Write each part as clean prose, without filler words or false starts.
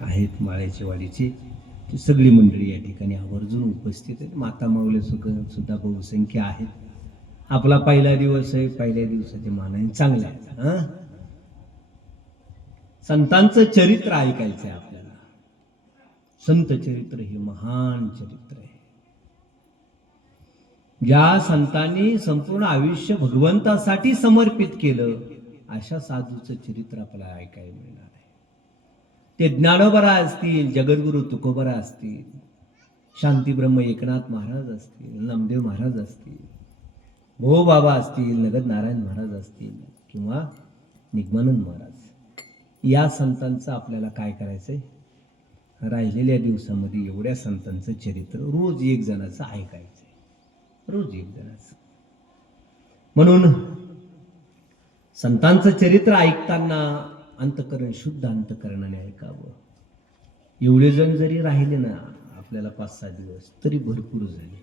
आहेत माळ्याच्या वाडीची, ती सगळी मंडळी या ठिकाणी आवर्जून उपस्थित आहेत. माता माऊली सुद्धा बहुसंख्य आहेत. आपला पहिला दिवस आहे, पहिल्या दिवसाचे मानाने चांगले आहेत. संतांचं चरित्र ऐकायचं आहे आपल्याला. संत चरित्र हे महान चरित्र आहे. ज्या संतांनी संपूर्ण आयुष्य भगवंतासाठी समर्पित केलं, अशा साधूचं चरित्र आपल्याला ऐकायला मिळणार आहे. ते ज्ञानोबा असतील, जगद्गुरु तुकोबा असतील, शांतीब्रह्म एकनाथ महाराज असतील, नामदेव महाराज असतील, भो बाबा असतील, नगद नारायण महाराज असतील किंवा निगमानंद महाराज, या संतांचं आपल्याला काय करायचंय? राहिलेल्या दिवसामध्ये एवढ्या संतांचं चरित्र रोज एक जणाचं ऐकायचंय, रोज एक जणाचं. म्हणून संतांचं चरित्र ऐकताना अंतकरण शुद्ध अंतकरणाने ऐकावं. एवढे जण जरी राहिले ना आपल्याला 5-6 दिवस तरी भरपूर झाले.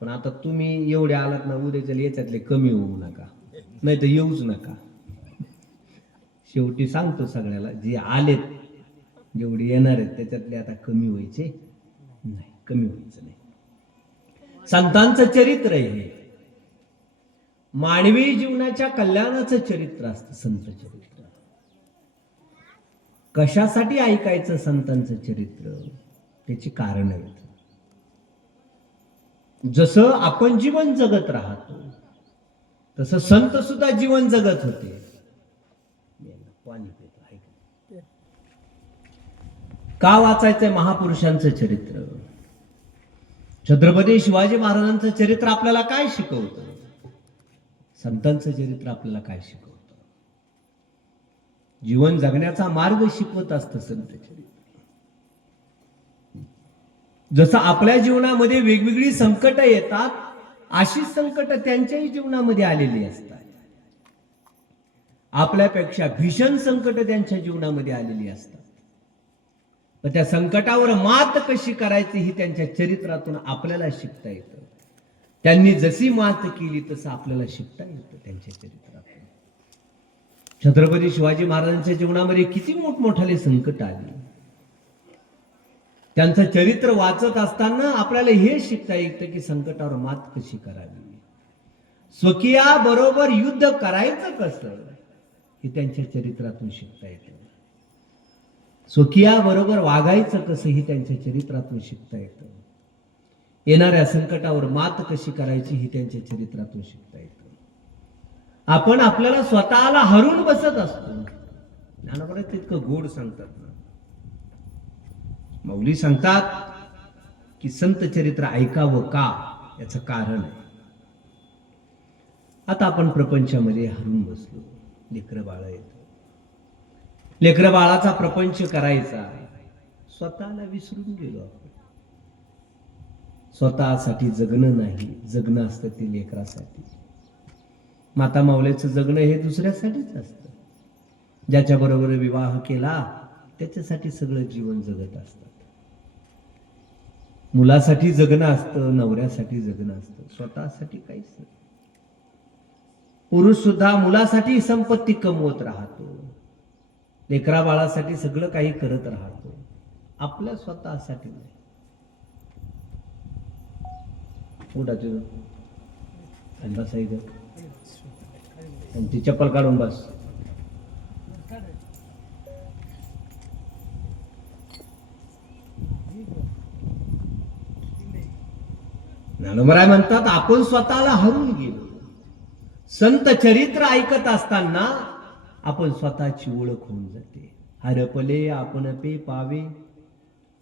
पण आता तुम्ही एवढे आलात ना, उद्याच्या याच्यातले कमी होऊ नका, नाही तर येऊच नका. शेवटी सांगतो सगळ्याला, जे आलेत, जेवढे येणार आहेत त्याच्यातले आता कमी व्हायचे नाही, कमी व्हायचं नाही. संतांचं चरित्र हे मानवी जीवनाच्या कल्याणाचं चरित्र असतं. संत चरित्र कशासाठी ऐकायचं? संतांचं चरित्र त्याची कारण आहेत. जसं आपण जीवन जगत राहतो तसं संत सुद्धा जीवन जगत होते. पाणी पितो. का वाचायचंय महापुरुषांचं चरित्र? छत्रपती शिवाजी महाराजांचं चरित्र आपल्याला काय शिकवतं? संतांचं चरित्र आपल्याला काय शिकवतं? जीवन जगण्याचा मार्ग शिकवत असतं संत चरित्र. जसं आपल्या जीवनामध्ये वेगवेगळी संकट येतात, अशी संकट त्यांच्याही जीवनामध्ये आलेली असतात. आपल्यापेक्षा भीषण संकट त्यांच्या जीवनामध्ये आलेली असतात. पण त्या संकटावर मात कशी करायची ही त्यांच्या चरित्रातून आपल्याला शिकता येतं. त्यांनी जशी मात केली तसं आपल्याला शिकता येतं त्यांच्या चरित्रातून. छत्रपती शिवाजी महाराजांच्या जीवनामध्ये किती मोठमोठाले संकट आले. त्यांचं चरित्र वाचत असताना आपल्याला हे शिकता येतं की संकटावर मात कशी करावी, स्वकीया बरोबर युद्ध करायचं कसं हे त्यांच्या चरित्रातून शिकता येतं. स्वकीया बरोबर वागायचं कसं हे त्यांच्या चरित्रातून शिकता येतं. येणाऱ्या संकटावर मात कशी करायची ही त्यांच्या चरित्रातून शिकता येतं. आपण आपल्याला स्वतःला हरून बसत असतो. ज्ञानोबा तितकं गोड सांगतात ना, माऊली सांगतात की संत चरित्र ऐकावं का, याचं कारण आहे. आता आपण प्रपंचामध्ये हरून बसलो, लेकरं बाळ येत, लेकरं बाळाचा प्रपंच करायचा, स्वतःला विसरून गेलो आपण. स्वतःसाठी जगणं नाही, जगणं असतं ते लेकरासाठी. माता माऊलीचं जगणं हे दुसऱ्यासाठीच असतं. ज्याच्या बरोबर विवाह केला त्याच्यासाठी सगळं जीवन जगत असतात. मुलासाठी जगणं असतं, नवऱ्यासाठी जगणं असतं, स्वतःसाठी काहीच नाही. पुरुष सुद्धा मुलासाठी संपत्ती कमवत राहतो, लेकरा बाळासाठी सगळं काही करत राहतो, आपल्या स्वतःसाठी नाही. आणि ती चप्पल काढून बस. ज्ञानोबा म्हणतात आपण स्वतःला हरून गेलो. संत चरित्र ऐकत असताना आपण स्वतःची ओळख होऊन जाते. हरपले आपण पे पावे,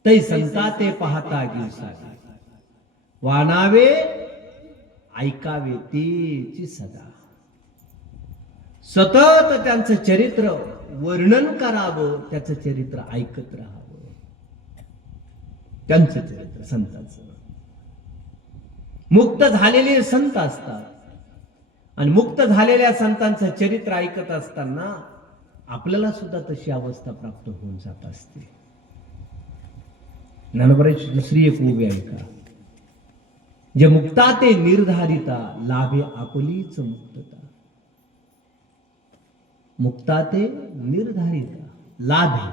तै संता ते पाहता गिवसावे, वाणावे ऐकावे तेची सदा. सतत त्यांचं चरित्र वर्णन करावं, त्याचं चरित्र ऐकत राहावं. त्यांचं चरित्र संतांचं. मुक्त झालेले संत असतात आणि मुक्त झालेल्या संतांचं चरित्र ऐकत असताना आपल्याला सुद्धा तशी अवस्था प्राप्त होऊन जात असते. ज्ञानोबाची दुसरी एक ओवी ऐका. जे मुक्ता ते निर्धारिता, लाभे आपलीच मुक्तता. मुक्ता ते निर्धारिता, लाभे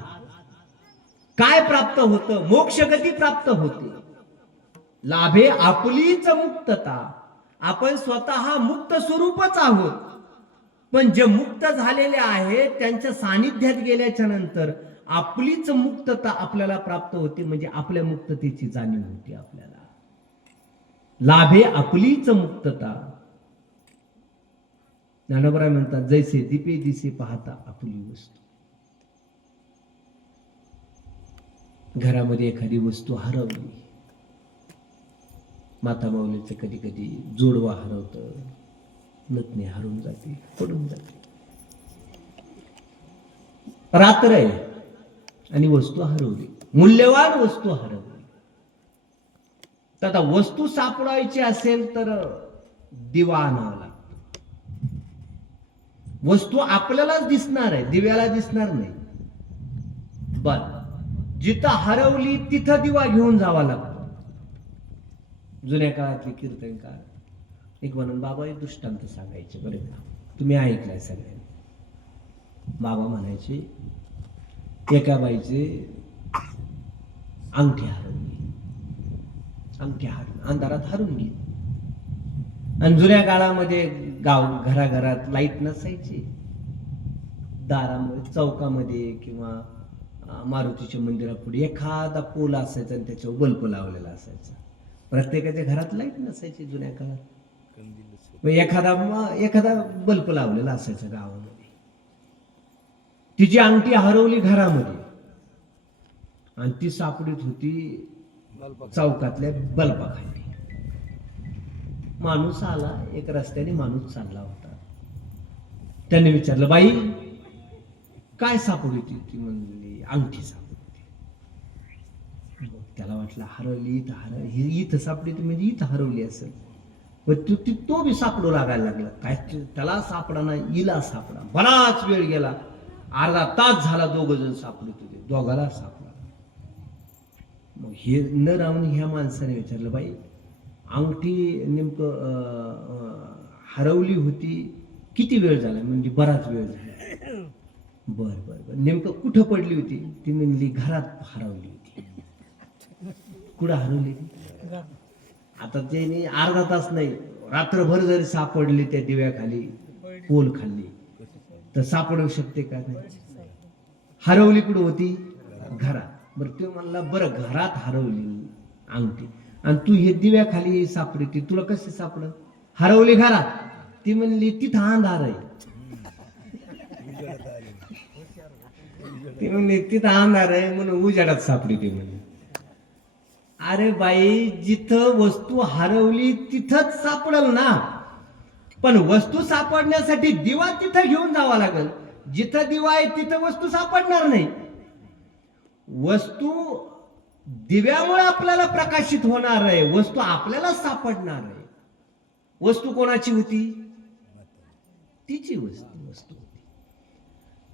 काय प्राप्त होतं? मोक्षगती प्राप्त होते. लाभे आपलीच मुक्तता. आपण स्वतः मुक्त स्वरूपच आहोत, पण जे मुक्त झालेले आहेत त्यांच्या सानिध्यात गेल्याच्या नंतर आपलीच मुक्तता आपल्याला प्राप्त होते. म्हणजे आपल्या मुक्ततेची जाणीव होती आपल्याला. लाभे आपलीच मुक्तता. ज्ञानोबराय म्हणतात, जैसे दीपे दिसे पाहता आपली वस्तू. घरामध्ये एखादी वस्तू हरवली, माता माऊलीचं कधी कधी जोडवा हरवतं, नथनी हरवून जाते, पडून जाते. रात्र आहे आणि वस्तू हरवली, मूल्यवान वस्तू हरवली. तर आता वस्तू सापडायची असेल तर दिवा आणावा लागतो. वस्तू आपल्यालाच दिसणार आहे, दिव्याला दिसणार नाही. बर, जिथं हरवली तिथं दिवा घेऊन जावा लागतो. जुन्या काळातले कीर्तनकार एक म्हणून बाबा एक दृष्टांत सांगायचे, बरे का, तुम्ही ऐकलाय सगळ्यांनी. बाबा म्हणायचे, एका बाईचे अंगठी हरवली, अंगठी अंधारात हरवून गेली. आणि जुन्या काळामध्ये घराघरात लाईट नसायची. दारामध्ये, चौकामध्ये किंवा मारुतीच्या मंदिरापुढे एखादा पोल असायचा आणि त्याच्यावर बल्ब लावलेला असायचा. प्रत्येकाच्या घरात लाईट नसायची जुन्या काळात. एखादा बल्ब लावलेला असायचा गावामध्ये. तिची अंगठी हरवली घरामध्ये आणि ती सापडीत होती चौकातल्या बल्बाखाली. माणूस आला, एक रस्त्याने माणूस चालला होता. त्याने विचारलं, बाई काय सापडली? ती म्हणली, अंगठी सापडली. त्याला वाटलं हरवली, इथं सापडली म्हणजे इथं हरवली असेल. पण तो बी सापडू लागायला लागला. काय त्याला सापडा ना, हिला सापडा. बराच वेळ गेला, अर्धा तास झाला, दोघ जण सापडत होते, दोघाला सापडा. मग हे न राहून ह्या माणसाने विचारलं, बाई अंगठी नेमकं हरवली होती, किती वेळ झाला? म्हणजे बराच वेळ झाला. बर बर बर, नेमकं कुठं पडली होती? ती म्हणली, घरात हरवली होती. कुठं हरवली? आता त्याने अर्धा तास नाही, रात्रभर जरी सापडली त्या दिव्याखाली, पोल खाल्ली, तर सापडू शकते का? नाही. हरवली कुठं होती? घरात. बरं, तो म्हणला, बरं घरात हरवली अंगठी आणि तू हे दिव्याखाली सापडली, तुला कशी सापड? हरवली घरात. ती म्हणली, तिथं अंधार आहे. ती म्हणली, तिथं अंधार आहे म्हणून उजाडात सापडी. ती म्हणली, अरे बाई, जिथं वस्तू हरवली तिथंच सापडल ना, पण वस्तू सापडण्यासाठी दिवा तिथं घेऊन जावा लागल. जिथं दिवा आहे तिथं वस्तू सापडणार नाही. वस्तू दिव्यामुळे आपल्याला प्रकाशित होणार आहे, वस्तू आपल्याला सापडणार आहे. वस्तू कोणाची होती? तिची वस्तू होती.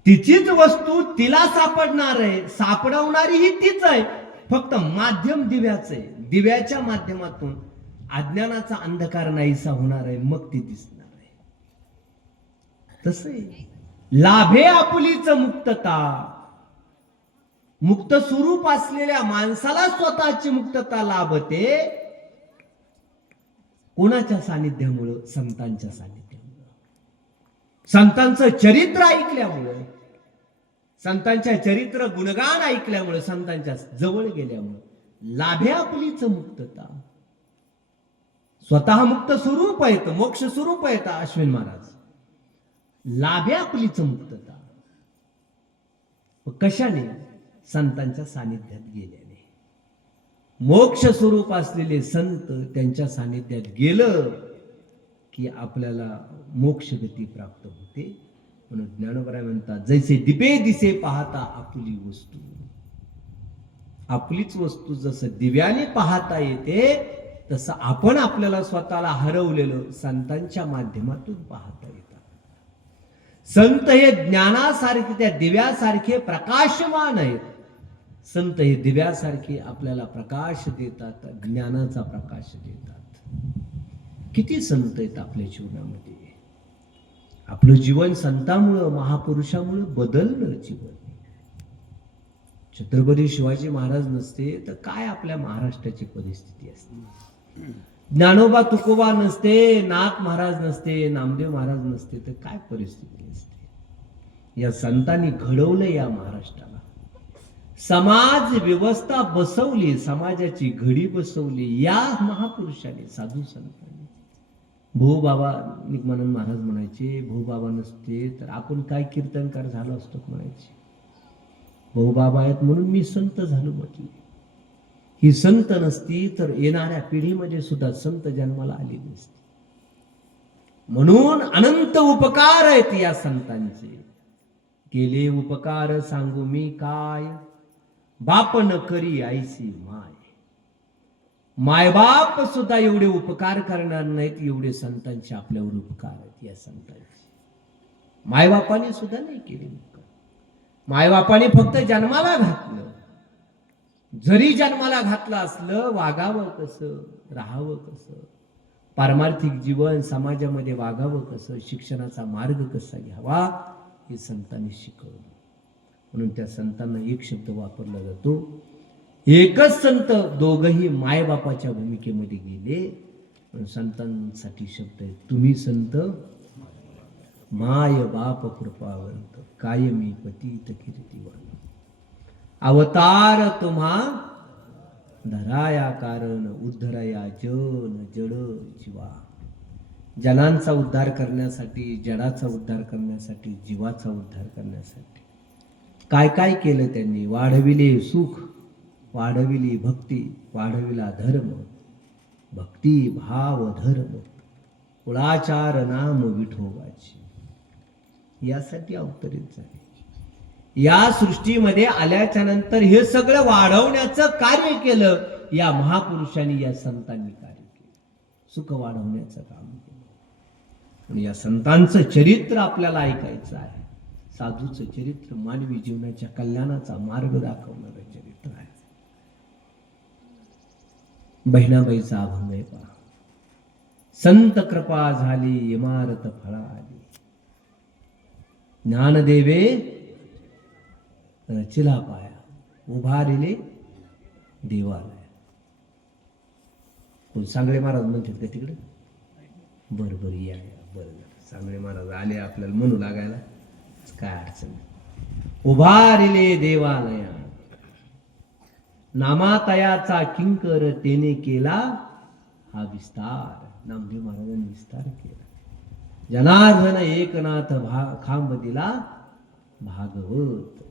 तिचीच वस्तू तिला सापडणार आहे, सापडवणारी ही तीच आहे. फक्त माध्यम दिव्याच आहे. दिव्याच्या माध्यमातून अज्ञानाचा अंधकार नाहीसा होणार आहे, मग ती दिसणार आहे. तसे लाभे आपुलीच मुक्तता. मुक्त स्वरूप असलेल्या माणसाला स्वतःची मुक्तता लाभते. कोणाच्या सानिध्यामुळं? संतांच्या सानिध्यामुळं. संतांचं चरित्र ऐकल्यामुळं, संतांच्या चरित्र गुणगान ऐकल्यामुळे, संतांच्या जवळ गेल्यामुळे लाभे आपलीच मुक्तता. स्वतः मुक्त स्वरूप आहेत, मोक्ष स्वरूप आहेत अश्विन महाराज. लाभे आपलीच मुक्तता. कशाने? संतांच्या सानिध्यात गेल्याने. मोक्ष स्वरूप असलेले संत त्यांच्या सानिध्यात गेलं की आपल्याला मोक्ष गती प्राप्त होते. म्हणून ज्ञानोबराय म्हणतात, जैसे दिपे दिसे पाहता आपली वस्तू. आपलीच वस्तू जसं दिव्याने पाहता येते, तसं आपण आपल्याला स्वतःला हरवलेलं संतांच्या माध्यमातून पाहता येतं. संत हे ज्ञानासारखे, त्या दिव्यासारखे प्रकाशमान आहेत. संत हे दिव्यासारखे आपल्याला प्रकाश देतात, ज्ञानाचा प्रकाश देतात. किती संत आहेत आपल्या जीवनामध्ये. आपलं जीवन संतामुळं, महापुरुषामुळं बदललं. छत्रपती शिवाजी महाराज नसते तर काय आपल्या महाराष्ट्राची परिस्थिती असते? ज्ञानोबा तुकोबा नसते, नाथ महाराज नसते, नामदेव महाराज नसते तर काय परिस्थिती असते? या संतांनी घडवलं या महाराष्ट्राला, समाज व्यवस्था बसवली, समाजाची घडी बसवली या महापुरुषांनी, साधू संतांनी. भो बाबा निगमानंद महाराज म्हणायचे, भो बाबा नसते तर आपण काय कीर्तनकार झालो असतो म्हणायचे. भो बाबा आहेत म्हणून मी संत झालो म्हटले. ही संत नसती तर येणाऱ्या पिढीमध्ये सुद्धा संत जन्माला आली नसती. म्हणून अनंत उपकार आहेत या संतांचे. केले उपकार सांगू मी काय, बाप न करी आईची माय. मायबाप सुद्धा एवढे उपकार करणार नाहीत एवढे संतांचे आपल्यावर उपकार आहेत या संतांचे. मायबापाने सुद्धा नाही केले उपकार. मायबापाने फक्त जन्माला घातलं. जरी जन्माला घातलं असलं, वागावं कसं, राहावं कसं, पारमार्थिक जीवन समाजामध्ये वागावं कसं, शिक्षणाचा मार्ग कसा घ्यावा हे संतांनी शिकवलं. म्हणून त्या संतांना एक शब्द वापरला जातो, एकच संत, दोघही मायबापाच्या भूमिकेमध्ये गेले. पण संतांसाठी शब्द आहे, तुम्ही संत माय बाप कृपावंत, कायमी पतित कीर्तिवान. अवतार तुम्हा धराया कारण, उद्धराया जन जड जीवा. जनांचा उद्धार करण्यासाठी, जडाचा उद्धार करण्यासाठी, जीवाचा उद्धार करण्यासाठी काय काय केलं त्यांनी? वाढविले सुख, वाढविली भक्ती, वाढविला धर्म, भक्ती भाव धर्म, कुळाचार नाम विठोबाची. यासाठी अवतरित झाले. या सृष्टीमध्ये आल्याच्या नंतर हे सगळं वाढवण्याचं कार्य केलं या महापुरुषांनी, या संतांनी कार्य केलं. सुख वाढवण्याचं काम केलं. आणि या संतांचं चरित्र आपल्याला ऐकायचं आहे. साधूचं चरित्र मानवी जीवनाच्या कल्याणाचा मार्ग दाखवणारं चरित्र आहे. बहिणाबाईचा अभंग आहे पहा. संत कृपा झाली इमारत फळा आली, ज्ञानदेवे रचिला पाया, उभारिले देवालय. कोण सांगळे महाराज म्हणतात का तिकडे? बरोबर या बरोबर सांगळे महाराज आले आपल्याला म्हणू लागायला, काय अडचण नाही. उभारिले देवालया, नामातयाचा किंकर तेने केला हा विस्तार. नामदेव महाराजांनी विस्तार केला. जनार्दन एकनाथ खांब दिला भागवत.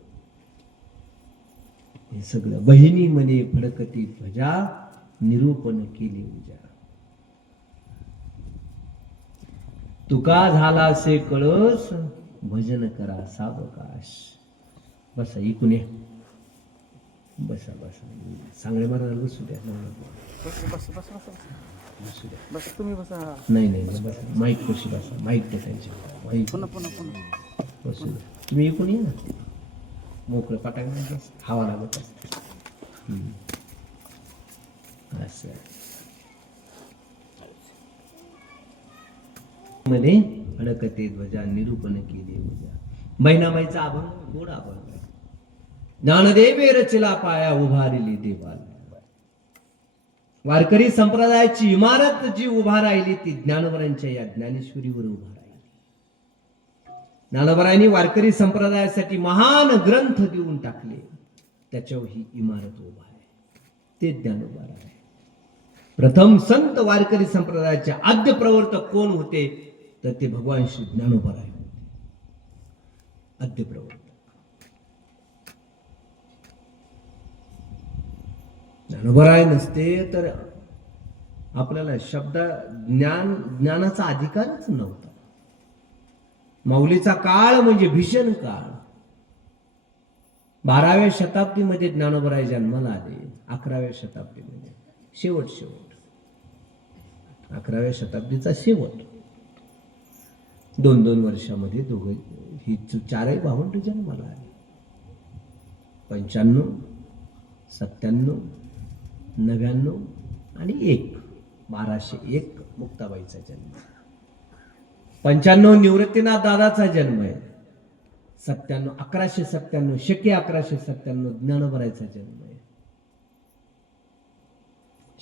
हे सगळं बहिणी मने फडकती ध्वजा, निरूपण केले उजा. तुका झाला से कळस, भजन करा सावकाश. बसा इकून या, बसा बसा. सांगळे महाराज बसू द्या. बसू द्या. बस तुम्ही बसा. नाही नाही बसा. माईक कशी बसा, माईक तर त्यांच्या माईक पुन्हा पुन्हा पुन्हा बसू द्या. तुम्ही इकून या ना, मोकळं पटांग हवा लागत असते. असं मध्ये फडकते ध्वजा, निरूपण केले उजा. बहिणाबाईचा अभंग गोड अभंग आहे. ज्ञानदेवे रचिला पाया, उभारिली देवालय. वारकरी संप्रदायाची इमारत जी उभा राहिली ती ज्ञानोबरांच्या या ज्ञानेश्वरीवर उभा राहिली. ज्ञानोबरांनी वारकरी संप्रदायासाठी महान ग्रंथ देऊन टाकले, त्याच्यावर ही इमारत उभा आहे. ते ज्ञानोबा आहे. प्रथम संत वारकरी संप्रदायाचे आद्य प्रवर्तक कोण होते तर ते भगवान श्री ज्ञानोबा आहे. आद्य प्रवर्तक ज्ञानोबराय नसते तर आपल्याला शब्द ज्ञानाचा अधिकारच नव्हता. माऊलीचा काळ म्हणजे भीषण काळ. 12व्या शताब्दीमध्ये ज्ञानोबराय जन्माला आले. 11व्या शताब्दीमध्ये शेवट 11व्या शताब्दीचा शेवट. 2-2 वर्षामध्ये दोघं ही 4 भावंड जन्माला आले. 95, 97, 99 आणि 1201 मुक्ताबाईचा जन्म. 95 निवृत्तीनाथ दादाचा जन्म आहे. 1197 शके 1197 ज्ञानोबरायचा जन्म आहे.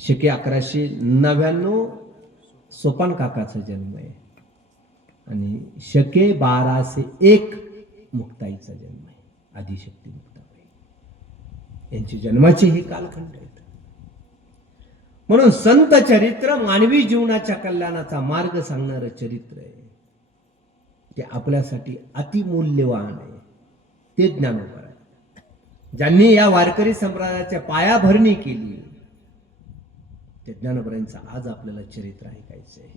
शके 1199 सोपान काकाचा जन्म आहे आणि शके 1201 मुक्ताईचा जन्म आहे. आदिशक्ती मुक्ताबाई यांची जन्माचे हे कालखंड आहेत. म्हणून संत चरित्र मानवी जीवनाच्या कल्याणाचा मार्ग सांगणारं चरित्र आहे. ते आपल्यासाठी अतिमूल्यवान आहे. ते ज्ञानोबा आहे. ज्यांनी या वारकरी संप्रदायाच्या पायाभरणी केली ते ज्ञानोबरांचं आज आपल्याला चरित्र ऐकायचं आहे.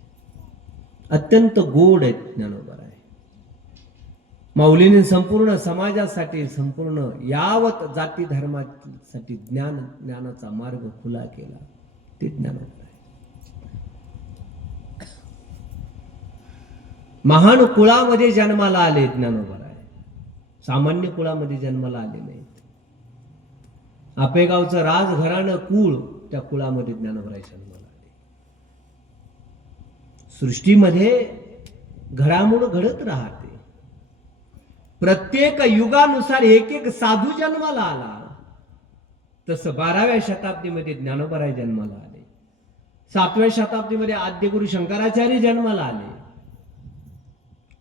अत्यंत गोड आहे ज्ञानोबा आहे. माऊलीने संपूर्ण समाजासाठी, संपूर्ण यावत जाती धर्मासाठी ज्ञानाचा मार्ग खुला केला. ते ज्ञानोबा आहे. महान कुळामध्ये जन्माला आले ज्ञानोबा आहे. सामान्य कुळामध्ये जन्माला आले नाहीत. आपेगावचं राजघराणं कुळ, त्या कुळामध्ये ज्ञानोबा जन्माला आले. सृष्टीमध्ये घडामोड घडत राहते. प्रत्येक युगानुसार एक एक साधू जन्माला आला. तसं 12व्या शताब्दीमध्ये ज्ञानोबा जन्माला आले. 7व्या शताब्दीमध्ये आद्यगुरु शंकराचार्य जन्माला आले.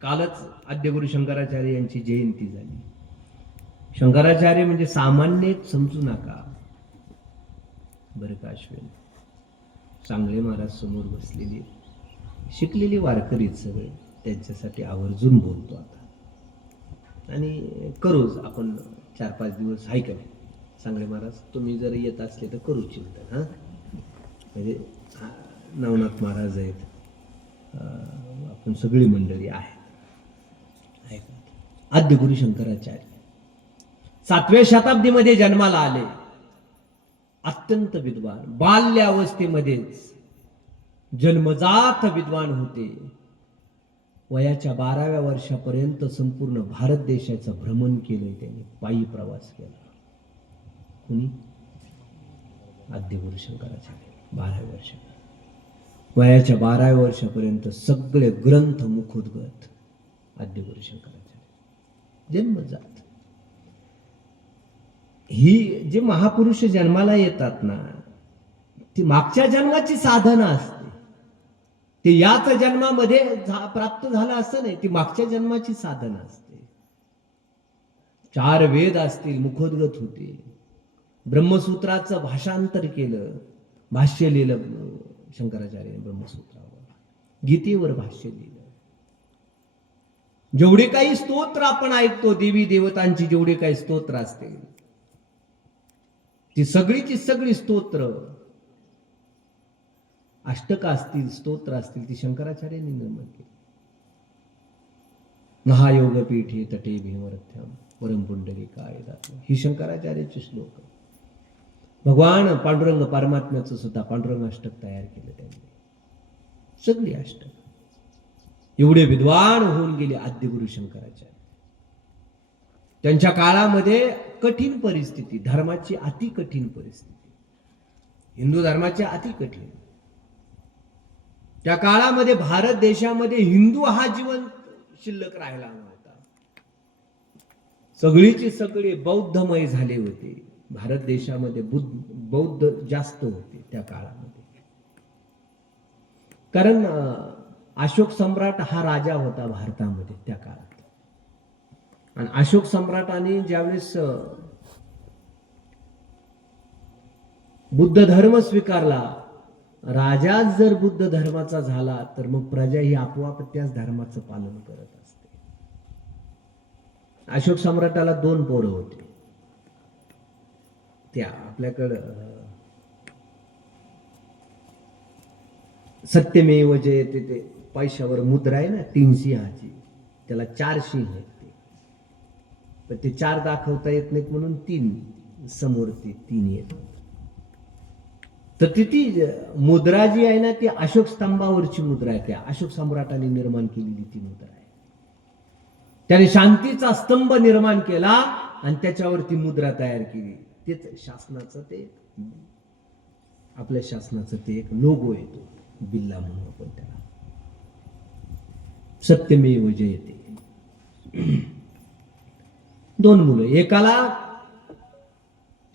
कालच आद्यगुरु शंकराचार्य यांची जयंती झाली. शंकराचार्य म्हणजे सामान्य समजू नका बरं का. अश्विन चांगले महाराज समोर बसलेली शिकलेली वारकरी सगळे, त्यांच्यासाठी आवर्जून बोलतो आता. आणि करूच आपण 4-5 दिवस आहे का नाही. चांगले महाराज तुम्ही जर येत असले तर करू चिंतन. म्हणजे नवनाथ महाराज आहेत, आपण सगळी मंडळी आहेत. आद्यगुरु शंकराचार्य 7व्या शताब्दीमध्ये जन्माला आले. अत्यंत विद्वान, बाल्यावस्थेमध्येच जन्मजात विद्वान होते. वयाच्या 12व्या वर्षापर्यंत संपूर्ण भारत देशाचं भ्रमण केलंय त्यांनी. पायी प्रवास केला. कुणी? आद्यगुरु शंकराचार्य. 12व्या वर्षा, वयाच्या 12व्या वर्षापर्यंत सगळे ग्रंथ मुखोद्गत आद्यगुरु शंकराचार्य. जन्मजात. ही जे महापुरुष जन्माला येतात ना, ती मागच्या जन्माची साधना असते. ते याच जन्मामध्ये प्राप्त झालं असं नाही. ती मागच्या जन्माची साधना असते. 4 वेद असतील, मुखोद्गत होते. ब्रह्मसूत्राचं भाषांतर केलं, भाष्य लिहिलं शंकराचार्य ब्रह्मसूत्रावर. गीतेवर भाष्य लिहिलं. जेवढे काही स्तोत्र आपण ऐकतो, देवी देवतांची जेवढे काही स्तोत्र असतील, ती सगळीची सगळी स्तोत्र, अष्टक असतील, स्तोत्र असतील, ती शंकराचार्यांनी निर्माण केली. महायोगपीठे तटे भीमरथ्याम परम पुंडलिकाय दात्म, ही शंकराचार्याचे श्लोक. भगवान पांडुरंग परमात्म्याचं सुद्धा पांडुरंग अष्टक तयार केलं त्यांनी. सगळी अष्टक. एवढे विद्वान होऊन गेले आद्यगुरु शंकराचार्य. त्यांच्या काळामध्ये कठीण परिस्थिती, धर्माची अति कठीण परिस्थिती, हिंदू धर्माची अति कठीण. त्या काळामध्ये भारत देशामध्ये हिंदू हा जिवंत शिल्लक राहिला नव्हता. सगळीची सगळे बौद्धमय झाले होते. भारत देशामध्ये बौद्ध जास्त होते त्या काळामध्ये. कारण अशोक सम्राट हा राजा होता भारतामध्ये त्या काळात. आणि अशोक सम्राटाने ज्यावेळेस बुद्ध धर्म स्वीकारला, राजाच जर बुद्ध धर्माचा झाला तर मग प्रजा ही आपोआप त्याच धर्माचं पालन करत असते. अशोक सम्राटाला 2 पोरं होते. त्या आपल्याकडं सत्यमेव जयते, ते पैशावर मुद्रा आहे ना 3 सिंहाची, त्याला 4 सिंह आहेत. पण ते 4 दाखवता येत नाहीत म्हणून 3 समोर, ते 3 येतात. तर ती मुद्रा जी आहे ना, ती अशोक स्तंभावरची मुद्रा आहे. त्या अशोक सम्राटाने निर्माण केलेली ती मुद्रा आहे. त्याने शांतीचा स्तंभ निर्माण केला आणि त्याच्यावरती मुद्रा तयार केली. तेच शासनाचं, ते आपल्या शासनाचं ते एक लोगो येतो, बिल्ला म्हणून आपण त्याला. सत्यमेव जयते. दोन मुलं, एकाला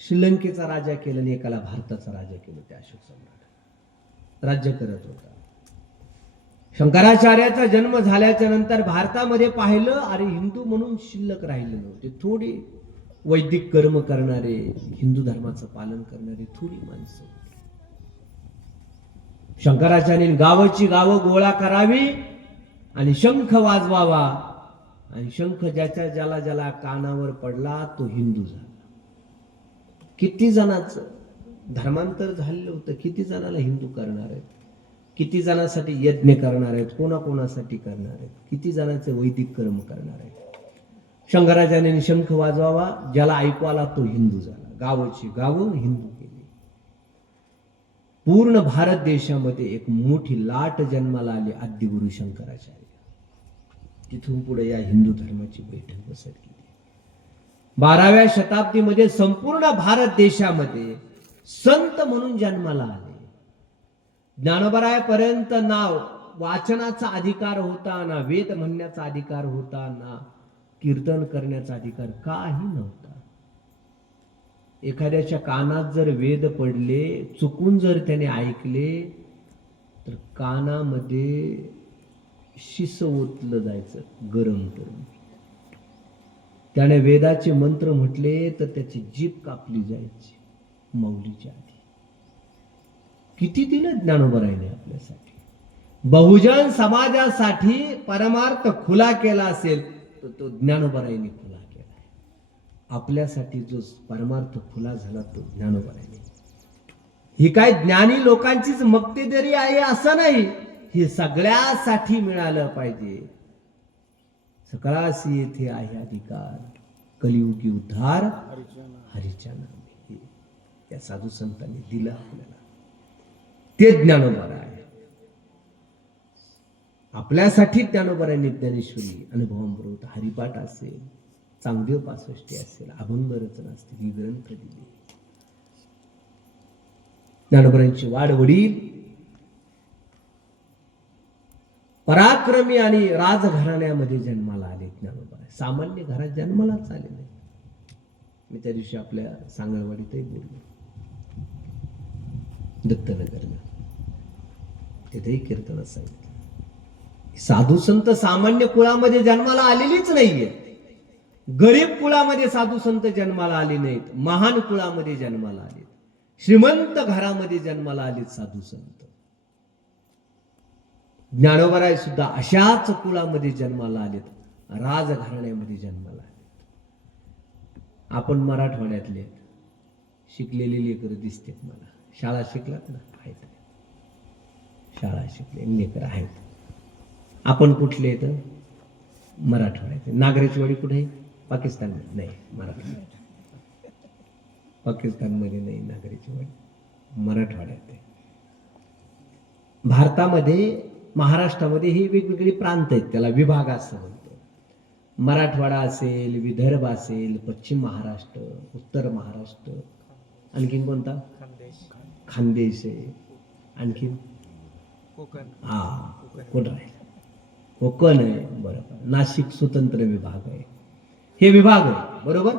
श्रीलंकेचा राजा केलं आणि एकाला भारताचा राजा केलं. ते अशोक सम्राट राज्य करत होता. शंकराचार्याचा जन्म झाल्याच्या नंतर भारतामध्ये पाहिलं, अरे हिंदू म्हणून शिल्लक राहिले नव्हते. थोडी वैदिक कर्म करणारे, हिंदू धर्माचं पालन करणारे थोडी माणसं. शंकराचार्यांनी गावाची गावं गोळा करावी आणि शंख वाजवावा, आणि शंख ज्याच्या ज्याला ज्याला कानावर पडला तो हिंदू झाला. किती जणांचं धर्मांतर झालेलं होतं, किती जणांना हिंदू करणार आहेत, किती जणांसाठी यज्ञ करणार आहेत, कोणाकोणासाठी करणार आहेत, किती जणांचे वैदिक कर्म करणार आहेत. शंकराचार्यांनी शंख वाजवावा, ज्याला ऐकू आला तो हिंदू झाला. गावाची गावं हिंदू केली. पूर्ण भारत देशामध्ये एक मोठी लाट जन्माला आली, आद्यगुरु शंकराचार्य. तिथून पुढे या हिंदू धर्माची बैठक बसत गेली. 12व्या शताब्दीमध्ये संपूर्ण भारत देशामध्ये संत म्हणून जन्माला आले. ज्ञानोबरायापर्यंत ना वाचनाचा अधिकार होता, ना वेद म्हणण्याचा अधिकार होता, ना कीर्तन करण्याचा अधिकार, काही नव्हता. एखाद्याच्या कानात जर वेद पडले, चुकून जर त्याने ऐकले, तर कानामध्ये शिस ओतलं जायचं गरम करून. त्याने वेदाचे मंत्र म्हटले तर त्याची जीभ कापली जायची मौलीच्या आधी. किती दिलं ज्ञानोबरायाने आपल्यासाठी. बहुजन समाजासाठी परमार्थ खुला केला असेल तर तो ज्ञानोबरायाने खुला केला. आपल्यासाठी जो परमार्थ खुला झाला तो ज्ञानोबरायाने. ही काय ज्ञानी लोकांचीच मक्तेदारी आहे असं नाही, हे सगळ्यासाठी मिळालं पाहिजे. सकळासी येथे आहे अधिकार, कलियुगी उद्धार हरीच्या नामे. या साधू संतांनी दिलं आपल्याला. ते ज्ञानोबराय. आपल्यासाठी ज्ञानोबरायांनी ज्ञानेश्वरी अनुभवामृत, हरिपाठ असेल, चांगदेव पासष्टी असेल, अभंग रचना असतील, ही ग्रंथ दिली. ज्ञानोबरायांची वाडवडील पराक्रमी आणि राजघराण्यामध्ये जन्माला आले ज्ञानोबा. सामान्य घरात जन्मालाच आले नाही. मी त्या दिवशी आपल्या सांगळवाडीतही बोललो, दत्तनगरला, तिथेही कीर्तनात सांगितलं. साधू संत सामान्य कुळामध्ये जन्माला आलेलीच नाहीये. गरीब कुळामध्ये साधू संत जन्माला आले नाहीत, महान कुळामध्ये जन्माला आले, श्रीमंत घरामध्ये जन्माला आलेत साधू संत. ज्ञानोबराय सुद्धा अशाच कुळामध्ये जन्माला आलेत, राजघराण्यामध्ये जन्माला आलेत. आपण मराठवाड्यातले शिकलेले लेकर दिसतात मला. शाळा शिकलात ना? आहेत. शाळा शिकले लेकर आहेत. आपण कुठले आहेत? मराठवाड्यात. नागराची वाडी कुठे आहे? पाकिस्तान नाही, मराठवाड्यात. पाकिस्तानमध्ये नाही नागराची वाडी, मराठवाड्यात आहे. भारतामध्ये महाराष्ट्रामध्ये हे वेगवेगळे प्रांत आहेत, त्याला विभाग असं म्हणतो. मराठवाडा असेल, विदर्भ असेल, पश्चिम महाराष्ट्र, उत्तर महाराष्ट्र, आणखीन कोणता? खानदेश आहे, आणखीन कोकण. कोण राहील? कोकण आहे, बरोबर. नाशिक स्वतंत्र विभाग आहे. हे विभाग आहे, बरोबर.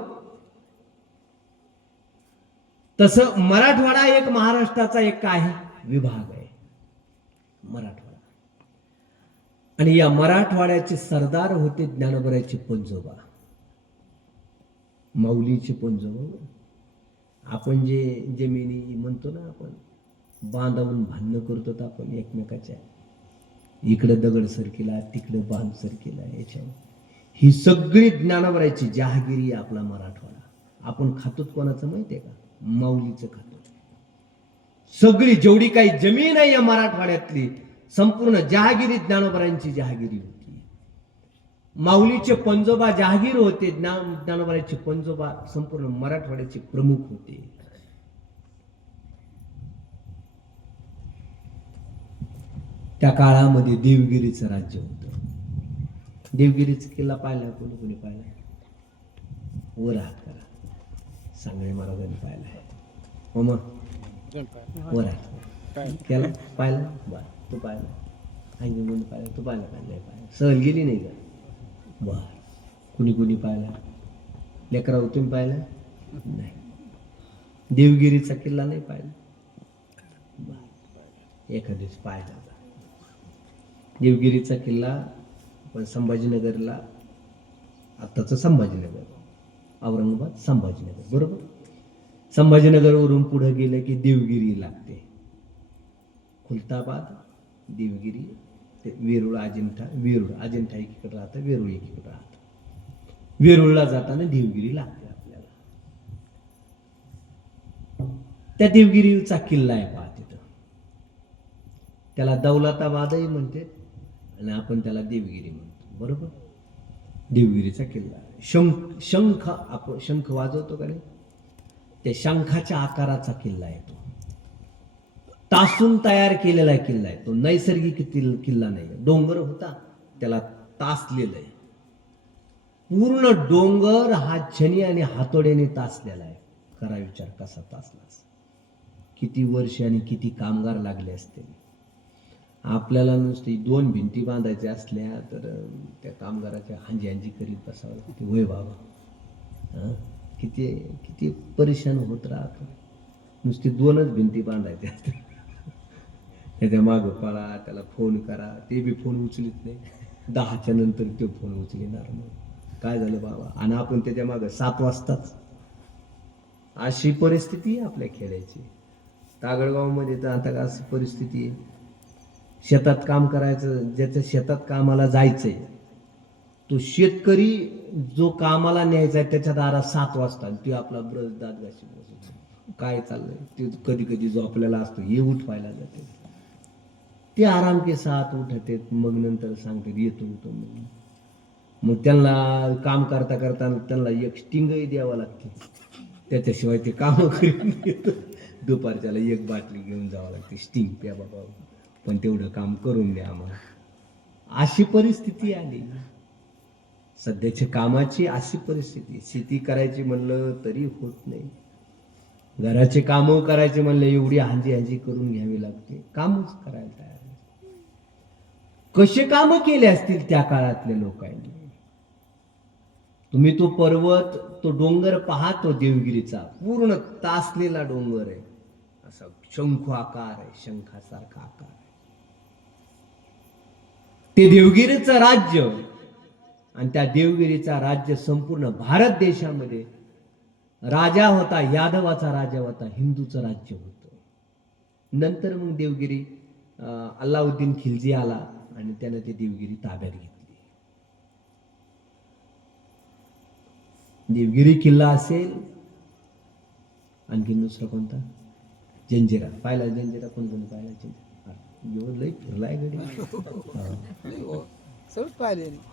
तसं मराठवाडा एक महाराष्ट्राचा एक आहे विभाग आहे, मराठवाडा. आणि या मराठवाड्याचे सरदार होते ज्ञानोबरायाचे पंजोबा, माऊलीचे पंजोबा. आपण जे जमिनी म्हणतो ना, आपण बांधावून भांडणं करतो आपण एकमेकाच्या, इकडे दगड सरकेला, तिकडे बांध सरकेला, याच्या ही सगळी ज्ञानोबरायाची जहागिरी आपला मराठवाडा. आपण खातो कोणाचं माहितीये का? माऊलीचं खातो. सगळी जेवढी काही जमीन आहे या मराठवाड्यातली संपूर्ण जहागिरी ज्ञानोबरायांची जहागिरी होती. माऊलीचे पंजोबा जहागीर होते, ज्ञानोबरायांचे पंजोबा संपूर्ण मराठवाड्याचे प्रमुख होते. त्या काळामध्ये देवगिरीचं राज्य होतं. देवगिरीचा किल्ला पाहिला? कोणी कोणी पाहिला? वर हात करा. सांगळे महाराजांनी पाहिला आहे. हो मग वर हात केला, पाहिला? बर, तू पाहिला? आणखी कोणी पाहिला? तू पाहिला का? नाही पाहिला. सहल गेली नाही का? बर. कुणी कुणी पाहिला? लेकरावर तुम्ही पाहिला नाही. देवगिरीचा किल्ला नाही पाहिला, एखाद्याच पाहिला. देवगिरीचा किल्ला पण संभाजीनगरला, आत्ताचं संभाजीनगर, औरंगाबाद संभाजीनगर बरोबर. संभाजीनगरवरून पुढे गेलं की देवगिरी लागते. खुलताबाद, देवगिरी, ते वेरूळ, अजिंठा. वेरूळ अजिंठा एकीकडे राहतं, वेरूळ एकीकडे राहतं. वेरूळला जाताना देवगिरी लागते आपल्याला. त्या देवगिरीचा किल्ला आहे पहा तिथं. त्याला दौलताबादही म्हणते आणि आपण त्याला देवगिरी म्हणतो बरोबर. देवगिरीचा किल्ला. शंख, आपण शंख वाजवतो का नाही, त्या शंखाच्या आकाराचा किल्ला आहे तो. तासून तयार केलेला किल्ला आहे तो, नैसर्गिक किल्ला नाही. डोंगर होता त्याला तासलेलं आहे. पूर्ण डोंगर हा छनी आणि हातोड्याने तासलेला आहे. करा विचार कसा तासलास, किती वर्ष आणि किती कामगार लागले असते. आपल्याला नुसती 2 भिंती बांधायच्या असल्या तर त्या कामगाराच्या हांजी हांजी करीत बसावं लागते. होय बाबा, किती किती परेशान होत राहतो. नुसती 2च भिंती बांधायच्या असतात. त्याच्या मागं पळा, त्याला फोन करा, ते बी फोन उचलित नाही. 10च्या नंतर तो फोन उचलिणार नाही. काय झालं बाबा, आणि आपण त्याच्या मागं 7 वाजताच. अशी परिस्थिती आहे आपल्या खेड्याची. तागडगावमध्ये तर आता अशी परिस्थिती आहे, शेतात काम करायचं, ज्याच्या शेतात कामाला जायचंय तो शेतकरी जो कामाला न्यायचा आहे त्याच्या दारात 7 वाजता ते आपला ब्रश दात घाशी बसतो. काय चाललंय ते कधी कधी जो आपल्याला असतो हे उठवायला जाते. ते आराम के साथ उठते, मग नंतर सांगते येतो येतो. मग त्यांना काम करता करता त्यांना एक स्टिंगही द्यावा लागते, त्याच्याशिवाय ते काम करून घेतो. दुपारच्याला 1 बाटली घेऊन जावं लागते, स्टिंग प्या बाबा, पण तेवढं काम करून द्या आम्हाला. अशी परिस्थिती आली सध्याच्या कामाची. अशी परिस्थिती. शेती करायची म्हणलं तरी होत नाही, घराचे काम करायचे म्हणलं एवढी हांजी हांजी करून घ्यावी लागते, कामच करायला तयार नाही. कसे काम केले असतील त्या काळातल्या लोकांनी. तुम्ही तो पर्वत, तो डोंगर पाहतो देवगिरीचा, पूर्ण तासलेला डोंगर आहे, असा शंखू आकार आहे, शंखासारखा आकार आहे. ते देवगिरीचं राज्य, आणि त्या देवगिरीचा राज्य संपूर्ण भारत देशामध्ये राजा होता, यादवाचा राजा होता, हिंदूचं राज्य होतं. नंतर मग देवगिरी अल्लाउद्दीन खिलजी आला आणि त्याने ते देवगिरी ताब्यात घेतली. देवगिरी किल्ला असेल, आणखी दुसरा कोणता, जंजिरा पाहिला. जंजिरा कोण कोणी पाहिला? जंजिरा लई फिरलाय गडी.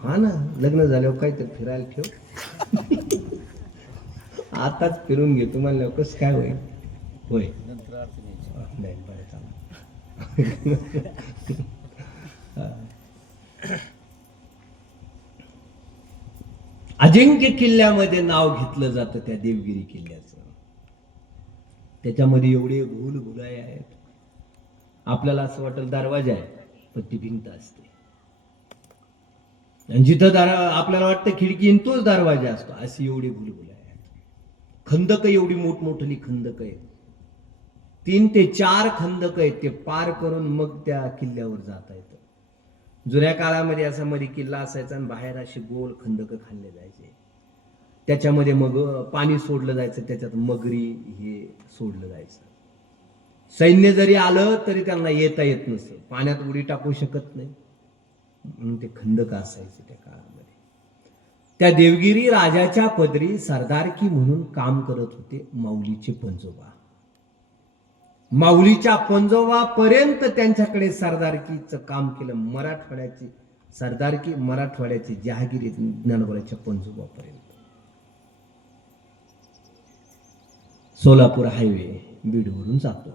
हा ना, लग्न झाल्यावर काहीतरी फिरायला ठेव. आताच फिरून घेतो म्हणल्यावर कसं काय होईल? होय नाही, बरं चालेल. अजिंक्य किल्ल्यामध्ये नाव घेतलं जातं त्या देवगिरी किल्ल्याचं. त्याच्यामध्ये एवढे भूलभुलाय आहेत, आपल्याला असं वाटेल दरवाजा आहे पण ती भिंत असते. आणि जिथं आपल्याला वाटतं खिडकी तोच दरवाजा असतो, अशी एवढी भूलभुलाय आहेत. खंदक एवढी मोठमोठली खंदक आहेत, 3 ते 4 खंदक आहेत. ते पार करून मग त्या किल्ल्यावर जाता येतं. जुन्या काळामध्ये असा मध्ये किल्ला असायचा आणि बाहेर असे गोल खंदक खाल्ले जायचे. त्याच्यामध्ये मग पाणी सोडलं जायचं, त्याच्यात मगरी हे सोडलं जायचं. सैन्य जरी आलं तरी त्यांना येता येत नसतं, पाण्यात उडी टाकू शकत नाही, म्हणून ते खंदक असायचे त्या काळामध्ये. त्या देवगिरी राजाच्या पदरी सरदारकी म्हणून काम करत होते माऊलीचे पंजोबा. माऊलीच्या पंजोबापर्यंत त्यांच्याकडे सरदारकीचं काम केलं. मराठवाड्याची सरदारकी, मराठवाड्याची जहागिरी ज्ञानोबाच्या पंजोबापर्यंत. सोलापूर हायवे बीडवरून जातो.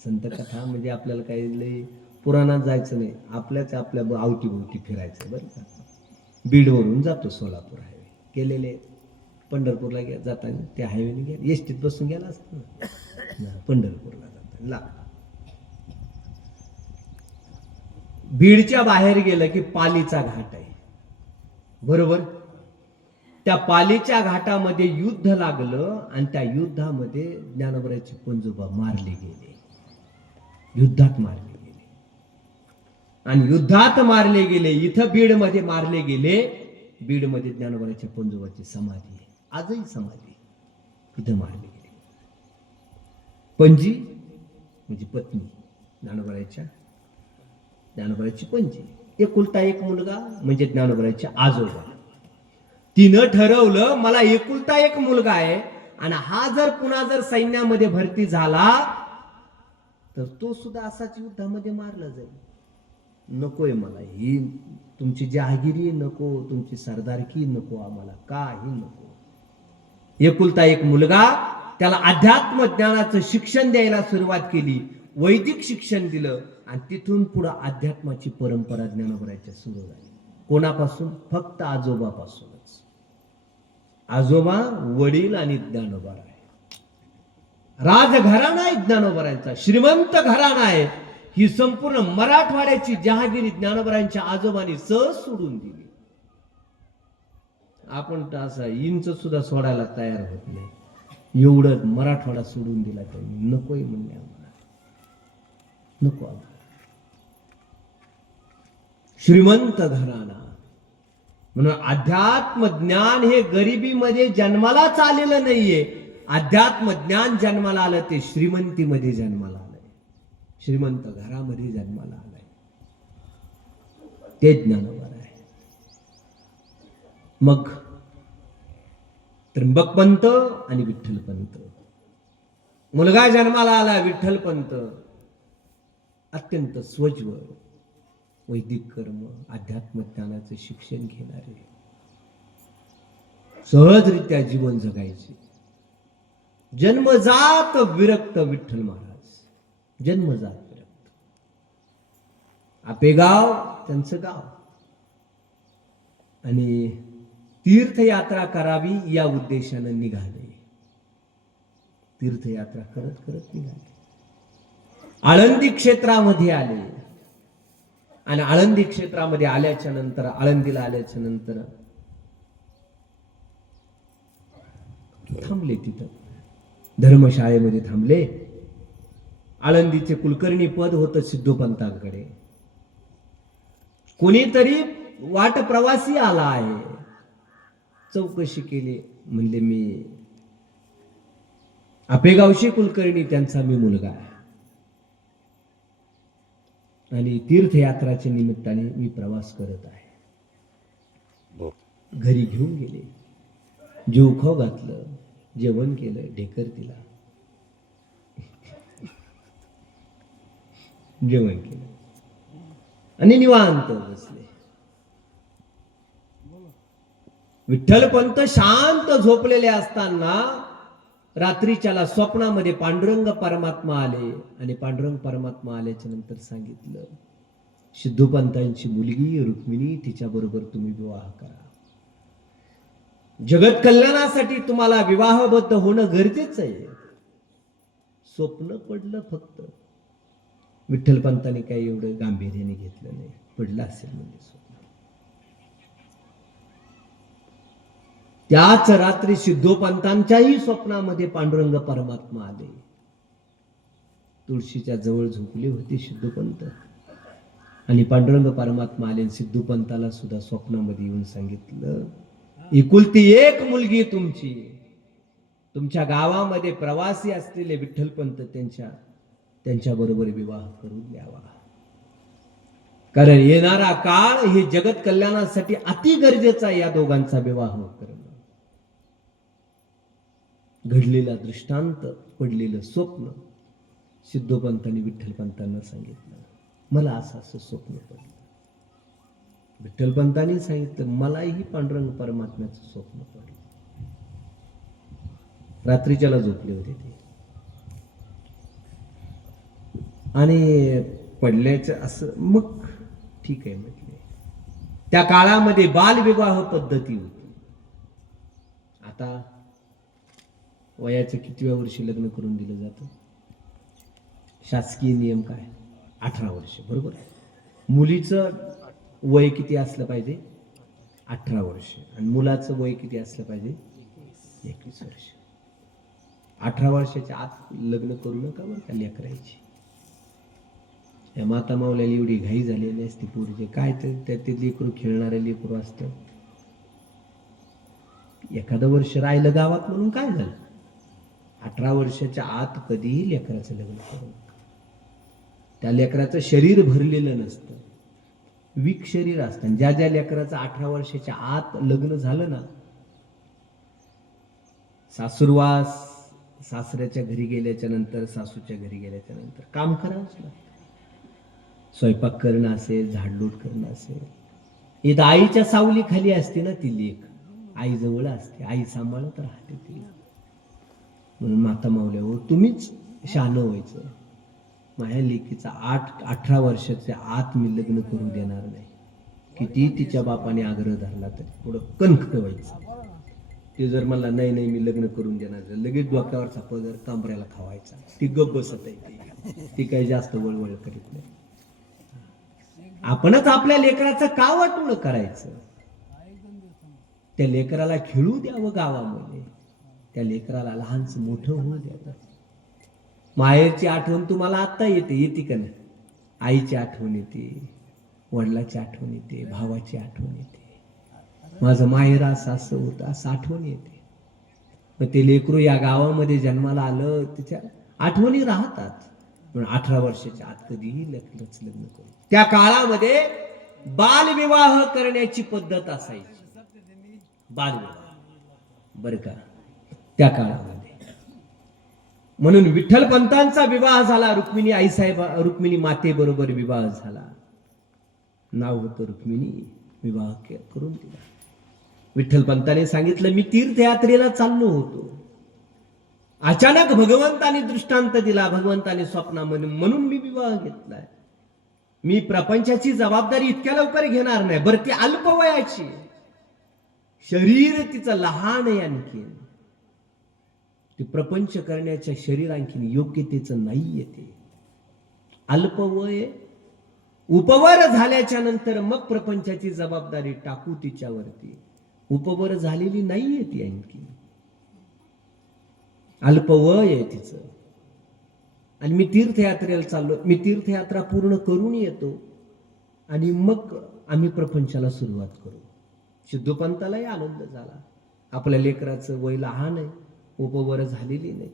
संत कथा म्हणजे आपल्याला काही लई पुराणात जायचं नाही, आपल्याच आपल्या अवतीभोवती फिरायचं बरं का. बीडवरून जातो सोलापूर हायवे. गेलेले पंढरपूरला जाताना त्या हायवेने गेला, एसटीत बसून गेला असतो ना, पंढरपूरला जाताना बीडच्या बाहेर गेलं की पालीचा घाट आहे बरोबर. त्या पालीच्या घाटामध्ये युद्ध लागलं आणि त्या युद्धामध्ये ज्ञानोबराचे पंजोबा मारले गेले, युद्धात मारले गेले. आणि युद्धात मारले गेले, इथं बीडमध्ये मारले गेले. बीडमध्ये ज्ञानोबराच्या पंजोबाची समाधी आहे, आजही समाधी इथं मारले गेले. पंजी म्हणजे पत्नी, ज्ञानोबराची पंजी. एकुलता एक मुलगा म्हणजे ज्ञानोबराचे आजोबा. तिनं ठरवलं मला एकुलता एक मुलगा आहे आणि हा जर पुन्हा जर सैन्यामध्ये भरती झाला तर तो सुद्धा असाच युद्धामध्ये मारला जाईल. नकोय मला ही तुमची जहागिरी नको, तुमची सरदारकी नको, आम्हाला काही नको. एकुलता एक मुलगा, त्याला अध्यात्म ज्ञानाचं शिक्षण द्यायला सुरुवात केली, वैदिक शिक्षण दिलं आणि तिथून पुढे अध्यात्माची परंपरा ज्ञानोबराच्या सुरू झाली. कोणापासून? फक्त आजोबापासूनच. आजोबा, वडील आणि ज्ञानोबा आहे. राजघराणा आहे ज्ञानोबरांचा, श्रीमंत घराणा आहे. ही संपूर्ण मराठवाड्याची जहागिरी ज्ञानोबरांच्या आजोबांनी सहज सोडून दिली. आपण तर असा इंच सुद्धा सोडायला तयार होत नाही, एवढं मराठवाडा सोडून दिला त्यांनी. नकोय म्हणले आम्हाला, नको आम्हाला. श्रीमंत घराणा म्हणून अध्यात्म ज्ञान हे गरिबीमध्ये जन्मालाच आलेलं नाहीये. अध्यात्म ज्ञान जन्माला आलं ते श्रीमंतीमध्ये जन्माला आलंय, श्रीमंत घरामध्ये जन्माला आलंय. ते ज्ञानोबा आहे. मग त्र्यंबकपंत आणि विठ्ठलपंत. मुलगा जन्माला आला विठ्ठलपंत, अत्यंत स्वज्वळ, वैदिक कर्म, अध्यात्म ज्ञानाचे शिक्षण घेणारे, सहजरित्या जीवन जगायचे. जन्मजात विरक्त विठ्ठल महाराज, जन्मजात विरक्त. आपेगाव त्यांचं गाव. आणि तीर्थयात्रा करावी या उद्देशानं निघाले. तीर्थयात्रा करत करत निघाले. आळंदी क्षेत्रामध्ये आले आणि आळंदी क्षेत्रामध्ये आल्याच्या नंतर, आळंदीला आल्याच्या नंतर थांबले. तिथं धर्मशाळेमध्ये थांबले. आळंदीचे कुलकर्णी पद होतं सिद्धोपंतांकडे. कोणीतरी वाट प्रवासी आला आहे, चौकशी केली. म्हणले मी आपेगावशी कुलकर्णी, त्यांचा मी मुलगा आहे आणि तीर्थयात्राच्या निमित्ताने मी प्रवास करत आहे. घरी घेऊन गेले, जेव खाऊ घातलं, जेवण केलं, ढेकर दिला, जेवण केलं आणि निवांत बसले. विठ्ठलपंत शांत झोपलेले असताना रात्रीच्याला स्वप्नामध्ये पांडुरंग परमात्मा आले आणि पांडुरंग परमात्मा आल्याच्या नंतर सांगितलं, सिद्धोपंतांची मुलगी रुक्मिणी, तिच्या बरोबर तुम्ही विवाह करा. जगत कल्याणासाठी तुम्हाला विवाहबद्ध होणं गरजेचं आहे. स्वप्न पडलं फक्त. विठ्ठलपंतांनी काही एवढं गांभीर्याने घेतलं नाही. पडलं असेल म्हणजे स्वप्न. त्याच रात्री सिद्धोपंतांच्याही स्वप्नामध्ये पांडुरंग परमात्मा आले. तुळशीच्या जवळ झोपले होते सिद्धोपंत आणि पांडुरंग परमात्मा आले. सिद्धोपंताला सुद्धा स्वप्नामध्ये येऊन सांगितलं, एकुलती एक मुलगी तुमची, तुमच्या गावामध्ये प्रवासी असलेले विठ्ठलपंत त्यांच्या बरोबर विवाह करून द्यावा. कारण येणारा काळ हे जगत कल्याणासाठी अति गरजेचा आहे, या दोघांचा विवाह करणं. घडलेला दृष्टांत, पडलेलं स्वप्न सिद्धोपंतांनी विठ्ठलपंतांना सांगितलं, मला असं असं स्वप्न पडलं. विठ्ठलपंतांनी सांगितलं, मलाही पांडुरंग परमात्म्याचं स्वप्न पडलं. रात्रीच्याला झोपले होते ते आणि पडल्याचं असं. मग ठीक आहे म्हटले. त्या काळामध्ये बालविवाह पद्धती होती. आता वयाच्या कितव्या वर्षी लग्न करून दिलं जातं? शासकीय नियम काय? 18 वर्ष, बरोबर. मुलीचं वय किती असलं पाहिजे? 18 वर्ष. आणि मुलाचं वय किती असलं पाहिजे? 21 वर्ष. 18 वर्षाच्या आत लग्न करू नका बरं का लेकरायची. या माता मावल्याला एवढी घाई झालेली असते पोरीचे, काय तर ते लेकरू खेळणारे लेकरू असतं. एखादं वर्ष राहिलं गावात म्हणून काय झालं? 18 वर्षाच्या आत कधीही लेकराचं लग्न करू नका. त्या लेकराचं शरीर भरलेलं नसतं, वीक शरीर असतं. ज्या ज्या लेकराचं 18 वर्षाच्या आत लग्न झालं ना, सासूरवास, सासऱ्याच्या घरी गेल्याच्या नंतर, सासूच्या घरी गेल्याच्या नंतर काम करावंच लागतं. स्वयंपाक करणं असेल, झाडलोट करणं असेल. इथं आईच्या सावली खाली असते ना ती लेक, आई जवळ असते, आई सांभाळत राहते ती. म्हणून माता मावल्यावर तुम्हीच शहाणं व्हायचं. माझ्या लेकीचा 18 वर्षाच्या आत मी लग्न करू देणार नाही. किती तिच्या बापाने आग्रह धरला तरी पुढं कणखर व्हायचं. ते जर मला नाही नाही मी लग्न करून देणार, लगेच डोक्यावरचा पदर कांबऱ्याला खावायचा. ती गप्प बसत आहे, ती काही जास्त वळवळ करीत नाही. आपणच आपल्या लेकराचं का वाटोळं करायचं? त्या लेकराला खेळू द्यावं गावामध्ये, त्या लेकराला लहानच मोठं होऊ द्यावं. माहेरची आठवण तुम्हाला आता येते का नाही? आईची आठवण येते, वडिलाची आठवण येते, भावाची आठवण येते. माझं माहेर असं होतं असं आठवण येते. मग ते लेकरू या गावामध्ये जन्माला आलं, त्याच्या आठवणी राहतात. पण 18 वर्षाच्या आत कधीही लग्न करू. त्या काळामध्ये बालविवाह करण्याची पद्धत असायची. बालविवाह बर का त्या काळामध्ये. म्हणून विठ्ठल पंतांचा विवाह झाला, रुक्मिणी आईसाहेब, रुक्मिणी माते बरोबर विवाह झाला. नाव होतं रुक्मिणी. विवाह करून दिला. विठ्ठल पंताने सांगितलं, मी तीर्थयात्रेला चाललो होतो. अचानक भगवंताने दृष्टांत दिला, भगवंताने स्वप्नामध्ये, म्हणून मी विवाह घेतलाय. मी प्रपंचाची जबाबदारी इतक्या लवकर घेणार नाही. बरं ती अल्पवयाची, शरीर तिचं लहान आहे, आणखी ते प्रपंच करण्याच्या शरीर आणखीन योग्यतेचं नाहीये. ते अल्पवय, उपवर झाल्याच्या नंतर मग प्रपंचाची जबाबदारी टाकू तिच्यावरती. उपवर झालेली नाहीये ती, आणखी अल्पवय आहे तिचं. आणि मी तीर्थयात्रेला चाललो, मी तीर्थयात्रा पूर्ण करून येतो आणि मग आम्ही प्रपंचाला सुरुवात करू. सिद्धोपंतालाही आनंद झाला. आपल्या लेकराचं वय लहान आहे, उपवर झालेली नाही,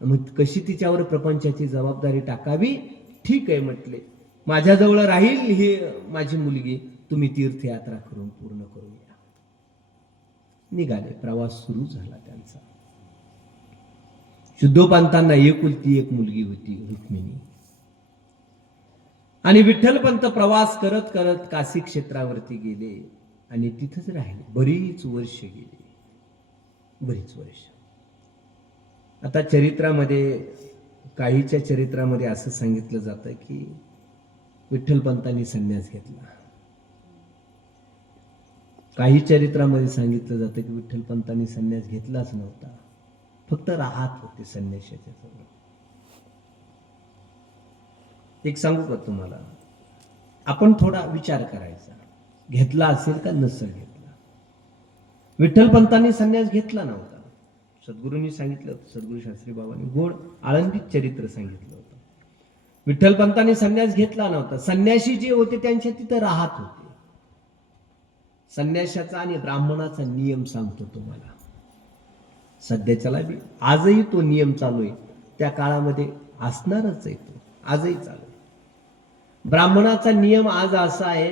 मग कशी तिच्यावर प्रपंचाची जबाबदारी टाकावी? ठीक आहे म्हटले, माझ्याजवळ राहील ही माझी मुलगी, तुम्ही तीर्थयात्रा करून पूर्ण करून या. निघाले. प्रवास सुरू झाला त्यांचा. शुद्धोपंतांना एकुलती एक मुलगी होती, रुक्मिणी. आणि विठ्ठलपंत प्रवास करत करत काशी क्षेत्रावरती गेले आणि तिथंच राहिले. बरीच वर्ष गेली, बरीच वर्ष. आता चरित्रामध्ये, काहीच्या चरित्रामध्ये असं सांगितलं जातं की विठ्ठलपंतांनी संन्यास घेतला. काही चरित्रामध्ये सांगितलं जातं की विठ्ठलपंतांनी संन्यास घेतलाच नव्हता, फक्त राहत होते संन्यासाच्या जवळ. एक सांगू का तुम्हाला? आपण थोडा विचार करायचा, घेतला असेल का नसेल घेतला. विठ्ठलपंतांनी संन्यास घेतला नव्हता. सद्गुरूंनी सांगितलं होतं, सद्गुरू शास्त्री बाबांनी गोड आळंदीत चरित्र सांगितलं होतं. विठ्ठलपंतांनी संन्यास घेतला नव्हता. संन्यासी जे होते त्यांच्या तिथं राहत होते. संन्यासाचा आणि ब्राह्मणाचा नियम सांगतो तुम्हाला. सध्याच्याला बी आजही तो नियम चालू आहे, त्या काळामध्ये असणारच आहे, तो आजही चालू आहे. ब्राह्मणाचा नियम आज असा आहे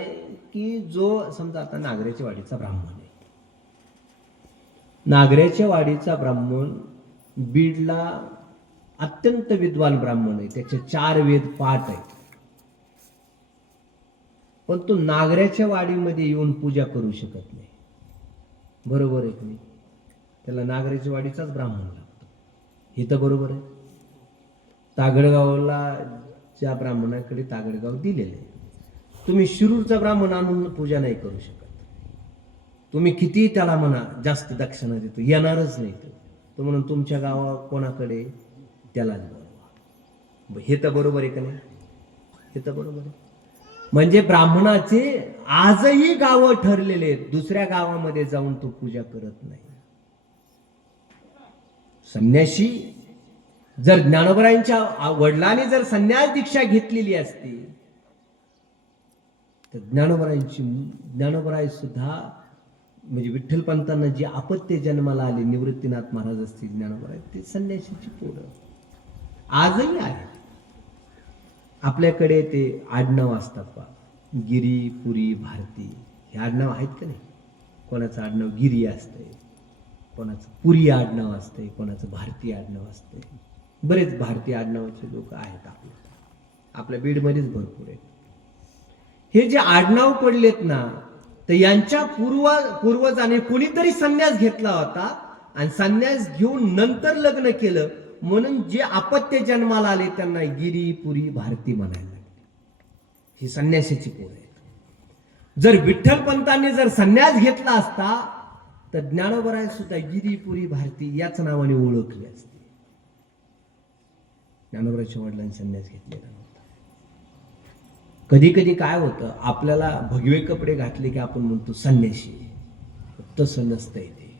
की जो समजा आता नागऱ्याच्या वाडीचा ब्राह्मण आहे, नागऱ्याच्या वाडीचा ब्राह्मण बीडला अत्यंत विद्वान ब्राह्मण आहे, त्याचे 4 वेद पाठ आहेत, पण तो नागऱ्याच्या वाडीमध्ये येऊन पूजा करू शकत नाही. बरोबर आहे की नाही? त्याला नागऱ्याच्या वाडीचाच ब्राह्मण लागतो. हे तर बरोबर आहे. तागडगावला ज्या ब्राह्मणाकडे तागडगाव दिलेले आहे, तुम्ही शिरूरचा ब्राह्मण आणून पूजा नाही करू शकत. तुम्ही किती त्याला म्हणा जास्त दक्षिणा देतो, येणारच नाही. तो म्हणून तुमच्या गावा कोणाकडे त्यालाच बोलवा. हे तर बरोबर आहे का नाही? हे तर बरोबर आहे. म्हणजे ब्राह्मणाचे आजही गावं ठरलेले आहेत, दुसऱ्या गावामध्ये जाऊन तो पूजा करत नाही. संन्याशी जर ज्ञानोबरायांच्या वडिलांनी जर संन्यास दीक्षा घेतलेली असती तर ज्ञानोबराय सुद्धा म्हणजे विठ्ठलपंतांना जी आपत्य जन्माला आले, निवृत्तीनाथ महाराज असतील, ज्ञानोबराय, ते संन्याशीची पोरं आजही आहे. आपल्याकडे ते आडनाव असतात पा, गिरी, पुरी, भारती, हे आडनाव आहेत का नाही? कोणाचं आडनाव गिरी असतंय, कोणाचं पुरी आडनाव असतंय, कोणाचं भारती आडनाव असतंय. बरेच भारतीय आडनावाचे लोक आहेत आपल्या बीडमध्येच भरपूर आहेत. हे जे आडनाव पडलेत ना, तर यांच्या पूर्वजाने कोणीतरी संन्यास घेतला होता आणि संन्यास घेऊन नंतर लग्न केलं, म्हणून जे अपत्य जन्माला आले त्यांना गिरी, पुरी, भारती म्हणायला लागले. ही संन्यासाची पोरं आहेत. जर विठ्ठलपंतांनी जर संन्यास घेतला असता तर ज्ञानोबराय सुद्धा गिरी, पुरी, भारती याच नावाने ओळखली असते. ज्ञानोबरायच्या वडिलांनी संन्यास घेतलेला नव्हता. कधी कधी काय होतं, आपल्याला भगवे कपडे घातले की आपण म्हणतो संन्याशी, तसं नसतंय. ते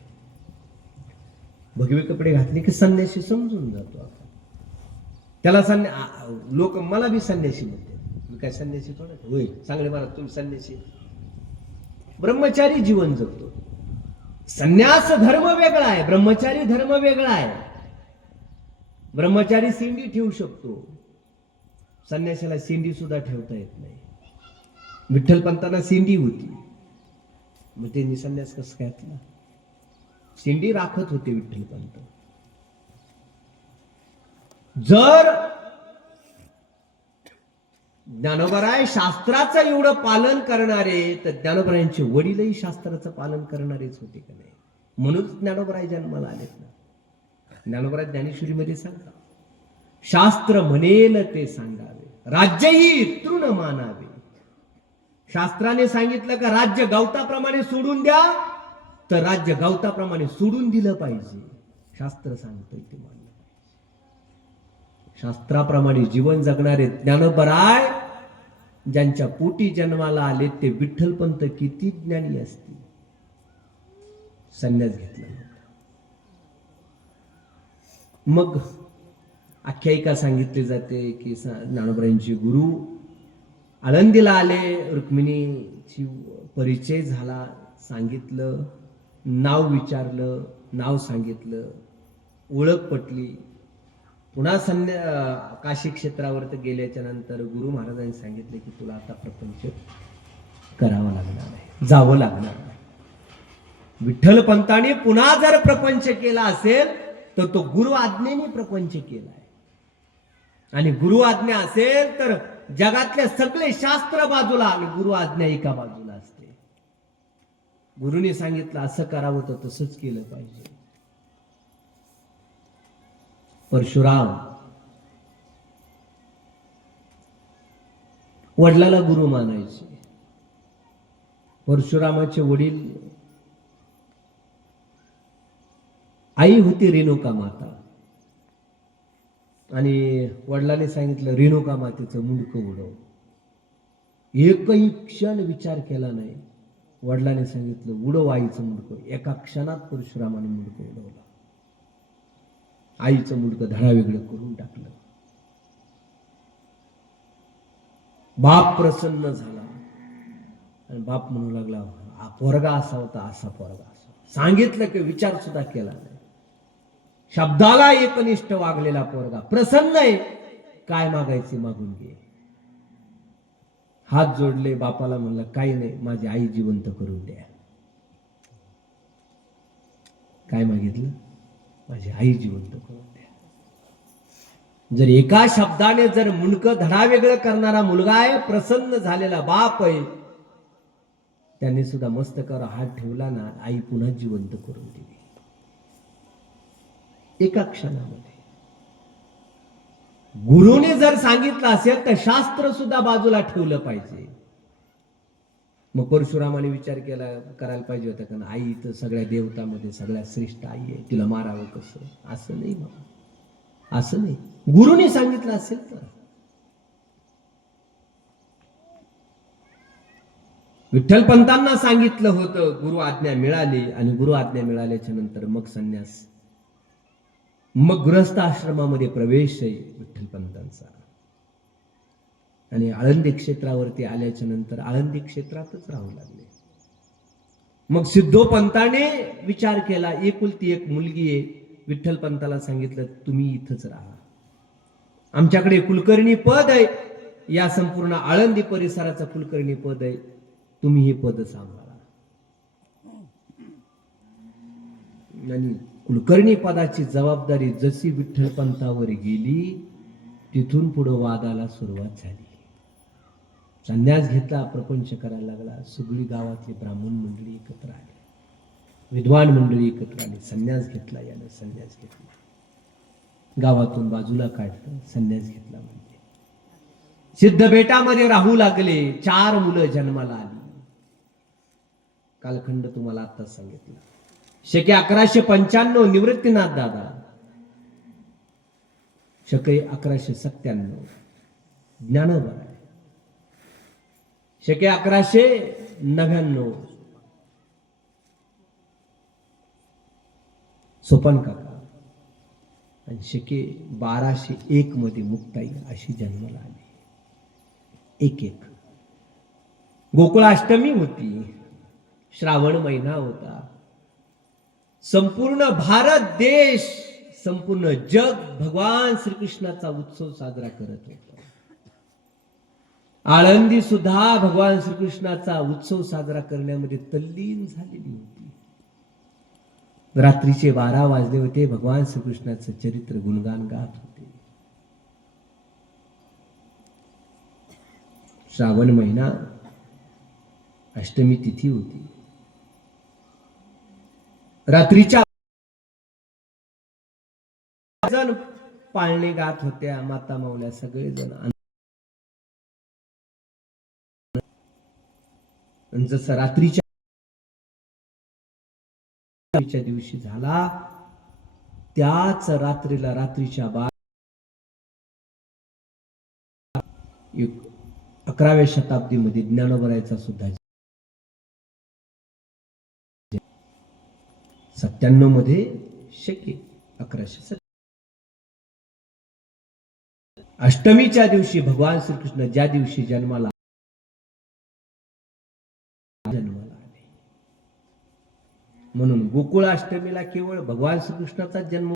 भगवे कपडे घातले की संन्याशी समजून जातो आपण त्याला. लोक मला बी संन्याशी म्हणते, मी काय संन्यासी थोडं होय, चांगले मला तुम्ही संन्यासी. ब्रह्मचारी जीवन जगतो. संन्यास धर्म वेगळा आहे, ब्रह्मचारी धर्म वेगळा आहे. ब्रह्मचारी सिंडी ठेवू शकतो, संन्यासाला सिंडी सुद्धा ठेवता येत नाही. विठ्ठलपंतांना सिंडी होती, मग त्यांनी संन्यास कसं काय घेतला? सिंडी राखत होते विठ्ठलपंत. जर ज्ञानोबराय शास्त्राचं एवढं पालन करणारे, तर ज्ञानोबरायांचे वडीलही शास्त्राचं पालन करणारेच होते का नाही? म्हणून ज्ञानोबराय जन्माला आलेत ना. ज्ञानोबराय ज्ञानेश्वरीमध्ये सांगतात, शास्त्र म्हणेल ते सांगावे, राज्यही तृण मानावे. शास्त्राने सांगितलं का राज्य गवताप्रमाणे सोडून द्या, तर राज्य गवताप्रमाणे सोडून दिलं पाहिजे. शास्त्र सांगतंय ते मानलं. शास्त्राप्रमाणे जीवन जगणारे ज्ञानोबराय ज्यांच्या पोटी जन्माला आले ते विठ्ठलपंत किती ज्ञानी असतील, संन्यास घेतला नव्हता. मग आख्यायिका सांगितली जाते की ज्ञानोबरायांचे गुरु आळंदीला आले, रुक्मिणीची परिचय झाला, सांगितलं, नाव विचारलं, नाव सांगितलं, ओळख पटली. पुन्हा काशी क्षेत्रावर गेल्याच्या नंतर गुरु महाराजांनी सांगितले की तुला आता प्रपंच करावा लागणार आहे, जावं लागणार आहे. विठ्ठलपंतांनी पुन्हा जर प्रपंच केला असेल तर तो गुरु आज्ञेने प्रपंच केलाय. आणि गुरु आज्ञा असेल तर जगातले सगळे शास्त्र बाजूला आणि गुरु आज्ञा एका बाजूला असते. गुरुने सांगितलं असं करावं तर तसंच केलं पाहिजे. परशुराम वडिलाला गुरु मानायचे. परशुरामाचे वडील आई होती रेणुका माता, आणि वडिलांनी सांगितलं रेणुका मातेचं मुंडकं उडव. एकही क्षण विचार केला नाही. वडिलांनी सांगितलं उडव आईचं मुंडकं. एका क्षणात परशुरामाने मुंडकं उडवलं. आईचं मुंडकं धडावेगळं करून टाकलं. बाप प्रसन्न झाला आणि बाप म्हणू लागला, हा पोरगा असा होता, असा पोरगा असा. सांगितलं की विचार सुद्धा केला नाही. शब्दाला एकनिष्ठ वागलेला पोरगा, प्रसन्न आहे, काय मागायचे मागून घे. हात जोडले, बापाला म्हणलं काही नाही, माझी आई जिवंत करून द्या. काय मागितलं? माझी आई जिवंत करून द्या. जर एका शब्दाने जर मुंडकं धडावेगळं करणारा मुलगा आहे, प्रसन्न झालेला बाप आहे, त्यांनी सुद्धा मस्तकावर हात ठेवला ना, आई पुन्हा जिवंत करून दिली एका क्षणामध्ये. गुरुने जर सांगितलं असेल तर शास्त्र सुद्धा बाजूला ठेवलं पाहिजे. मग परशुरामाने विचार करायला पाहिजे होता, कारण आई तर सगळ्या देवतामध्ये सगळ्यात श्रेष्ठ आई आहे, तिला मारावं कसं? असं नाही बाबा, असं नाही. गुरुने सांगितलं असेल तर विठ्ठलपंतांना सांगितलं होतं, गुरु आज्ञा मिळाली आणि गुरु आज्ञा मिळाल्याच्या नंतर मग संन्यास, मग गृहस्थ आश्रमामध्ये प्रवेश आहे विठ्ठलपंतांचा. आणि आळंदी क्षेत्रावरती आल्याच्या नंतर आळंदी क्षेत्रातच राहू लागले. मग सिद्धोपंताने विचार केला, एकुलती एक मुलगी आहे. विठ्ठलपंताला सांगितलं, तुम्ही इथंच राहा, आमच्याकडे कुलकर्णी पद आहे, या संपूर्ण आळंदी परिसराचं कुलकर्णी पद आहे, तुम्ही हे पद सांभाळा. आणि कुलकर्णी पदाची जबाबदारी जशी विठ्ठलपंतावर गेली, तिथून पुढे वादाला सुरुवात झाली. संन्यास घेतला, प्रपंच करायला लागला. सगळी गावातली ब्राह्मण मंडळी एकत्र आली, विद्वान मंडळी एकत्र आली. संन्यास घेतला, यानं संन्यास घेतला, गावातून बाजूला काढलं, संन्यास घेतला म्हणजे सिद्ध बेटामध्ये राहू लागले. 4 मुलं जन्माला आली. कालखंड तुम्हाला आत्ताच सांगितलं. शके 1195 निवृत्तीनाथ दादा, शके 1197 ज्ञानोबा आहे, शके 1199 सोपान काका, आणि शके 1201 मध्ये मुक्ताई अशी जन्माला आली. एक एक. गोकुळाष्टमी होती, श्रावण महिना होता. संपूर्ण भारत देश, संपूर्ण जग भगवान श्रीकृष्णाचा उत्सव साजरा करत होता. आळंदी सुद्धा भगवान श्रीकृष्णाचा उत्सव साजरा करण्यामध्ये तल्लीन झालेली होती. रात्रीचे 12 वाजले होते, भगवान श्रीकृष्णाचं चरित्र गुणगान गात होते. श्रावण महिना, अष्टमी तिथी होती. रात्रीच्या जण पाळणे गात होत्या, माता माऊल्या सगळेजण. जसं रात्रीच्या दिवशी झाला, त्याच रात्रीला, रात्रीच्या 11व्या शताब्दीमध्ये ज्ञानोबरायचा सुद्धा 97 मध्ये शके 1197 अष्टमीच्या दिवशी भगवान श्रीकृष्ण ज्या दिवशी जन्माला आले, म्हणून गोकुळाष्टमीला केवळ भगवान श्रीकृष्णाचा जन्म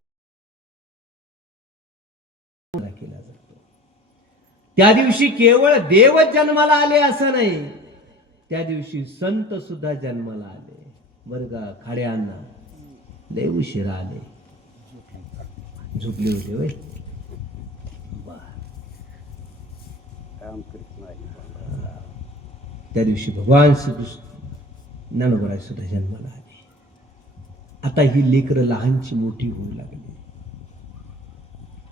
केला जातो. त्या दिवशी केवळ देव जन्माला आले असं नाही, त्या दिवशी संत सुद्धा जन्माला आले. वर्गा खाड्यांना लय उशिरा आले, झोपले होते. वय त्या दिवशी भगवान श्रीकृष्ण ज्ञानोबराय सुद्धा जन्माला आले. आता ही लेकरं लहानची मोठी होऊ लागली.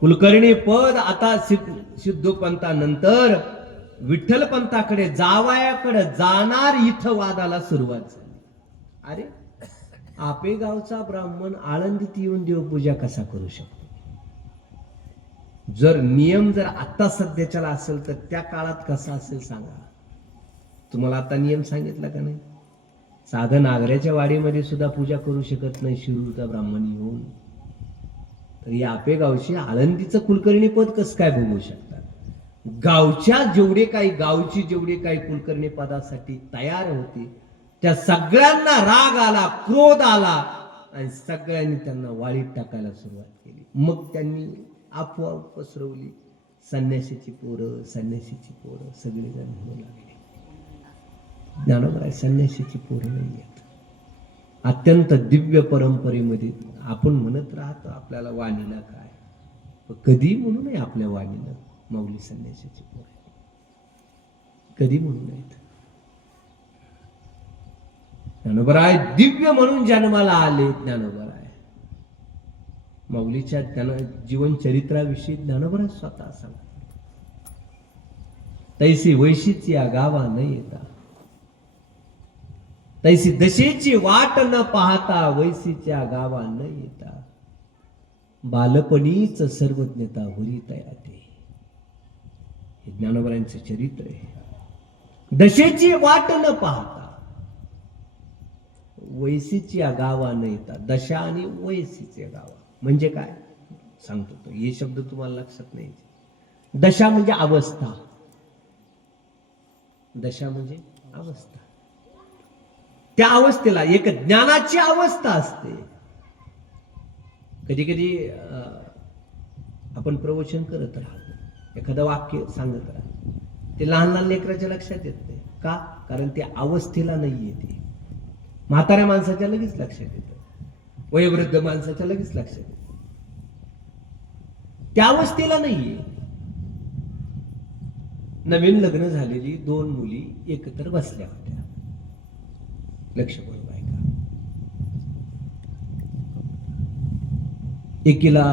कुलकर्णी पद आता सिद्धोपंतानंतर विठ्ठलपंताकडे, जावयाकडे जाणार, इथं वादाला सुरुवात झाली. अरे, आपेगावचा ब्राह्मण आळंदीत येऊन देवपूजा कसा करू शकतो? जर नियम जर आता सध्याच्याला असेल तर त्या काळात कसा असेल सांगा. तुम्हाला आता नियम सांगितला का नाही? साधं नागऱ्याच्या वाडीमध्ये सुद्धा पूजा करू शकत नाही शिरूरचा ब्राह्मण येऊन, तर या आपेगावशी आळंदीचं कुलकर्णी पद कसं काय भोगू शकतात? गावच्या गावची जेवढे काही कुलकर्णी पदासाठी तयार होते, त्या सगळ्यांना राग आला, क्रोध आला, आणि सगळ्यांनी त्यांना वाळीत टाकायला सुरुवात केली. मग त्यांनी अफवा पसरवली, संन्यासीची पोरं, संन्यासीची पोरं. सगळेजण म्हणू लागले, ज्ञानोबराय संन्यासीची पोरं नाही आहेत. अत्यंत दिव्य परंपरेमध्ये आपण म्हणत राहतो आपल्याला वाणीला काय, पण कधी म्हणू नये आपल्या वाणीला माऊली संन्यासीची पोरं, कधी म्हणू नयेत. ज्ञानोबराय दिव्य म्हणून जन्माला आले. ज्ञानोबराय माऊलीच्या जीवन चरित्राविषयी ज्ञानोबराय स्वतः सांगतात, तैसी वैशीची या गावा न येता, तैसी दशेची वाट न पाहता, वैसीच्या गावा न येता, बालपणीच सर्वज्ञता होरी तयाते. हे ज्ञानोबरायांचं चरित्र आहे. दशेची वाट न पाहता वैसीची गावा न येता, दशा आणि वैसीची गावा म्हणजे काय सांगतो तो, हे शब्द तुम्हाला लक्षात नाही. दशा म्हणजे अवस्था, दशा म्हणजे अवस्था. त्या अवस्थेला एक ज्ञानाची अवस्था असते. कधी कधी आपण प्रवचन करत राहतो, एखादं वाक्य सांगत राहतो, ते लहान लहान लेकराच्या लक्षात येत नाही. का? कारण ते अवस्थेला नाही येते. म्हाताऱ्या माणसाच्या लगेच लक्षात येतं, वयोवृद्ध माणसाच्या लगेच लक्षात येतं. त्या अवस्थेला नाहीये. नवीन लग्न झालेली दोन मुली एकत्र बसल्या होत्या. लक्ष करून ऐका. एकीला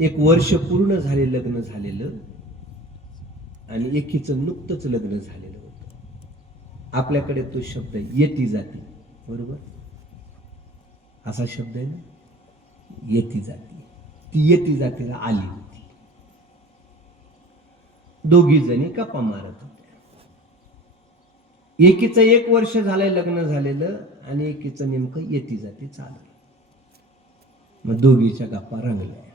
1 वर्ष पूर्ण झाले लग्न झालेलं आणि एकीचं नुकतंच लग्न झालेलं होतं. आपल्याकडे तो शब्द येती जाती, बरोबर? असा शब्द आहे ना, येती जाती. ती येती जातीला आली होती. दोघी जणी गप्पा मारत होत्या. एकीचं 1 वर्ष झालंय लग्न झालेलं आणि एकीचं नेमकं येती जाती चालू. मग दोघीच्या गप्पा रंगल्या.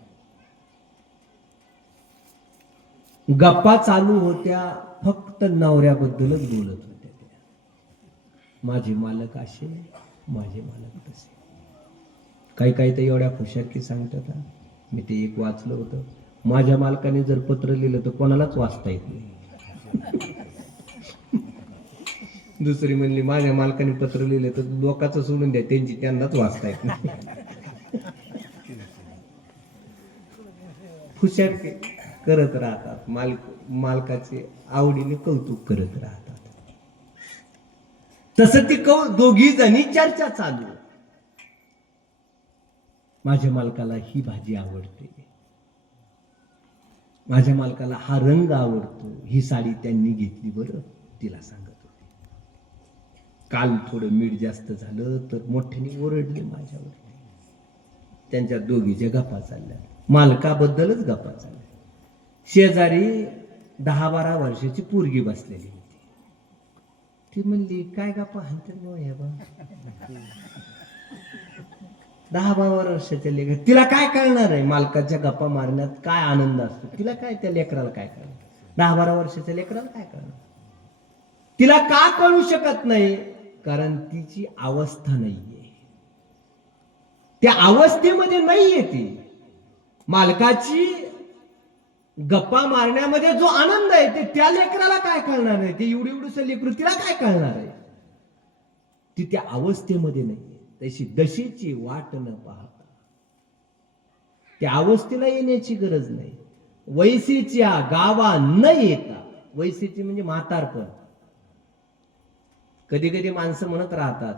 गप्पा चालू होत्या, फक्त नवऱ्याबद्दलच बोलत होत्या त्या. माझे मालक असे, माझे मालक तसे. काही काही तर एवढ्या खुशाकी सांगतात. मी ते एक वाचलं होतं, माझ्या मालकाने जर पत्र लिहिलं तर कोणालाच वाचता येत नाही. दुसरी म्हणली, माझ्या मालकाने पत्र लिहिलं तर लोकांचं सोडून द्या, त्यांची त्यांनाच वाचता येत नाही. खुशाकी करत राहतात, मालकाचे आवडीने कौतुक करत राहतात. तसं ती दोघी जणी चर्चा चालू. माझ्या मालकाला ही भाजी आवडते, माझ्या मालकाला हा रंग आवडतो, ही साडी त्यांनी घेतली बरं, तिला सांगत होते. काल थोडं मीठ जास्त झालं तर मोठ्याने ओरडले माझ्यावर. त्यांच्या दोघीच्या गप्पा चालल्या, मालकाबद्दलच गप्पा चालल्या. शेजारी 10-12 वर्षाची पोरगी बसलेली होती. ती म्हणली, काय गप्पा हाणतात मग हे बा? 10-12 वर्षाच्या लेकर, तिला काय कळणार आहे मालकाच्या गप्पा मारण्यात काय आनंद असतो? तिला काय, त्या लेकराला काय कळणार? 10-12 वर्षाच्या लेकराला काय कळणार? तिला का कळू शकत नाही? कारण तिची अवस्था नाहीये, त्या अवस्थेमध्ये नाहीये ती. मालकाची गप्पा मारण्यामध्ये जो आनंद आहे ते त्या लेकराला काय कळणार आहे? ते एवढं लेकरू, तिला काय कळणार आहे? ती त्या अवस्थेमध्ये नाहीये. तशी दशेची वाट न पाहता, त्या अवस्थेला येण्याची गरज नाही. वैसीच्या गावा न येता, वैसीची म्हणजे म्हातारपण. कधी कधी माणसं म्हणत राहतात,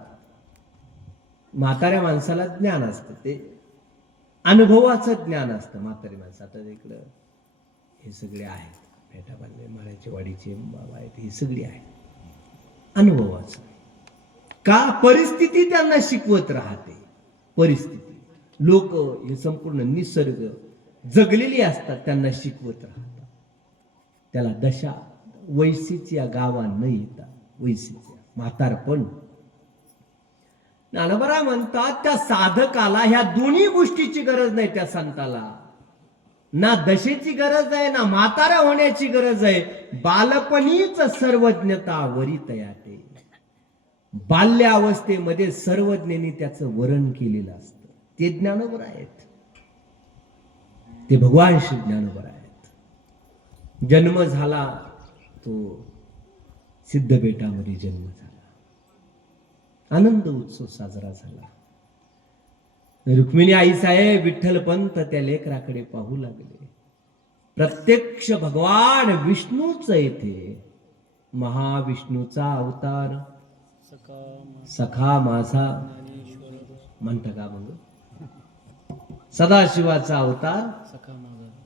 म्हाताऱ्या माणसाला ज्ञान असतं, ते अनुभवाचं ज्ञान असतं म्हातारी माणसं. आता इकडं हे सगळे आहेत, फेटाबांधे, माळ्याच्या वाडीचे बाबा आहेत, हे सगळे आहेत अनुभवाचं. का? परिस्थिती त्यांना शिकवत राहते. परिस्थिती, लोक, हे संपूर्ण निसर्ग जगलेली असतात, त्यांना शिकवत राहतात. त्याला दशा, वैसीच्या गावा न येता, वैसीच्या म्हातारपण. ज्ञानोबा म्हणतात, त्या साधकाला ह्या दोन्ही गोष्टीची गरज नाही. त्या संताला ना दशेची गरज आहे, ना म्हातारा होण्याची गरज आहे. बालपणीच सर्वज्ञता वरी तयाते. बाल्यावस्थेमध्ये सर्वज्ञांनी त्याचं वरण केलेलं असतं. ते ज्ञानोबा आहेत, ते भगवान श्री ज्ञानोबा आहेत. जन्म झाला तो सिद्धबेटामध्ये जन्म झाला, आनंद उत्सव साजरा झाला. रुक्मिणी आई साहेब विठ्ठल पंत त्या लेकराकडे पाहू लागले. प्रत्यक्ष भगवान विष्णूच येथे, महाविष्णूचा अवतार, सखा माझा म्हणता का बघ, सदाशिवाचा अवतार,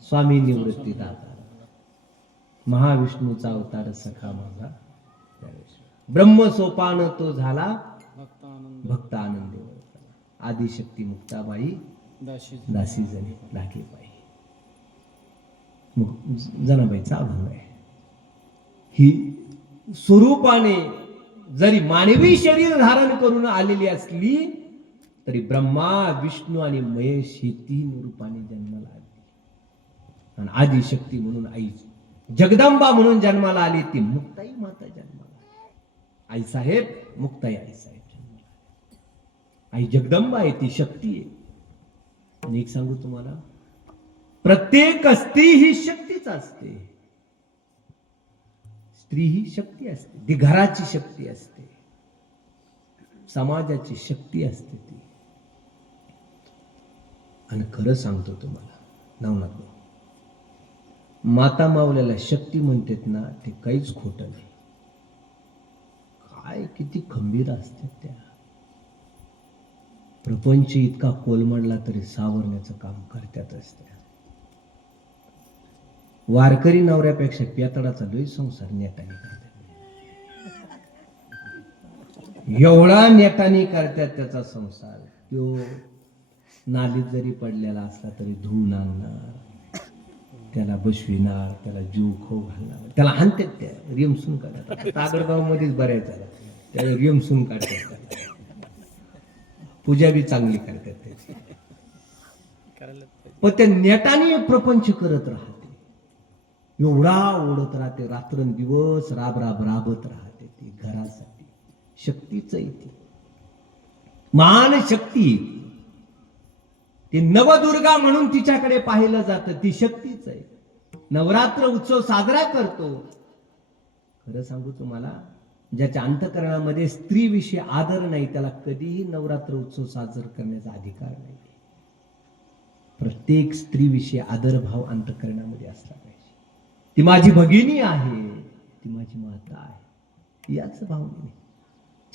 स्वामी निवृत्ती दाता, महाविष्णूचा अवतार सखा माझा. ब्रह्म सोपान तो झाला, भक्त आनंदी वर्तला. आदिशक्ती मुक्ताबाई दासी जणी लागली बाई. जनाबाईचा अभंग आहे. ही स्वरूपाने जरी मानवी शरीर धारण करून आलेली असली तरी ब्रह्मा विष्णू आणि महेश ही 3 रूपाने जन्माला आली. आणि आदिशक्ती म्हणून आई जगदंबा म्हणून जन्माला आली ती मुक्ताई माता जन्माला आली. आई साहेब मुक्ताई आई साहेब जन्माला आली. आई जगदंबा आहे, ती शक्ती आहे. आणि एक सांगू तुम्हाला, प्रत्येक स्त्री ही शक्तीच असते. स्त्री ही शक्ती असते, ती घराची शक्ती असते, समाजाची शक्ती असते ती. आणि खरं सांगतो तुम्हाला नवनाथ, माता मावल्याला शक्ती म्हणतात ना, ते काहीच खोटं नाही. काय किती खंबीर असतात त्या. प्रपंच इतका कोलमडला तरी सावरण्याचं काम करतातच त्या. वारकरी नवऱ्यापेक्षा पेतडाचा लय संसार नेटाने करतात. एवढा नेटाने करतात त्याचा संसार. तो नालीत जरी पडलेला असला तरी धुवून आणणार, त्याला बसविणार, त्याला जीव खाऊ घालणार, त्याला हाणतात त्या रिमसून काढतात. तागडगाव मध्येच बऱ्याच त्याला रिमसून काढतात. पूजा बी चांगली करतात त्याची. पण त्या नेटाने प्रपंच करत राहते. एवढा ओढत राहते, रात्रंदिवस राब राब राबत राहते ती घरासाठी. शक्तीच आहे ती, महान शक्ती. ती नवदुर्गा म्हणून तिच्याकडे पाहिलं जातं. ती शक्तीच आहे. नवरात्र उत्सव साजरा करतो. खरं सांगू तुम्हाला, ज्याच्या अंतःकरणामध्ये स्त्रीविषयी आदर नाही त्याला कधीही नवरात्र उत्सव साजरा करण्याचा अधिकार नाही. प्रत्येक स्त्रीविषयी आदरभाव अंतःकरणामध्ये असला पाहिजे. ती माझी भगिनी आहे, ती माझी माता आहे, याच भावनेने.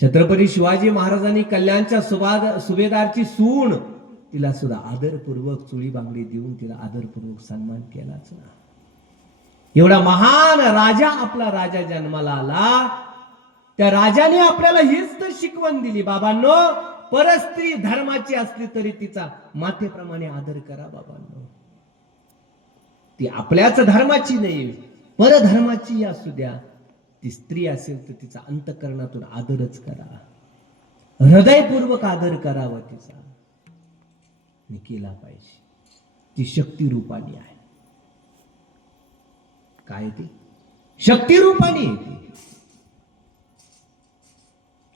छत्रपती शिवाजी महाराजांनी कल्याणच्या सुभेदारची सून, तिला सुद्धा आदरपूर्वक चुळी बांगडी देऊन तिला आदरपूर्वक सन्मान केलाच ना. एवढा महान राजा आपला राजा जन्माला आला, त्या राजाने आपल्याला हीच तर शिकवण दिली, बाबांनो, परस्त्री धर्माची असली तरी तिचा मातेप्रमाणे आदर करा. बाबांनो, ती आपल्याच धर्माची नाही, परधर्माची असू द्या. ती स्त्री असेल तर तिचा अंतःकरणातून आदरच करा, हृदयपूर्वक आदर करावा तिचा, केला पाहिजे. ती शक्ती रूपाने आहे. काय ती शक्ती रूपाने येते.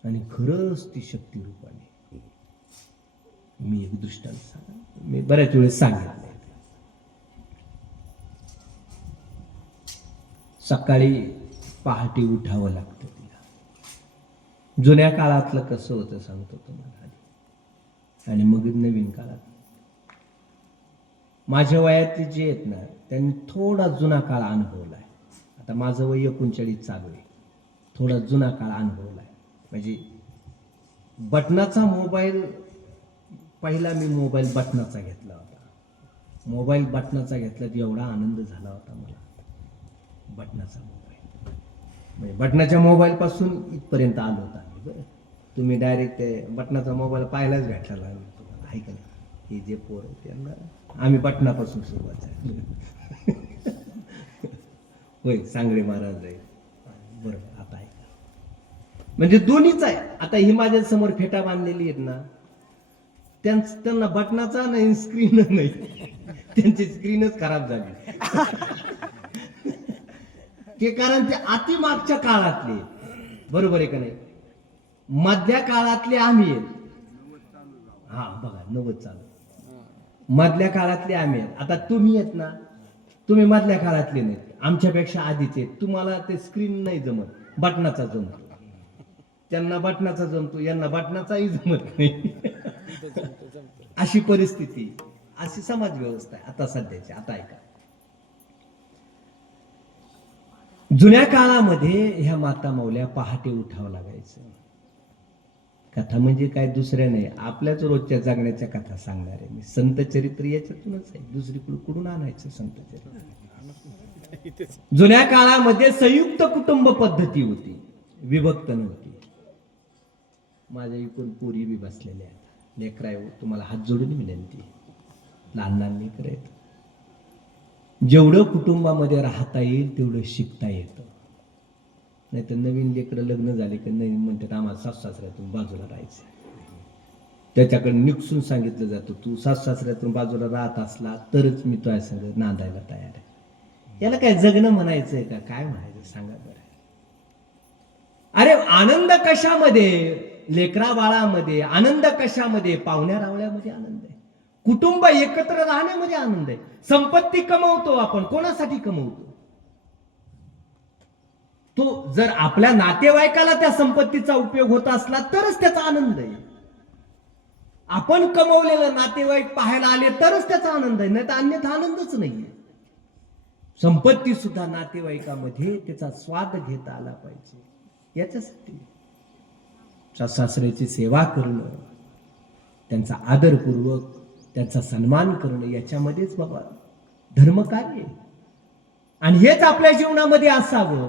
आणि खरंच ती शक्ती रूपाने. मी एक दृष्टांत सांगा, मी बऱ्याच वेळेस सांगितलं. सकाळी पहाटे उठावं लागतं तिला. जुन्या काळातलं कसं होतं सांगतो तुम्हाला, आणि मग नवीन काळात. माझ्या वयातले जे आहेत ना, त्यांनी थोडा जुना काळ अनुभवलाय. आता माझं वय 39 चालू आहे. थोडा जुना काळ अनुभवलाय. म्हणजे बटनाचा मोबाईल, पहिला मी मोबाईल बटनाचा घेतला होता. मोबाईल बटनाचा घेतला, एवढा आनंद झाला होता मला. बटनाचा मोबाईल म्हणजे बटनाच्या मोबाईल पासून इथपर्यंत आलो होता. बरं, तुम्ही डायरेक्ट ते बटनाचा मोबाईल पाहायलाच भेटला तुम्हाला, आहे का नाही. हे जे पोर त्यांना आम्ही बटनापासून सुरुवात झाली. होय, सांगळे महाराज आहे. बरोबर, आता आहे का, म्हणजे दोन्हीच आहे. आता ही माझ्या समोर फेटा बांधलेली आहेत ना, त्यांना बटनाचा नाही, स्क्रीन नाही, त्यांची स्क्रीनच खराब झाली. ते कारण ते अति मागच्या काळातले, बरोबर आहे का नाही. मधल्या काळातले आम्ही आहेत. हा बघा, 90 चालू. मधल्या काळातले आम्ही आहेत. आता तुम्ही आहेत ना, तुम्ही मधल्या काळातले नाहीत, आमच्यापेक्षा आधीच आहेत. तुम्हाला ते स्क्रीन नाही जमत, बटनाचा जमतो. त्यांना बटनाचा जमतो, यांना बटनाचाही जमत नाही. अशी परिस्थिती, अशी समाज व्यवस्था आहे आता सध्याची. आता ऐका, जुन्या काळामध्ये ह्या माता माऊल्या पहाटे उठावं लागायचं. कथा म्हणजे काय दुसऱ्या नाही, आपल्याच रोजच्या जगण्याच्या कथा सांगणार आहे मी. संत चरित्र याच्यातूनच आहे, दुसरीकडे कुठून आणायचं संत चरित्र. जुन्या काळामध्ये संयुक्त कुटुंब पद्धती होती, विभक्त नव्हती. माझ्या इकडून पोरी बी बसलेल्या आहेत. लेकरा, तुम्हाला हात जोडून विनंती, लहान लहान लेकर आहेत. जेवढं कुटुंबामध्ये राहता येईल तेवढं शिकता येतं. नाही तर नवीन लेकरं लग्न झाले की नवीन म्हणतात आम्हाला सासऱ्यातून बाजूला राहायचं. त्याच्याकडे निकसून सांगितलं जातं, तू सासऱ्यातून बाजूला राहत असला तरच मी तुझ्या संग नांदायला तयार आहे. याला काय जगणं म्हणायचंय का? काय म्हणायचं सांगा बरं. अरे आनंद कशामध्ये? लेकरा बाळामध्ये आनंद, कशामध्ये? पाहुण्या रावळ्यामध्ये आनंद आहे, कुटुंब एकत्र राहण्यामध्ये आनंद आहे. संपत्ती कमवतो आपण, कोणासाठी कमवतो? तो जर आपल्या नातेवाईकाला त्या संपत्तीचा उपयोग होत असला तरच त्याचा आनंद आहे. आपण कमवलेलं नातेवाईक पाहायला आले तरच त्याचा आनंद आहे, नाही तर अन्यथा आनंदच नाहीये. संपत्ती सुद्धा नातेवाईकामध्ये त्याचा स्वाद घेता आला पाहिजे. याच्यासाठी सासऱ्याची सेवा करणं, त्यांचा आदरपूर्वक त्यांचा सन्मान करणं, याच्यामध्येच बाबा धर्मकार्य. आणि हेच आपल्या जीवनामध्ये असावं,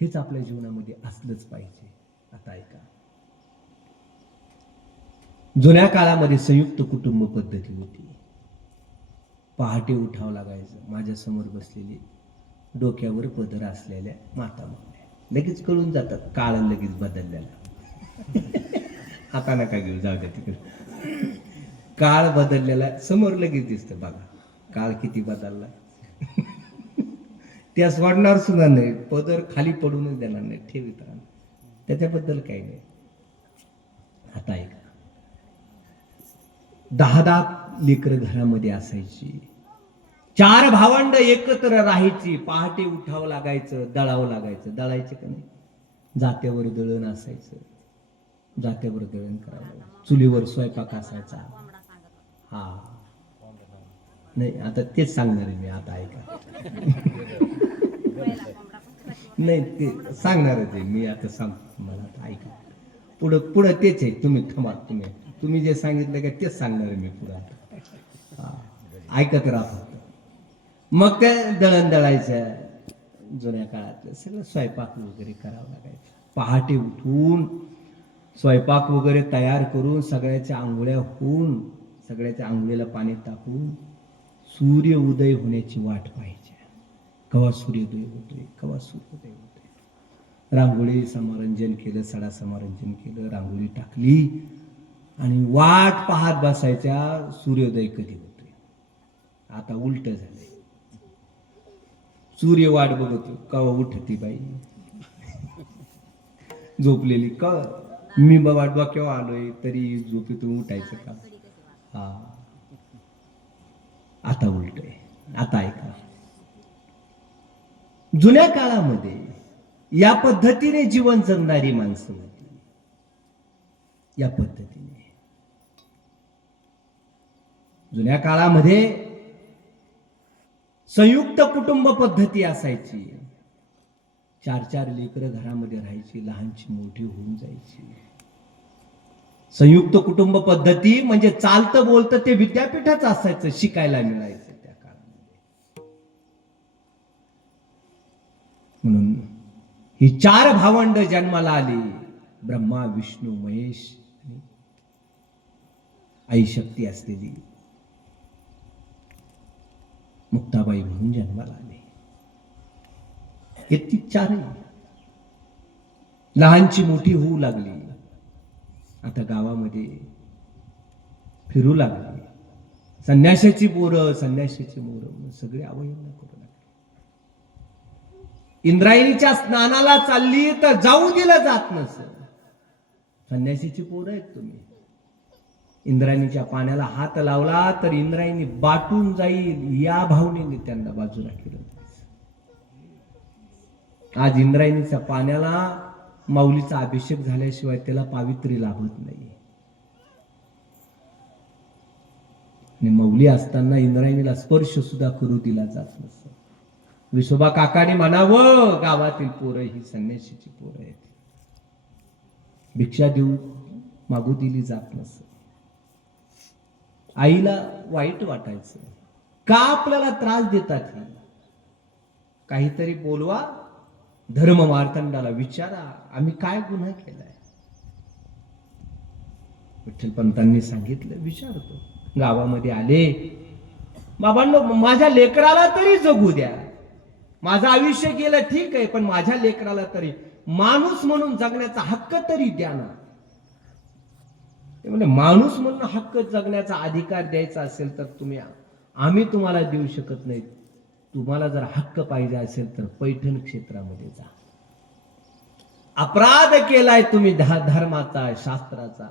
हेच आपल्या जीवनामध्ये असलंच पाहिजे. आता ऐका, जुन्या काळामध्ये संयुक्त कुटुंब पद्धती होती. पहाटे उठावं लागायचं. माझ्या समोर बसलेली डोक्यावर पदर असलेल्या माता मावल्या लगेच कळून जातात, काळ लगेच बदललेला. आता नका घेऊ, जाऊ द्या तिकडे. काळ बदललेला समोर लगेच दिसतं. बघा काळ किती बदलला. त्या सोडणार सुद्धा नाही, पदर खाली पडूनच देणार नाही, ठेवीत राहणार. त्याच्याबद्दल काही नाही. आता ऐका, 10 लेकरं घरामध्ये असायची. 4 भावंड एकत्र राहायची. पहाटे उठावं लागायचं, दळावं लागायचं. दळायचं का नाही? जात्यावर दळण असायचं, जात्यावर दळण करावं. चुलीवर स्वयंपाक असायचा. हा नाही, आता तेच सांगणार आहे मी. आता ऐका, नाही ते सांगणारच आहे मी. आता सांगतो तुम्हाला. आता ऐका, पुढं पुढं तेच आहे. तुम्ही थांबा, तुम्ही जे सांगितलं का तेच सांगणार आहे मी पुढं. आता ऐकत राहा. मग त्या दळण दळायचं. जुन्या काळातलं सगळं स्वयंपाक वगैरे करावं लागायचं. पहाटे उठून स्वयंपाक वगैरे तयार करून सगळ्याच्या आंघोळ्या होऊन, सगळ्याच्या आंघोळीला पाणी टाकून सूर्य उदय होण्याची वाट पाहायची. कवा सूर्योदय होतोय, कवा सूर्योदय होतोय. रांगोळी समारंजन केलं, सडा समारंजन केलं, रांगोळी टाकली आणि वाट पाहत बसायच्या सूर्योदय कधी होतोय. आता उलट झालंय. सूर्य वाट बघतो, कवा उठती बाई झोपलेली. का मी बाबा डोक्यावर आलोय तरी झोपेतून उठायचं का? हा, आता उलट आहे. आता ऐका, जुन्या काळामध्ये या पद्धतीने जीवन जगणारी माणसं होती. या पद्धतीने जुन्या काळामध्ये संयुक्त कुटुंब पद्धती असायची. 4 लेकरं घरामध्ये राहायची, लहानची मोठी होऊन जायची. संयुक्त कुटुंब पद्धती म्हणजे चालतं बोलतं ते विद्यापीठच असायचं, शिकायला मिळायचं त्या काळामध्ये. म्हणून ही 4 भावंड जन्माला आली. ब्रह्मा, विष्णू, महेश आणि आई शक्ती असलेली मुक्ताबाई म्हणून जन्माला आले. हे 4 लहानची मोठी होऊ लागली. आता गावामध्ये फिरू लागली. संन्याशाची पोरं, संन्याशाची मोरं सगळे अवयवना करू लागले. इंद्रायणीच्या स्नानाला चालली तर जाऊ दिलं जात नसं. संन्याशीची पोरं आहेत तुम्ही. इंद्रायणीच्या पाण्याला हात लावला तर इंद्रायणी बाटून जाईल, या भावनेने त्यांना बाजूला केलं. आज इंद्रायणीच्या पाण्याला माऊलीचा अभिषेक झाल्याशिवाय त्याला पावित्र्य लाभत नाही. आणि माऊली असताना इंद्रायणीला स्पर्श सुद्धा करू दिला जात नसतो. विसोबा काकाने म्हणावं, गावातील पोरं ही संन्याशीची पोरं आहेत. भिक्षा देऊ मागू दिली जात नसत. आईला वाईट वाटायचं, का आपल्याला त्रास देतात ही? काहीतरी बोलवा, धर्म मार्तंडाला विचारा, आम्ही काय गुन्हा केलाय? विठ्ठलपंतांनी सांगितलं, विचारतो. गावामध्ये आले, बाबांनो माझ्या लेकराला तरी जगू द्या. माझं आयुष्य गेलं ठीक आहे, पण माझ्या लेकराला तरी माणूस म्हणून जगण्याचा हक्क तरी द्या ना. ते म्हणजे माणूस म्हणून हक्क जगण्याचा अधिकार द्यायचा असेल तर तुम्ही, आम्ही तुम्हाला देऊ शकत नाही. तुम्हाला जर हक्क पाहिजे असेल तर पैठण क्षेत्रामध्ये जा. अपराध केलाय तुम्ही धर्माचा, शास्त्राचा,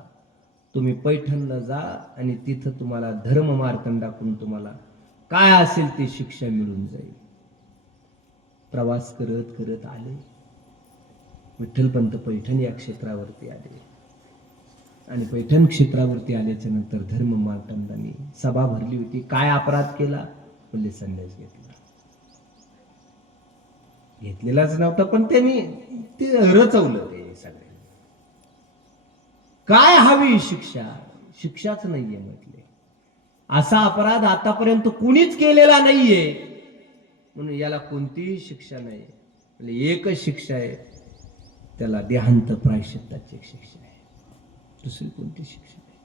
तुम्ही पैठणला जा आणि तिथं तुम्हाला धर्म मार्तंडाकडून तुम्हाला काय असेल ते शिक्षा मिळून जाईल. प्रवास करत करत आले. विठ्ठलपंत पैठण या क्षेत्रावरती आले आणि पैठण क्षेत्रावरती आल्याच्या नंतर धर्म मार्तंडांनी सभा भरली होती. काय अपराध केला? बोलले संन्यास घेतला. घेतलेलाच नव्हता, पण त्यांनी ते रचवलं. ते सगळे काय हवी शिक्षा? शिक्षाच नाहीये म्हटले. असा अपराध आतापर्यंत कुणीच केलेला नाहीये, म्हणून याला कोणतीही शिक्षा नाही. म्हणजे एकच शिक्षा आहे, त्याला देहांत प्रायश्चित्ताची एक शिक्षा आहे. दुसरी कोणती शिक्षा नाही.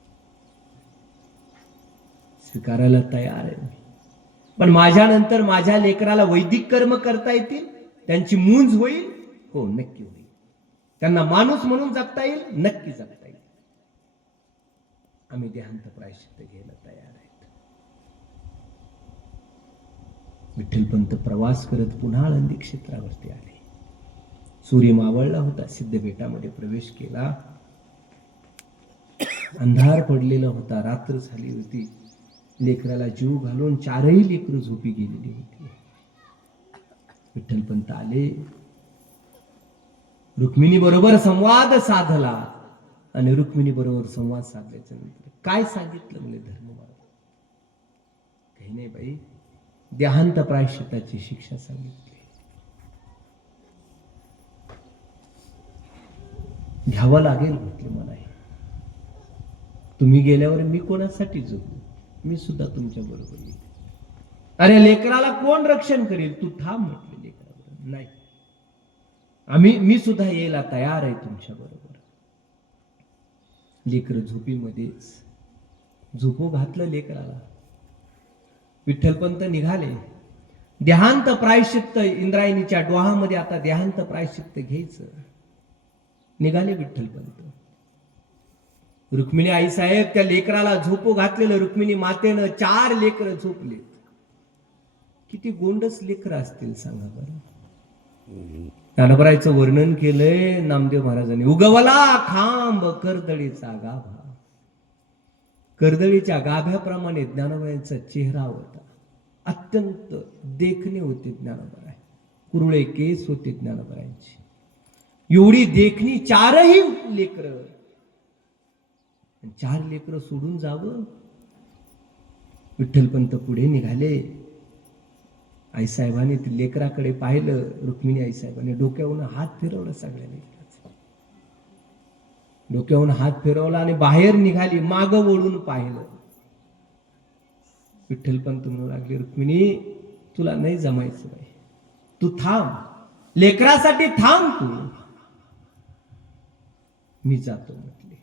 स्वीकारायला तयार आहे. पण माझ्यानंतर माझ्या लेकराला वैदिक कर्म करता येतील, त्यांची मूंज होईल? हो, नक्की होईल. त्यांना माणूस म्हणून जगता येईल? नक्की जगता येईल. आम्ही देहांत प्रायश्चित्त घ्यायला तयार आहेत. विठ्ठलपंत प्रवास करत पुन्हा आळंदी क्षेत्रावरती आले. सूर्य मावळला होता. सिद्धबेटामध्ये प्रवेश केला. अंधार पडलेला होता, रात्र झाली होती. लेकराला जीव घालून चारही लेकरं झोपी गेलेली होती. विठ्ठलपंत आले, रुक्मिणी बरोबर संवाद साधला आणि रुक्मिणी बरोबर संवाद साधल्याच्या नंतर काय सांगितलं? म्हणजे धर्ममार्ग काही नाही बाई, देहांत प्रायश्चित्ताची शिक्षा सांगितली. घ्यावं लागेल म्हटले मला. तुम्ही गेल्यावर मी कोणासाठी जगू? मी सुद्धा तुमच्या बरोबर येईल. अरे लेकराला कोण रक्षण करेल? तू थांब म्हटले लेकराबरोबर. नाही, मी सुद्धा यायला तयार आहे तुमच्या बरोबर. लेकर झोपीमध्येच झोपू घातलं लेकराला. विठ्ठलपंत निघाले. देहांत प्रायश्चित्त इंद्रायणीच्या डोहामध्ये आता देहांत प्रायश्चित्त घ्यायचं. निघाले विठ्ठलपंत. रुक्मिणी आई साहेब त्या लेकराला झोपू घातलेलं. रुक्मिणी मातेनं 4 लेकरं झोपले. किती गोंडस लेकरं असतील सांगा बरं. ज्ञानोबरायचं वर्णन केलंय नामदेव महाराजांनी. उगवला खांब कर्दळीचा गाभा. कर्दळीच्या गाभ्याप्रमाणे ज्ञानोबरायांचा चेहरा होता. अत्यंत देखणे होते ज्ञानोबराय. कुरळे केस होते ज्ञानोबरायांची. एवढी देखणी 4ही लेकरं. 4 लेकरं सोडून जावं? विठ्ठलपंत पुढे निघाले. आईसाहेबांनी लेकराकडे पाहिलं. रुक्मिणी आईसाहेबांनी डोक्यावरून हात फिरवला. सगळ्या लेकराचा डोक्यावरून हात फिरवला आणि बाहेर निघाली. मागं वळून पाहिलं. विठ्ठलपंत म्हणू लागले, रुक्मिणी तुला नाही जमायचं बाई, तू थांब, लेकरासाठी थांब तू. मी जातो म्हटले.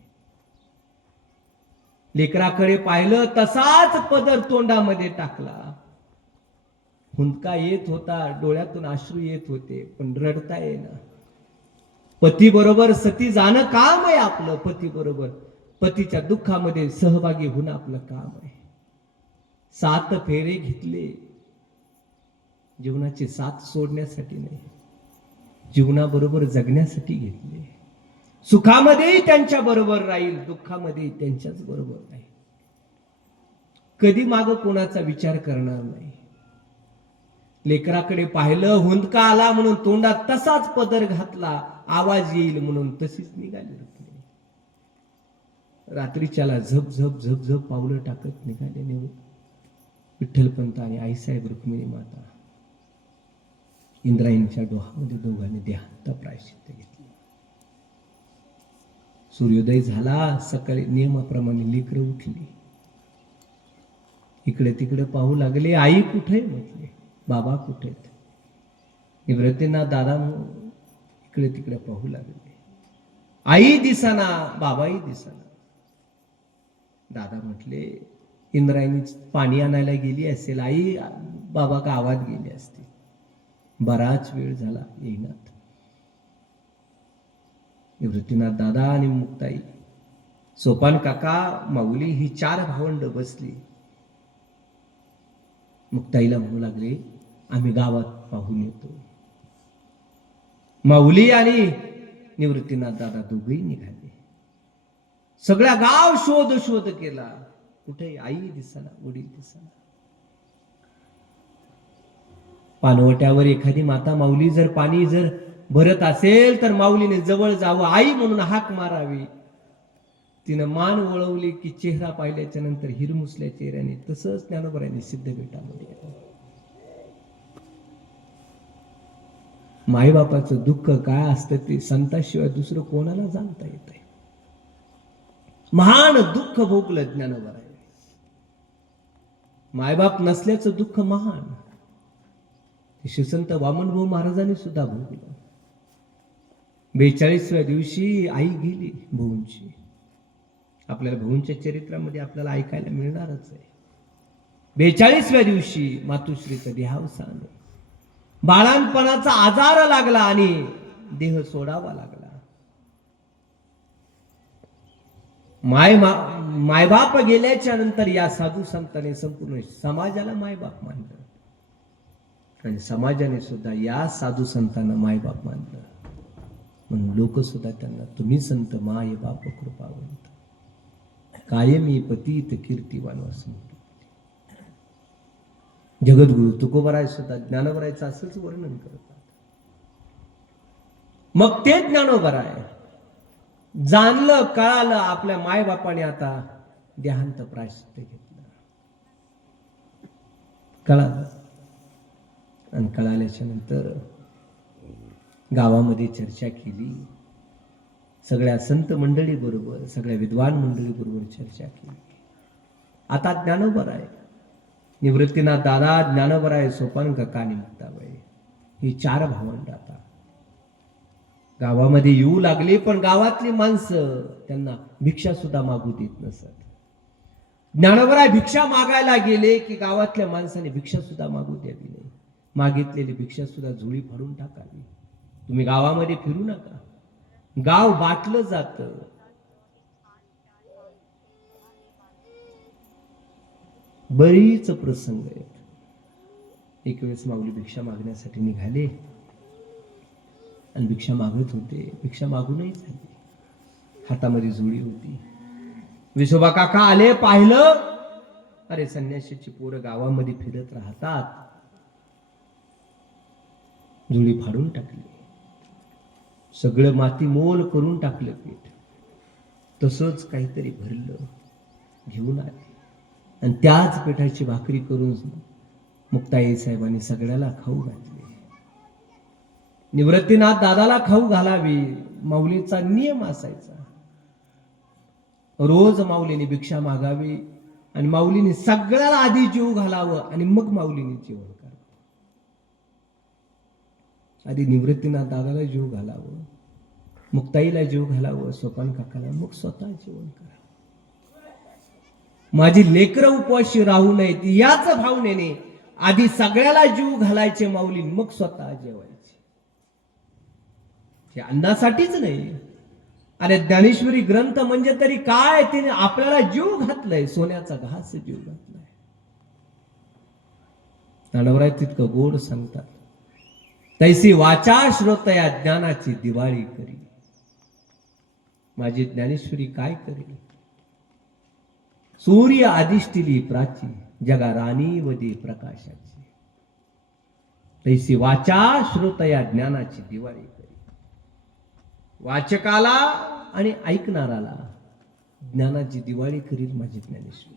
लेकराकडे पाहिलं, तसाच पदर तोंडामध्ये टाकला. हुंदका येत होता, डोळ्यातून अश्रू येत होते, पण रडता येईना. पती बरोबर सती जाणं काम आहे आपलं. पती बरोबर पतीच्या दुःखामध्ये सहभागी होणं आपलं काम आहे. 7 फेरे घेतले. जीवनाचे 7 सोडण्यासाठी नाही, जीवनाबरोबर जगण्यासाठी घेतले. सुखामध्ये त्यांच्या बरोबर राहील, दुःखामध्ये त्यांच्याच बरोबर राहील. कधी माग कोणाचा विचार करणार नाही. लेकराकडे पाहिलं, हुंदका आला म्हणून तोंडात तसाच पदर घातला. आवाज येईल म्हणून तशीच निघाली. रात्रीच्याला झप झप झप झप पावलं टाकत निघाले. विठ्ठलपंत आणि आईसाहेब रुक्मिणी माता इंद्रायणीच्या डोहामध्ये दोघांनी देहांत प्रायश्चित्त घेतले. सूर्योदय झाला. सकाळी नियमाप्रमाणे लेकरं उठली. इकडे तिकडे पाहू लागले. आई कुठे म्हटले, बाबा कुठे? निवृत्तींना दादा इकडे तिकडे पाहू लागले. आई दिसना, बाबाही दिसना. दादा म्हटले, इंद्रायणी पाणी आणायला गेली असेल, आई बाबा गावात गेली असते. बराच वेळ झाला येईनात. निवृत्तीनाथ दादा आणि मुक्ताई, सोपान काका, माऊली ही 4 भावंड बसली. मुक्ताईला म्हणू लागले, आम्ही गावात पाहून येतो. माऊली आणि निवृत्तीनाथ दादा दोघेही निघाले. सगळ्या गाव शोध शोध केला, कुठे आई दिसना, वडील दिसना. पानवट्यावर एखादी माता माऊली जर पाणी जर भरत असेल तर माऊलीने जवळ जावं, आई म्हणून हाक मारावी. तिनं मान वळवली की चेहरा पाहिल्याच्या नंतर हिरमुसल्या चेहऱ्याने, तसंच ज्ञानोबरांनी सिद्धपीठामध्ये माईबापाचं दुःख काय असतं ते संताशिवाय दुसरं कोणाला जाणता येत आहे. महान दुःख भोगलं ज्ञानोबरांनी. मायबाप नसल्याचं दुःख महान शिवसंत वामनभाऊ महाराजांनी सुद्धा भोगलं. 42व्या दिवशी आई गेली भाऊंची. आपल्याला भाऊंच्या चरित्रामध्ये आपल्याला ऐकायला मिळणारच आहे. 42व्या दिवशी मातुश्रीचं देहावसान. बाळांपणाचा आजार लागला आणि देह सोडावा लागला. मायबाप गेल्याच्या नंतर या साधू संतांनी संपूर्ण समाजाला मायबाप मानलं आणि समाजाने सुद्धा या साधू संतांना मायबाप मानलं. म्हणून लोक सुद्धा त्यांना तुम्ही संत माय बाप कृपावंत, कायमी पतित कीर्तिवान असं म्हणतात. जगद्गुरु तुकोबराय सुद्धा ज्ञानोबरायचं असंच वर्णन करतात. मग ते ज्ञानोबराय जाणलं, कळालं आपल्या मायबापाने आता देहांत प्रायश्चित्त घेतलं. कळालं आणि कळाल्याच्या नंतर गावामध्ये चर्चा केली. सगळ्या संत मंडळी बरोबर, सगळ्या विद्वान मंडळी बरोबर चर्चा केली. आता ज्ञानोबराय, निवृत्तीनाथ दादा, ज्ञानोबराय, सोपान काका आणि मुक्ताबाई ही 4 भावंड आता गावामध्ये येऊ लागले. पण गावातली माणसं त्यांना भिक्षा सुद्धा मागू देत नसत. ज्ञानोबराय भिक्षा मागायला गेले की गावातल्या माणसाने भिक्षा सुद्धा मागू द्यावी नाही. मागितलेली भिक्षा सुद्धा झोळी फाडून टाकावी. तुम्ही गावामध्ये फिरू नका, गाव बाटलं जात. बरीच प्रसंग आहेत. एक वेळेस माऊली भिक्षा मागण्यासाठी निघाले आणि भिक्षा मागत होते. भिक्षा मागूनही झाली. हातामध्ये झोळी होती. विसोबा काका आले, पाहिलं, अरे संन्याशीची पोरं गावामध्ये फिरत राहतात. झोळी फाडून टाकली. सगळं माती मोल करून टाकलं पीठ. तसंच काहीतरी भरलं, घेऊन आले आणि त्याच पिठाची भाकरी करून मुक्ताई साहेबांनी सगळ्याला खाऊ घातली. निवृत्तीनाथ दादाला खाऊ घालावी माऊलीचा नियम असायचा. रोज माऊलीने भिक्षा मागावी आणि माऊलीने सगळ्याला आधी जीव घालावं आणि मग माऊलीने जेवण करावं. आधी निवृत्तीनाथ दादाला जीव घालावं, मुक्ताईला जीव घालावं, सोपान काकाला, मग स्वतः जेवण करावं. माझी लेकरं उपवाशी राहू नयेत याच भावनेने आधी सगळ्याला जीव घालायचे माऊली, मग स्वतः जेवायचे. हे अन्नासाठीच नाही. अरे ज्ञानेश्वरी ग्रंथ म्हणजे तरी काय, तिने आपल्याला जीव घातलाय, सोन्याचा घास जीव घातलाय. ज्ञानोबराय तितकं गोड सांगतात, तैसी वाचा श्रोतया ज्ञानाची दिवाळी करी. माझी ज्ञानेश्वरी काय करेल? सूर्य आदिष्टिली प्राची, जगा राणी वदे प्रकाशाची. तैसी वाचा श्रोतया ज्ञानाची दिवाळी करी. वाचकाला आणि ऐकणाराला ज्ञानाची दिवाळी करील माझी ज्ञानेश्वरी.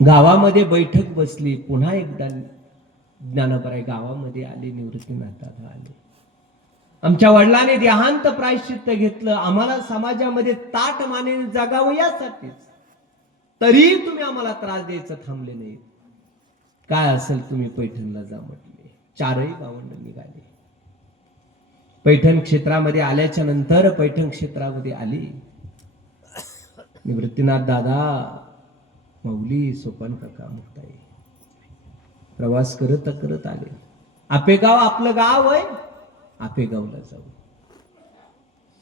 गावामध्ये बैठक बसली. पुन्हा एकदा ज्ञानोबराय गावामध्ये आले. निवृत्तीनाथ दादा आले. आमच्या वडिलांनी देहांत प्रायश्चित्त घेतलं. आम्हाला समाजामध्ये ताट मानेने जगावं यासाठीच. तरी तुम्ही आम्हाला त्रास द्यायचं थांबले नाही. काय असेल तुम्ही पैठणला जा म्हटले. 4ही भावंड निघाले. पैठण क्षेत्रामध्ये आल्याच्या नंतर पैठण क्षेत्रामध्ये आली निवृत्तीनाथ दादा, माऊली, सोपान काका, मुक्ताई. प्रवास करत करत आले. आपेगाव आपलं गाव आहे, आपेगावला जाऊ.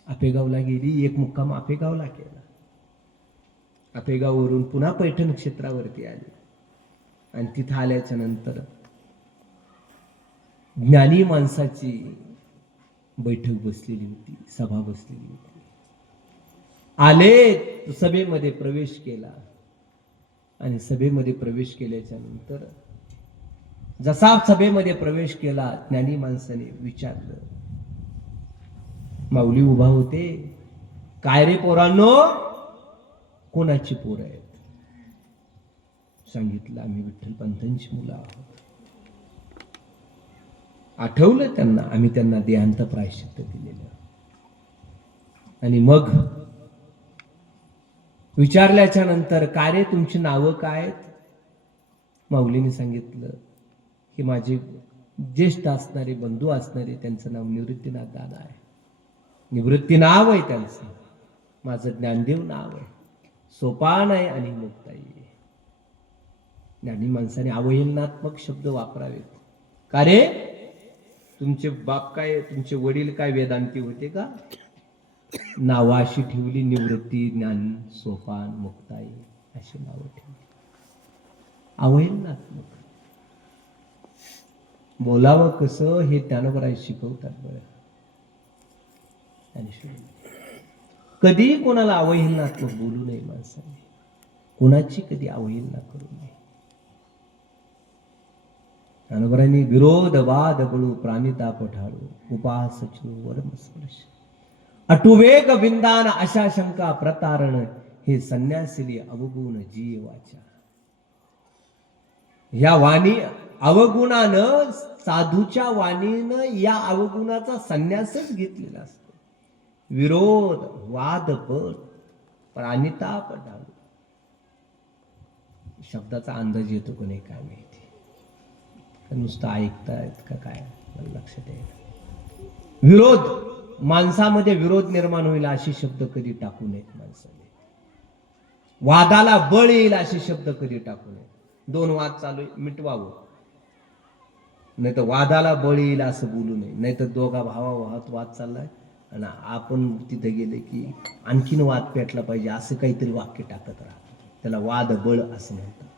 आपेगावला गेली, एक मुक्काम आपेगावला केला. आपेगाववरून पुन्हा पैठण क्षेत्रावरती आली आणि तिथं आल्याच्या नंतर ज्ञानी माणसाची बैठक बसलेली होती, सभा बसलेली होती. आले, सभेमध्ये प्रवेश केला आणि सभेमध्ये प्रवेश केल्याच्या नंतर जसा सभेमध्ये प्रवेश केला, ज्ञानी माणसाने विचारलं. माऊली उभा होते. काय रे पोरांनो, कोणाची पोरं आहेत? सांगितलं, आम्ही विठ्ठलपंतांची मुलं आहोत. आठवलं त्यांना, आम्ही त्यांना देहांत प्रायश्चित्त दिलेलं. आणि मग विचारल्याच्या नंतर, काय रे तुमची नावं काय आहेत? माऊलीने सांगितलं की माझे ज्येष्ठ असणारे, बंधू असणारे, त्यांचं नाव निवृत्तीनाथ दादा आहे. निवृत्ती नाव आहे त्यांचं. माझं ज्ञानदेव नाव आहे, सोपान आहे आणि मुक्ताई आहे. ज्ञानी माणसाने अवहेलनात्मक शब्द वापरावेत. का रे, तुमचे बाप काय, तुमचे वडील काय वेदांती होते का? नावं अशी ठेवली, निवृत्ती, ज्ञान, सोपान, मुक्ताई अशी नावं ठेवली. अवहेलनात्मक. बोलावं कसं हे ज्ञानोबराय शिकवतात बरं. कधी कोणाला अवहेलनात्मक बोलू नये माणसाने, कोणाची कधी अवहेलना करू नये. ज्ञानोबरांनी विरोध वाद बळू प्राणिताप ढाळू उपास वरम स्पर्श अटुवेग विंदान अशा शंका प्रतारण हे संन्यासिली अवगुण जीवाच्या. या वाणी अवगुणानं, साधूच्या वाणीनं या अवगुणाचा संन्यासच घेतलेला असतो. विरोध वाद बळ प्राणिताप ढाळू. शब्दाचा अंदाज येतो का नाही काय माहिती, नुसतं ऐकतायत का काय मला लक्षात येईल. विरोध, माणसामध्ये विरोध निर्माण होईल असे शब्द कधी टाकू नयेत माणसाने. वादाला बळ येईल असे शब्द कधी टाकू नयेत. दोन वाद चालू आहे, मिटवावं. नाही तर वादाला बळ येईल असं बोलू नये. नाही तर दोघा भावाभावात वाद चाललाय आणि आपण तिथे गेले की आणखीन वाद पेटला पाहिजे असं काहीतरी वाक्य टाकत राहतात. त्याला वाद बळ असं म्हणतात.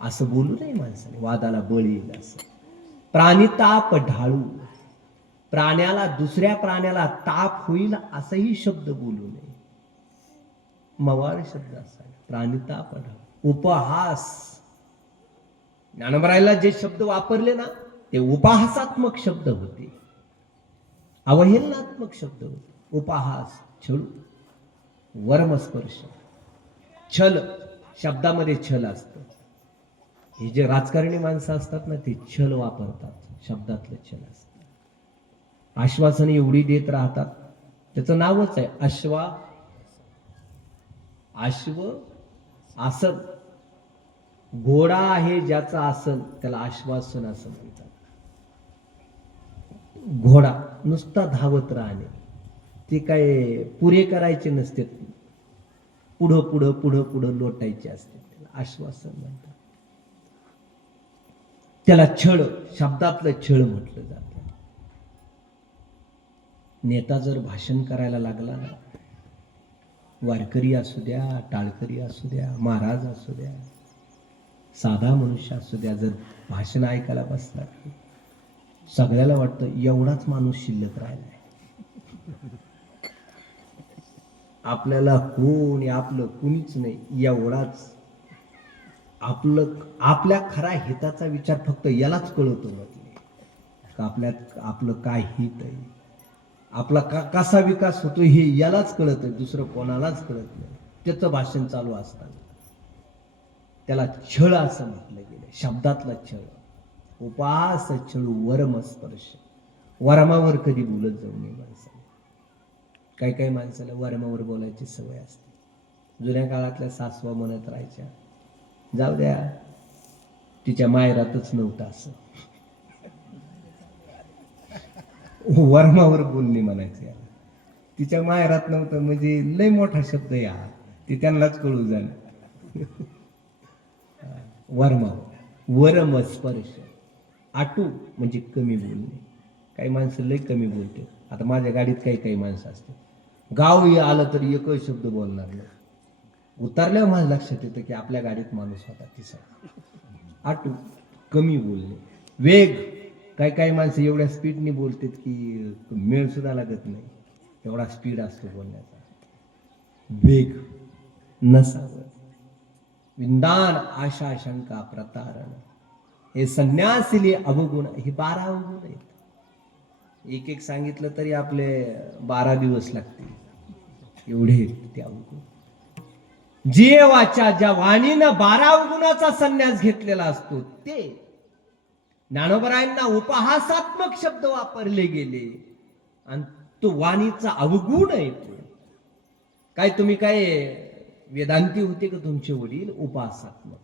असं बोलू नये माणसाने, वादाला बळ येईल असं. प्राणिताप ढाळू, प्राण्याला, दुसऱ्या प्राण्याला ताप होईल असाही शब्द बोलू नये. मवाळ शब्द असावा. प्राणिताप ढाळू. उपहास, ज्ञानोबरायला जे शब्द वापरले ना ते उपहासात्मक शब्द होते, अवहेलनात्मक शब्द होते. उपहास, छळू, वर्मस्पर्श, छल, शब्दामध्ये छल असतं. हे जे राजकारणी माणसं असतात ना ते छल वापरतात, शब्दातलं छल असतं. आश्वासन एवढी देत राहतात, त्याचं नावच आहे अश्वा, अश्व आसन. घोडा आहे ज्याचा आसन त्याला आश्वासन असं म्हणतात. घोडा नुसता धावत राहणे, ते काय पुरे करायचे नसते, पुढं पुढं पुढं पुढं लोटायचे असते, त्याला आश्वासन म्हणतात. त्याला छळ, शब्दातलं छळ म्हटलं जातं. नेता जर भाषण करायला लागला ना, वारकरी असू द्या, टाळकरी असू द्या, महाराज असू द्या, साधा मनुष्य असू द्या, जर भाषण ऐकायला बसला सगळ्याला वाटतं एवढाच माणूस शिल्लक राहिलाय. आपल्याला कोण, आपलं कुणीच नाही, एवढाच. आपलं, आपल्या खरा हिताचा विचार फक्त यालाच कळतो म्हटले का, आपल्यात आपलं काय हित आहे, आपला कसा विकास होतो हे यालाच कळत आहे, दुसरं कोणालाच कळत नाही. त्याचं भाषण चालू असताना त्याला छळ असं म्हटलं गेलं, शब्दातला छळ. उपास छळू वर्मस्पर्श, वर्मावर कधी बोलत जाऊ नये माणसाने. काही काही माणसाला वर्मावर बोलायची सवय असते. जुन्या काळातल्या सासवा म्हणत राहायच्या, जाऊ द्या तिच्या मायरातच नव्हतं असं. वर्मावर बोलणे म्हणायचे. तिच्या मायरात नव्हतं म्हणजे लय मोठा शब्द या, ते त्यांनाच कळू जाणं. वर्मावर, वरम स्पर्श. आटू म्हणजे कमी बोलणे. काही माणसं लय कमी बोलते. आता माझ्या गाडीत काही काही माणसं असतात, गाव आलं तरी एकच शब्द बोलणार नाही. उतरल्यावर माझ्या लक्षात येतं की आपल्या गाडीत माणूस होता तिचा. आटू कमी बोलणे. वेग, काही काही माणसं एवढ्या स्पीडने बोलतात की मेळ सुद्धा लागत नाही, एवढा स्पीड असतो बोलण्याचा. वेग नसावं. विंदान आशा शंका प्रतारण हे संन्यासिले अवगुण. हे 12 अवगुण आहेत. एक एक सांगितलं तरी आपले 12 दिवस लागतील, एवढे ते अवगुण. जे वाचा, ज्या वाणीनं 12 अवगुणाचा संन्यास घेतलेला असतो ते. ज्ञानोबरायांना उपहासात्मक शब्द वापरले गेले आणि तो वाणीचा अवगुण आहे तो. काय तुम्ही काय वेदांती होते का तुमचे वडील? उपहासात्मक.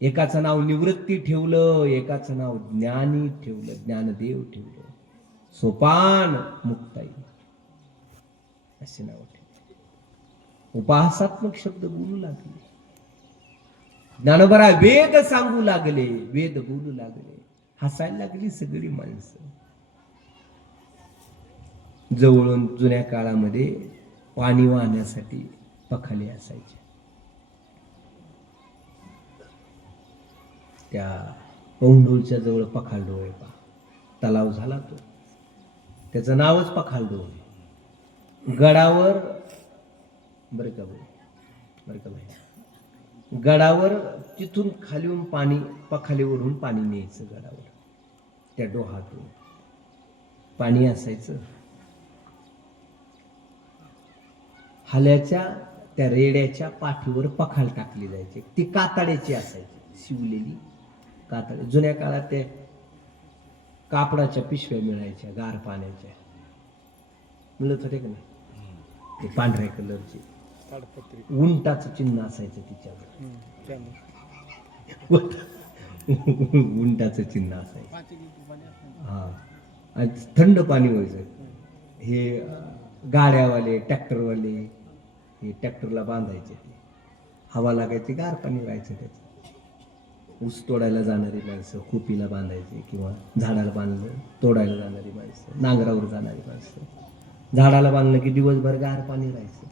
एकाचं नाव निवृत्ती ठेवलं, एकाचं नाव ज्ञानी ठेवलं, ज्ञानदेव ठेवलं, सोपान मुक्ताई असे नाव ठेवले. उपहासात्मक शब्द बोलू लागले. ज्ञानोबरा वेद सांगू लागले, वेद बोलू लागले. हसायला लागली सगळी माणसं. जवळून जुन्या काळामध्ये पाणी वाहण्यासाठी पखाले असायचे. त्या पौंडूलच्या जवळ पखालडोळ आहे, तलाव झाला तो, त्याचं नावच पखालडोळ. गडावर बरं का भाई, गडावर तिथून खालीहून पाणी, पखालीवरून पाणी न्यायचं गडावर. त्या डोहातून पाणी असायचं. हाल्याच्या त्या रेड्याच्या पाठीवर पखाल टाकली जायची. ती कातड्याची असायची, शिवलेली कातडे. जुन्या काळात ते कापडाच्या पिशव्या मिळायच्या गार पाण्याच्या, मिळत होते का नाही? ते पांढऱ्या कलरचे उंटाचं चिन्ह असायचं तिच्यावर. उंटाचं चिन्ह असायचं. हा, आणि थंड पाणी व्हायचं. हे गाड्यावाले, ट्रॅक्टरवाले हे ट्रॅक्टरला बांधायचे, हवा लागायची, गार पाणी व्हायचं त्याचं. ऊस तोडायला जाणारी माणसं कुपीला बांधायची, किंवा झाडाला बांधलं तोडायला जाणारी माणसं, नांगरावर जाणारी माणसं. झाडाला बांधलं की दिवसभर गार पाणी राहायचं.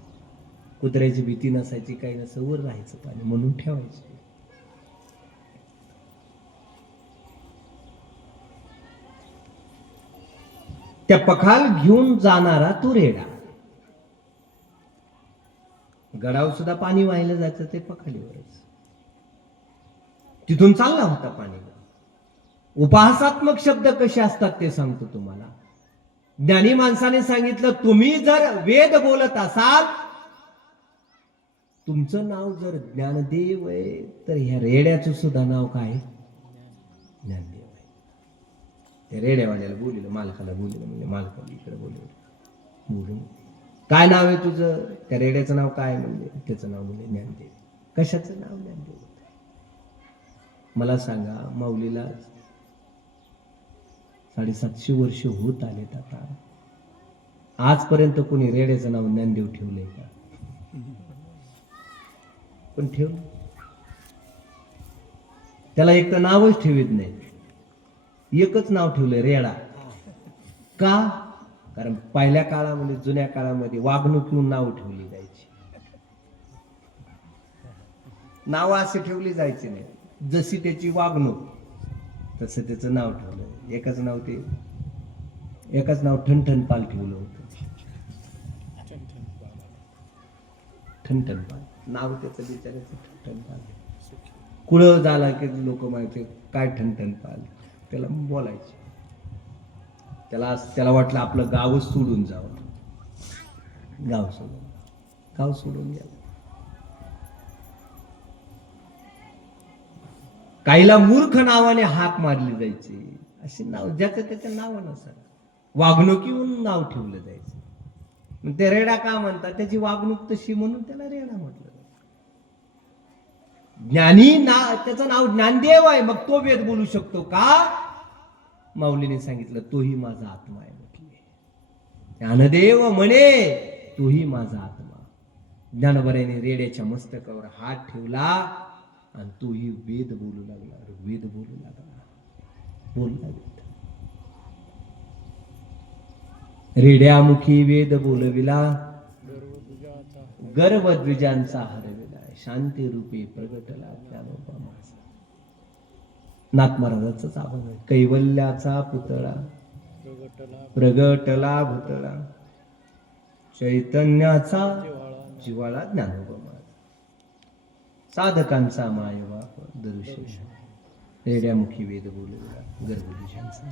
कुत्र्याची भीती नसायची, काही नसं, वर राहायचं पाणी म्हणून ठेवायचं. त्या पखाल घेऊन जाणारा तो रेडा. गडावर सुद्धा पाणी वाहिलं जायचं ते पखालीवरच. तिथून चालला होता पाणी. उपहासात्मक शब्द कसे असतात ते सांगतो तुम्हाला. ज्ञानी माणसाने सांगितलं, तुम्ही जर वेद बोलत असाल, तुमचं नाव जर ज्ञानदेव आहे, तर ह्या रेड्याचं सुद्धा नाव काय? ज्ञानदेव आहे. त्या रेड्यावाल्याला बोलिलं, मालकाला बोलिलं, म्हणजे मालकाला इकडे बोलून, काय नाव आहे तुझं? त्या रेड्याचं नाव काय? म्हणजे त्याचं नाव म्हणजे ज्ञानदेव. कशाचं नाव? ज्ञानदेव. मला सांगा, माऊलीला 750 वर्ष होत आलेत आता, आजपर्यंत कोणी रेड्याचं नाव ज्ञानदेव ठेवलंय का? पण ठेवलं. त्याला एक तर नावच ठेवीत नाही. एकच नाव ठेवलंय, रेडा. का? कारण पहिल्या काळामध्ये, जुन्या काळामध्ये वागणुकीहून नाव ठेवली जायची. नाव असे ठेवली जायची नाही, जशी त्याची वागणूक तसं त्याचं नाव ठेवलं. एकच नाव ठणठणपाल ठेवलं होतं. ठणठणपाल नाव त्याचं, बिचारायचं ठणठणपाल. कुळं झाला की लोक माहिती काय ठणठणपाल, त्याला बोलायचे. त्याला वाटलं आपलं गावच सोडून जावं. गाव सोडून गेलं. काहीला मूर्ख नावाने हाक मारली जायची. अशी नाव ज्याचं त्याच्या नावानं सर वागणुकीहून नाव ठेवलं जायचं. ते रेडा का म्हणतात? त्याची वागणूक तशी म्हणून त्याला रेडा म्हटलं. ज्ञानी त्याचं नाव ज्ञानदेव आहे, मग तो वेद बोलू शकतो का? माऊलीने सांगितलं, तोही माझा आत्मा आहे म्हटले. ज्ञानदेव म्हणे, तोही माझा आत्मा. ज्ञानोबराने रेड्याच्या मस्तकावर हात ठेवला आणि तोही वेद बोलू लागला, वेद बोलू लागला, बोलला वेद. रेड्यामुखी वेद बोलविला, गर्व द्विजांचा हरविला, शांती रूपी प्रगटला ज्ञानोबा माझा. नाथ महाराजांचाच अभंग आहे. कैवल्याचा पुतळा प्रगटला भुतळा, चैतन्याचा जिव्हाळा ज्ञानोबा माझा. साधकांचा मायबाप दरुशे, रेड्यामुखी वेद बोलविला, गर्व द्विजांचा,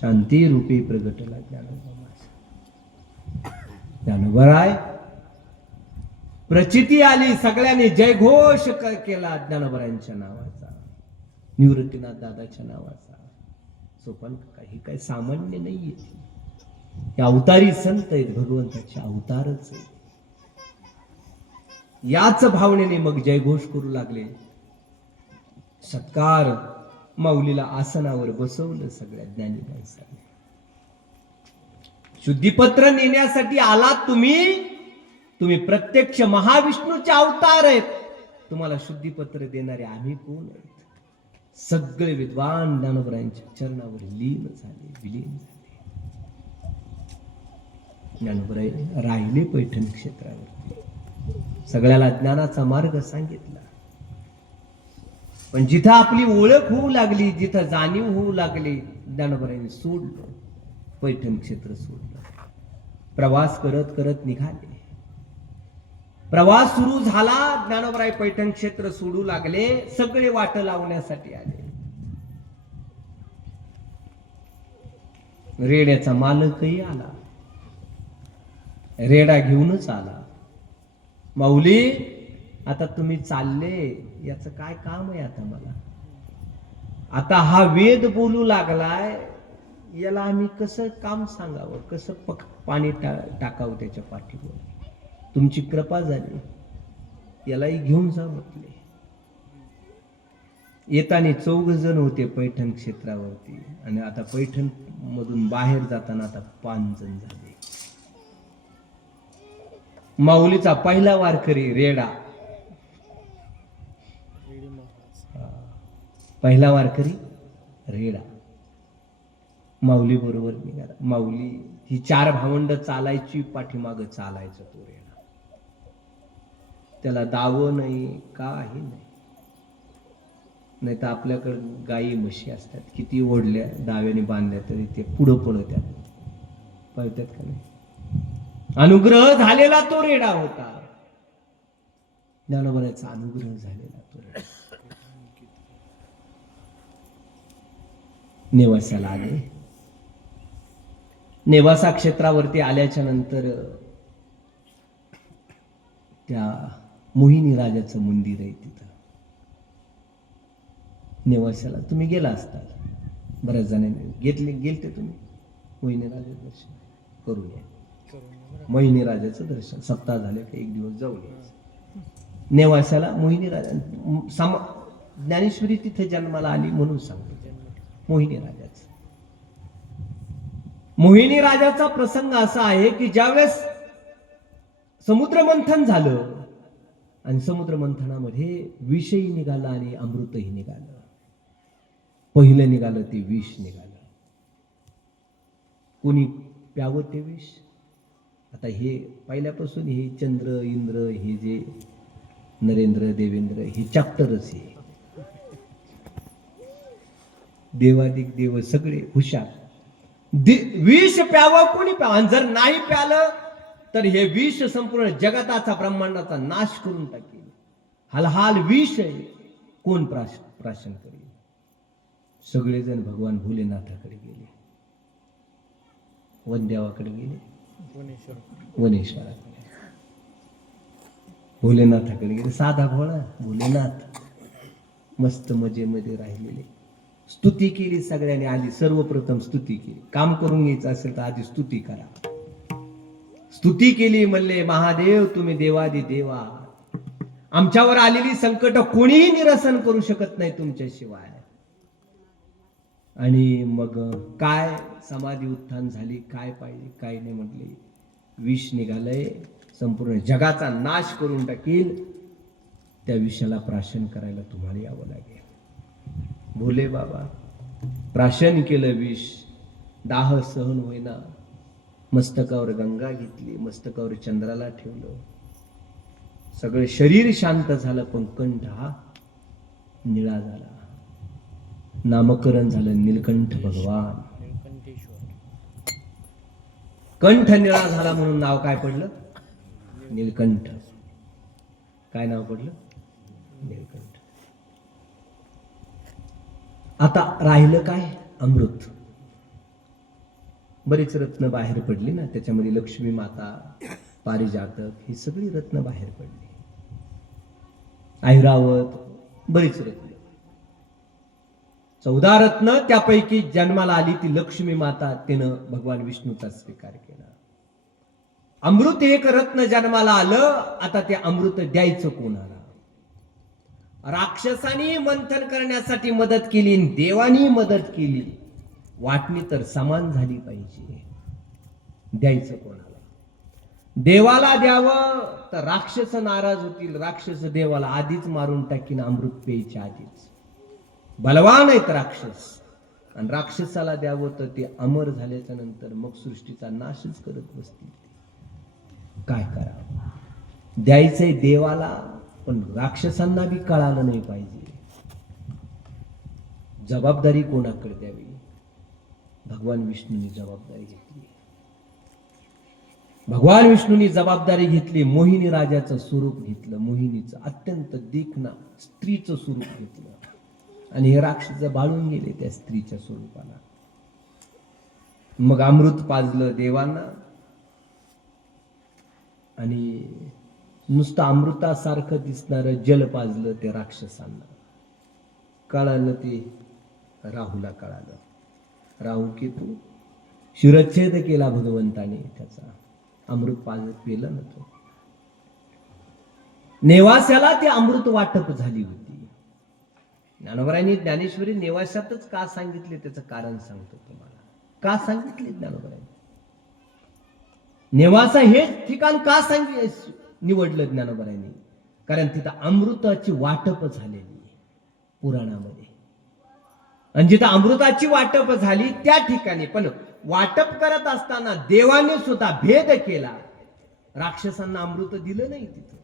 शांती रूपी प्रगटला ज्ञानोबा माझा. ज्ञानोबराय प्रचिती आली, सगळ्यांनी जयघोष केला ज्ञानोबरायांच्या नावाचा, निवृत्तीनाथ दादाच्या नावाचा. सोपान काही काही सामान्य नाहीये, हे अवतारी संत आहेत, भगवंताचे अवतारच आहेत. याच भावनेने मग जयघोष करू लागले. सत्कार, माऊलीला आसनावर बसवलं सगळ्या ज्ञानी माणसाने. शुद्धीपत्र नेण्यासाठी आलात तुम्ही प्रत्यक्ष महाविष्णूचे अवतार आहेत. तुम्हाला शुद्धीपत्र देणारे आम्ही कोण आहेत? सगळे विद्वान ज्ञानोबरायांच्या चरणावर लीन झाले, विलीन झाले. ज्ञानोबराय राहिले पैठण क्षेत्रावरती, सगळ्याला ज्ञानाचा मार्ग सांगितला. पण जिथं आपली ओळख होऊ लागली, जिथं जाणीव होऊ लागली, ज्ञानोबरायांनी सोडलं, पैठण क्षेत्र सोडलं. प्रवास करत करत निघाले. प्रवास सुरू झाला, ज्ञानोबराय पैठण क्षेत्र सोडू लागले. सगळे वाट लावण्यासाठी आले. रेड्याचा मालकही आला, रेडा घेऊनच आला. माऊली, आता तुम्ही चालले, याचं काय काम आहे आता मला? आता हा वेद बोलू लागलाय, याला आम्ही कसं काम सांगावं, कसं पाणी टाकावं त्याच्या पाठीवर? तुमची कृपा झाली, यालाही घेऊन जा म्हटले. येताना 4 जण होते पैठण क्षेत्रावरती, आणि आता पैठण मधून बाहेर जाताना आता 5 जण झाले. माऊलीचा पहिला वारकरी रेडा, पहिला वारकरी रेडा माऊली बरोबर निघाला. माऊली ही 4 भावंड चालायची, पाठीमाग चालायचं तो रेडा. त्याला दावं नाही, काही नाही. नाही तर आपल्याकडे गायी म्हशी असतात, किती ओढल्या दाव्याने बांधल्या तरी ते पुढं पळतात, पळतात का नाही? अनुग्रह झालेला तो रेडा होता, ज्ञानोबराचा अनुग्रह झालेला तो रेडा. नेवासाला आले. नेवासा क्षेत्रावरती आल्याच्या नंतर त्या मोहिनी राजाचं मंदिर आहे तिथं. नेवासाला तुम्ही गेला असताल, बऱ्याच जणांनी गेलते तुम्ही. मोहिनी राजाचं दर्शन करून या. मोहिनी राजाचं दर्शन सप्ताह झाले का 1 दिवस जाऊन यायचं. नेवासाला मोहिनी राजा, ज्ञानेश्वरी तिथे जन्माला आली म्हणून सांगतो. मोहिनी राजाचा प्रसंग असा आहे की ज्यावेळेस समुद्र मंथन झालं, आणि समुद्र मंथनामध्ये विषही निघाला आणि अमृतही निघालं. पहिलं निघालं ते विष निघालं. कोणी प्यावं ते विष? आता हे पहिल्यापासून हे चंद्र इंद्र, हे जे नरेंद्र देवेंद्र, हे चॅप्टरच आहे. देवादिक देव सगळे हुशार. विष प्यावं कोणी प्यावं, आणि जर नाही प्यालं तर हे विष संपूर्ण जगताचा ब्रह्मांडाचा नाश करून टाकेल. हलहाल विष आहे, कोण प्राशन करेल? सगळेजण भगवान भोलेनाथाकडे गेले, वनदेवाकडे गेले, वनेश्वराकडे, भोलेनाथाकडे गेले. साधा भोळा भोलेनाथ मस्त मजेमध्ये राहिलेले. स्तुती केली सगळ्यांनी. आधी सर्वप्रथम स्तुती केली. काम करून घ्यायचं असेल तर आधी स्तुती करा. स्तुती केली. म्हणले, महादेव तुम्ही देवादी देवा, आमच्यावर आलेली संकट कोणीही निरसन करू शकत नाही तुमच्याशिवाय. आणि मग काय समाधी उत्थान झाली, काय पाहिजे काय नाही. म्हटले विष निघालंय, संपूर्ण जगाचा नाश करून टाकील. त्या विषयाला प्राशन करायला तुम्हाला यावं लागेल. भोले बाबा प्राशन केलं विष, दाह सहन होईना, मस्तकावर गंगा घेतली, मस्तकावर चंद्राला ठेवलं, सगळं शरीर शांत झालं, पण कंठ हा निळा झाला. नामकरण झालं नीलकंठ भगवान. कंठ निळा झाला म्हणून नाव काय पडलं? नीलकंठ. काय नाव पडलं? नीलकंठ. आता राहिलं काय? अमृत. बरीच रत्न बाहेर पडली ना, त्याच्यामध्ये लक्ष्मी माता, पारिजातक ही सगळी रत्न बाहेर पडली. ऐरावत, बरीच रत्न. 14 रत्न, त्यापैकी जन्माला आली ती लक्ष्मी माता, तिनं भगवान विष्णूचा स्वीकार केला. अमृत एक रत्न जन्माला आलं. आता ते अमृत द्यायचं कोणाला? राक्षसांनी मंथन करण्यासाठी मदत केली, देवानी मदत केली. वाटणी तर समान झाली पाहिजे. द्यायचं कोणाला? देवाला द्यावं तर राक्षस नाराज होतील. राक्षस देवाला आधीच मारून टाकीन अमृत प्यायच्या आधीच. बलवान आहेत राक्षस. आणि राक्षसाला द्यावं तर ते अमर झाल्याच्या नंतर मग सृष्टीचा नाशच करत बसतील. काय करावं? द्यायचंय देवाला, पण राक्षसांना बी कळालं नाही पाहिजे. जबाबदारी कोणाकडे द्यावी? भगवान विष्णूंनी जबाबदारी घेतली. भगवान विष्णूंनी जबाबदारी घेतली. मोहिनी राजाचं स्वरूप घेतलं. मोहिनीचं अत्यंत देखणा स्त्रीचं स्वरूप घेतलं. आणि हे राक्षस बाळून गेले त्या स्त्रीच्या स्वरूपाला. मग अमृत पाजलं देवांना. आणि नुसतं अमृतासारखं दिसणारं जल पाजलं त्या राक्षसांना. कळालं ते राहूला कळालं. राहू केतू शिरच्छेद केला भगवंताने त्याचा. अमृत पाजत पेलं ना तो. नेवास्याला ती अमृत वाटप झाली होती. ज्ञानोबरांनी ज्ञानेश्वरी नेवास्यातच का सांगितले त्याचं कारण सांगतो तुम्हाला. का सांगितले ज्ञानोबरांनी? नेवासा हे ठिकाण का निवडलं ज्ञानोबरांनी? कारण तिथं अमृताची वाटप झालेली पुराणामध्ये. आणि जिथं अमृताची वाटप झाली त्या ठिकाणी पण वाटप करत असताना देवाने सुद्धा भेद केला. राक्षसांना अमृत दिलं नाही तिथं,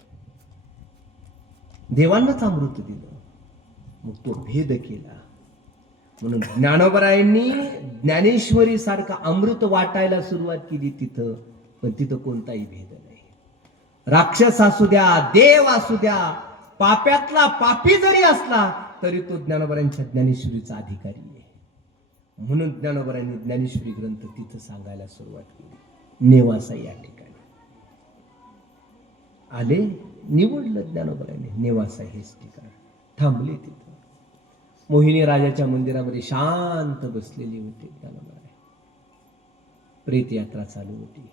देवांनाच अमृत दिलं. मग तो भेद केला. म्हणून ज्ञानोबरायांनी ज्ञानेश्वरी सारखा अमृत वाटायला सुरुवात केली तिथं. पण तिथं कोणताही भेद नाही. राक्षस असू द्या, देव असू द्या, पाप्यातला पापी जरी असला तरी तो ज्ञानोबरांच्या ज्ञानेश्वरीचा अधिकारी आहे. म्हणून ज्ञानोबरांनी ज्ञानेश्वरी ग्रंथ तिथं सांगायला सुरुवात केली. नेवासा या ठिकाणी आले, निवडलं ज्ञानोबरांनी नेवासा हेच ठिकाण. थांबले तिथं. मोहिनी राजाच्या मंदिरामध्ये शांत बसलेली होती ज्ञानोबराय. प्रेत यात्रा चालू होती.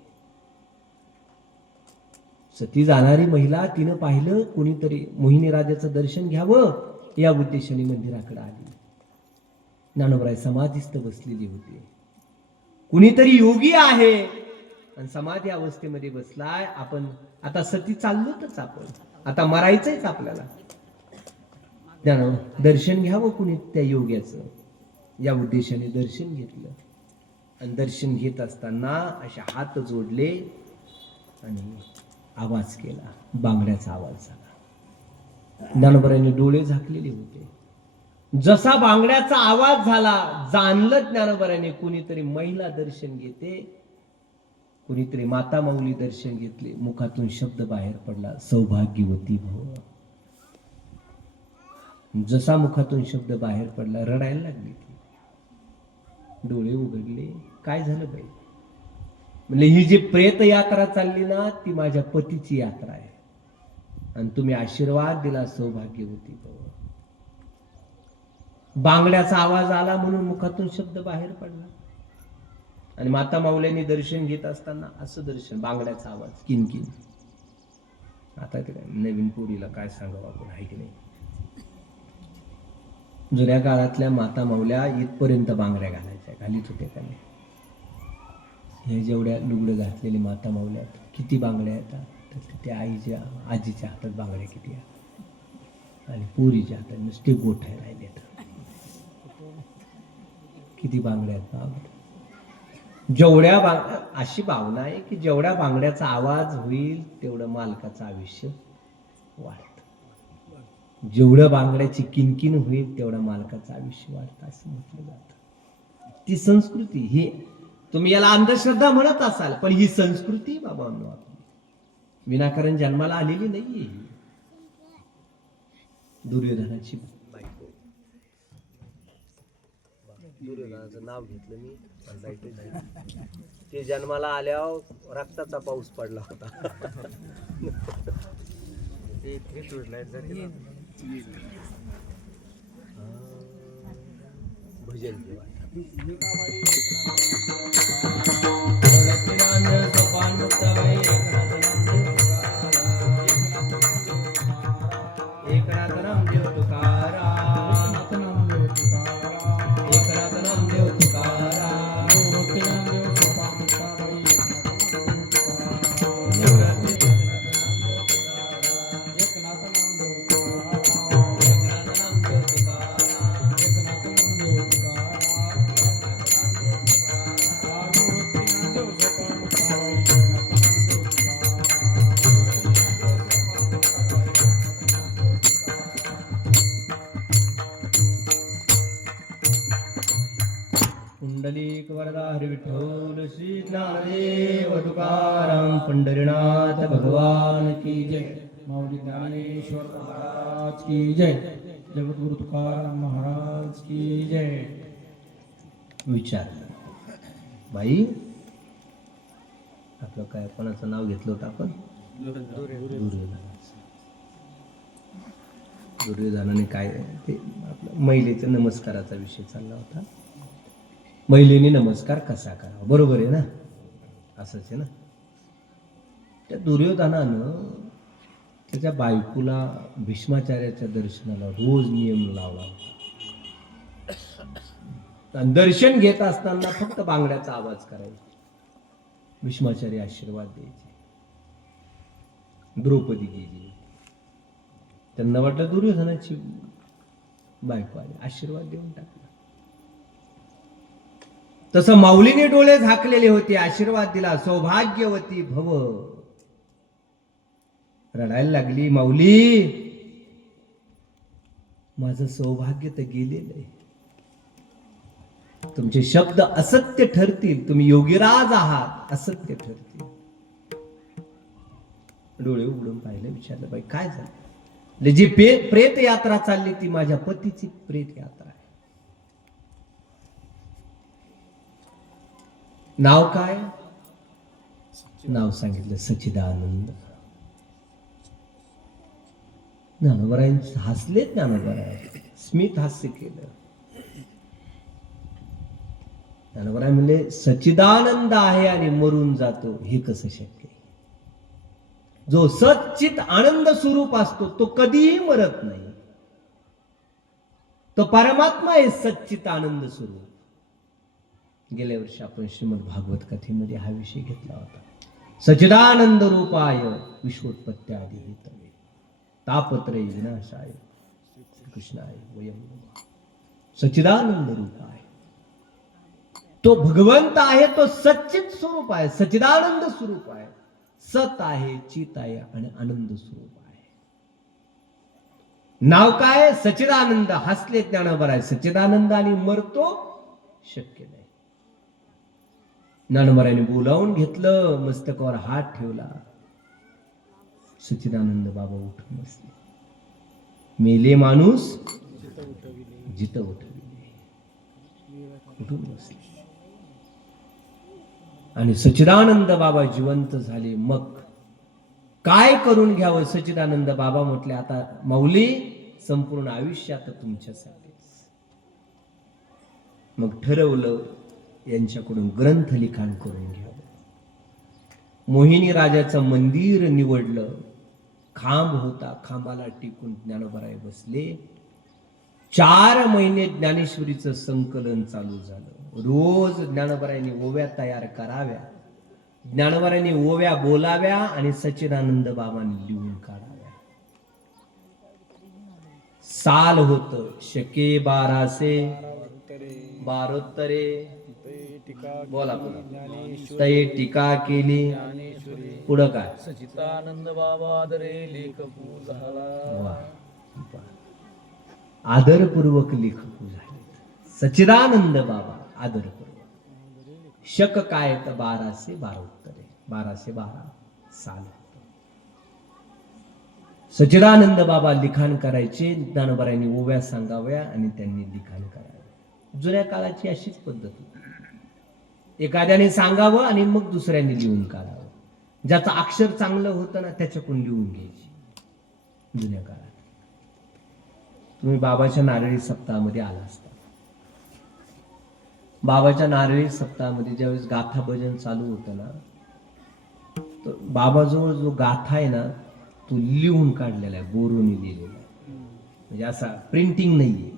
सती जाणारी महिला तिनं पाहिलं कोणीतरी मोहिनी राजाचं दर्शन घ्यावं या उद्देशाने मंदिराकडे आली. ज्ञानोबराय समाधीस्थ बसलेली होती. कुणीतरी योगी आहे आणि समाधी अवस्थेमध्ये बसलाय. आपण आता सती चाललोच, आपण आता मरायचंच आपल्याला. दर्शन घ्यावं कुणी त्या योग्याचं या उद्देशाने दर्शन घेतलं. आणि दर्शन घेत असताना असे हात जोडले आणि आवाज केला. बांगड्याचा आवाज झाला. ज्ञानोबरांनी डोळे झाकलेले होते. जसा बांगड्याचा आवाज झाला जाणलं ज्ञानोबरांनी कुणीतरी महिला दर्शन घेते, कुणीतरी माता माऊली दर्शन घेतले. मुखातून शब्द बाहेर पडला, सौभाग्यवती भव. जसा मुखातून शब्द बाहेर पडला रडायला लागली ती. डोळे उघडले. काय झालं बाई? म्हणजे ही जी प्रेत यात्रा चालली ना ती माझ्या पतीची यात्रा आहे आणि तुम्ही आशीर्वाद दिला सौभाग्यवती भव. बांगड्याचा आवाज आला म्हणून मुखातून शब्द बाहेर पडला. आणि माता माऊल्यांनी दर्शन घेत असताना असं दर्शन, बांगड्याचा आवाज, किनकिन. आता ते नवीन पिढीला काय सांगावं आपण, आहे की नाही? जुन्या काळातल्या माता माऊल्या इथपर्यंत बांगड्या घालायच्या, घालीत होत्या का नाही? हे जेवढ्या लुगडं घातलेली माता माऊल्या किती बांगड्या येतात, त्या आईच्या आजीच्या हातात बांगड्या किती आहेत. पुरीच्या आता नुसते गोठे राहिले. किती बांगड्या आहेत बांगड्या, जेवढ्या अशी भावना आहे की जेवढ्या बांगड्याचा आवाज होईल तेवढं मालकाचं आयुष्य वाढतं, जेवढं बांगड्याची किनकिन होईल तेवढं मालकाचं आयुष्य वाढतं असं म्हटलं जातं. ती संस्कृती, ही तुम्ही याला अंधश्रद्धा म्हणत असाल, पण ही संस्कृती बाबांनो आपली विनाकारण जन्माला आलेली नाहीये. दुर्योधनाची बायको, दुर्योधनाचं नाव घेतलं मी, ते जन्माला आल्यावर रक्ताचा पाऊस पडला होता. भजन जेव्हा पुंडलिक वरदा हरी विठ्ठल श्री ज्ञानदेव तुकाराम पंढरीनाथ भगवान की जय. माऊली ज्ञानेश्वर महाराज की जय. जगद्गुरु तुकाराम महाराज की जय. विचार बाई, आपलं काय कोणाचं नाव घेतलं होतं आपण? दुर्योधनाने काय ते आपलं महिलेचा नमस्काराचा विषय चालला होता. महिलेने नमस्कार कसा करावा, बरोबर आहे ना? असंच आहे ना. त्या दुर्योधनानं त्याच्या बायकोला भीष्माचार्याच्या दर्शनाला रोज नियम लावला होता. दर्शन घेत असताना फक्त बांगड्याचा आवाज करायचा, भीष्माचार्य आशीर्वाद द्यायचे. द्रौपदी गेली, त्यांना वाटलं दुर्योधनाची बायको आली, आशीर्वाद देऊन टाकला. तसं माऊलीने डोळे झाकलेले होते, आशीर्वाद दिला, सौभाग्यवती भव. रडायला लागली, माऊली माझं सौभाग्य तर गेलेलं आहे, तुमचे शब्द असत्य ठरतील, तुम्ही योगीराज आहात, असत्य ठरतील. डोळे उघडून पाहिलं, विचारलं बाई काय झालं? जी प्रेत यात्रा चालली ती माझ्या पतीची प्रेत यात्रा आहे. नाव काय? नाव सांगितलं सच्चिदानंद. ज्ञानोबराय हसले, ज्ञानोबराय स्मित हास्य केलं. ज्ञानोबराय म्हणले सच्चिदानंद आहे आणि मरून जातो, हे कसं शक्य आहे? जो सच्चित आनंद स्वरूप असतो तो कधीही मरत नाही, तो परमात्मा आहे सच्चित आनंद स्वरूप. गेल्या वर्षी आपण श्रीमद भागवत कथेमध्ये हा विषय घेतला होता. सच्चिदानंद रूपाय विश्वोत्पत्त्यादि हेतवे तापत्रय विनाशाय कृष्णाय वयं नमः. सच्चिदानंद रूप आहे, तो भगवंत आहे, तो सच्चित स्वरूप आहे, सच्चिदानंद स्वरूप आहे, सत आहे, चित आहे आणि आनंद स्वरूप आहे. नाव काय? सच्चिदानंद. हसले ज्ञानोबा आहे, सच्चिदानंद आणि मरतो शक्य नाही. ज्ञानोबाने बोलावून घेतलं, मस्तकावर हात ठेवला. सच्चिदानंद बाबा उठून बसले. मेले माणूस जित उठविले, उठून बसले आणि सच्चिदानंद बाबा जिवंत झाले. मग काय करून घ्यावं? सच्चिदानंद बाबा म्हटले आता माऊली संपूर्ण आयुष्यात तुमच्यासाठी. मग ठरवलं यांच्याकडून ग्रंथ लिखाण करून घ्यावं. मोहिनी राजाचं मंदिर निवडलं. खांब होता, खांबाला टिकून ज्ञानोबराय बसले. 4 महिने ज्ञानेश्वरीचं संकलन चालू झालं. रोज ज्ञानोबरायांनी ओव्या तयार कराव्या, ज्ञानोबरायांनी ओव्या बोलाव्या आणि सच्चिदानंद बाबांनी लिहून काढाव्या. साल होत शके 1200 बारोत्तरे बोला तये टीका केली पुढं काय सचितानंद बाबा आदरे लेख झाला. वा. आदरपूर्वक लेखक झाले सच्चिदानंद बाबा आदरपूर्वक. शक काय तर 1212 1212 साल. सच्चिदानंद बाबा लिखाण करायचे, ज्ञानोबारायांनी ओव्या सांगाव्या आणि त्यांनी लिखाण करावे. जुन्या काळाची अशीच पद्धत होती. एखाद्याने सांगावं आणि मग दुसऱ्याने लिहून काढावं. ज्याचं अक्षर चांगलं होतं ना त्याच्याकडून लिहून घ्यायची जुन्या काळात. तुम्ही बाबाच्या नारळी सप्ताहामध्ये आला असता. बाबाच्या नारळी सप्ताहामध्ये ज्यावेळेस गाथा भजन चालू होतं ना, तर बाबाजवळ जो गाथा आहे ना तो लिहून काढलेला आहे, बोरोनी लिहिलेला आहे. म्हणजे असा प्रिंटिंग नाहीये,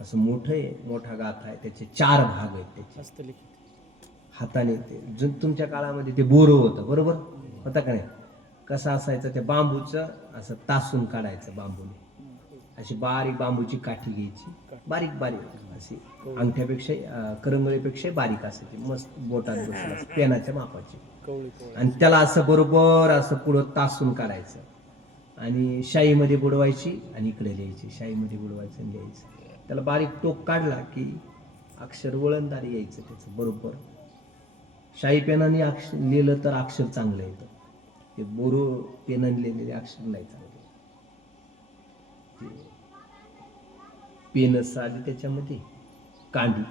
असं मोठं आहे, मोठा गाथा आहे, त्याचे 4 भाग आहेत. त्याचे हाताने ते तुमच्या काळामध्ये ते बोरो होतं, बरोबर होता का नाही? कसं असायचं, ते बांबूचं असं तासून काढायचं बांबूने. अशी बारीक बांबूची काठी घ्यायची, बारीक बारीक अशी अंगठ्यापेक्षा करंगळीपेक्षा बारीक असायची, मस्त बोटात बसला पेनाच्या मापाची. आणि त्याला असं बरोबर असं पुढं तासून काढायचं आणि शाईमध्ये बुडवायची आणि इकडे लिहायची, शाईमध्ये बुडवायचं आणि लिहायचं. त्याला बारीक टोक काढला की अक्षर वळणदार यायचं त्याचं बरोबर. शाई पेनाने अक्षर लिहिलं तर अक्षर चांगलं येतं, ते बोरो पेनाने लिहिलेले अक्षर नाही चांगले. पेनस आली त्याच्यामध्ये कांडी,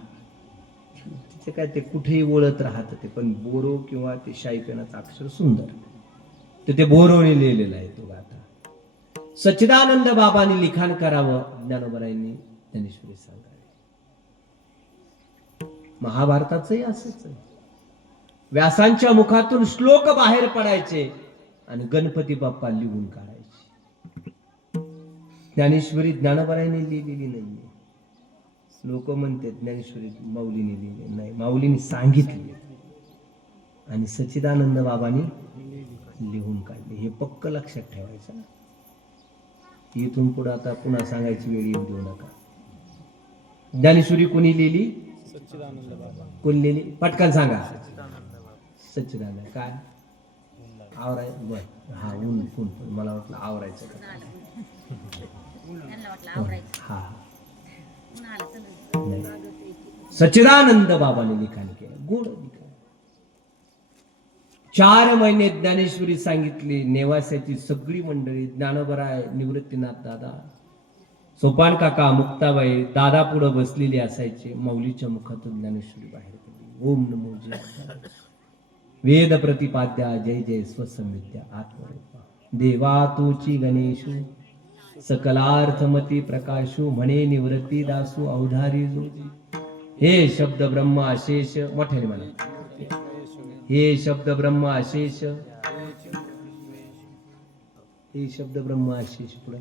तिचे काय ते कुठेही वळत राहत ते, पण बोरो किंवा ते शाई पेनाचं अक्षर सुंदर, तर ते बोरोने लिहिलेलं आहे तो गाथा. सच्चिदानंद बाबांनी लिखाण करावं, ज्ञानोबारायांनी ज्ञानेश्वरी सांगावी. महाभारताचंही असंच आहे. व्यासांच्या मुखातून श्लोक बाहेर पडायचे आणि गणपती बाप्पा लिहून काढायचे. ज्ञानेश्वरी ज्ञानोबारायांनी लिहिलेली नाहीये. लोक म्हणतात ज्ञानेश्वरी माऊलीने लिहिली नाही, माऊलीने सांगितले आणि सच्चिदानंद बाबांनी लिहून काढले. हे पक्क लक्षात ठेवायचं. इथून पुढे आता पुन्हा सांगायची वेळ येऊ देऊ नका. ज्ञानेश्वरी कोणी लिहिली? सच्चिदानंद बाबा. कोणी लिहिली? पटकन सांगा. सच्चिदानंद. काय आवराय? बर, हा ऊन ऊन मला वाटलं आवरायचं का. हा सच्चिदानंद बाबाने लिखाण केलं, गोड लिखाण. 4 महिने ज्ञानेश्वरी सांगितली. नेवास्याची सगळी मंडळी, ज्ञानोबराय, निवृत्तीनाथ दादा, सोपान काका, मुक्ताबाई दादा पुढे बसलेली असायचे. माऊलीच्या मुखातून ज्ञानेश्वरी बाहेर पडली. ओम नमो जय वेद प्रतिपाद्या जय जय स्वसंविद्या आत्मरूपा देवा तोची गणेशू सकलार्थमती प्रकाशू म्हणे निवृत्ती दासू अवधारी जोजी. हे शब्द ब्रह्म अशेष मोठ्याने म्हणा. हे शब्द ब्रह्म अशेष, हे शब्द ब्रह्म अशेष. पुढे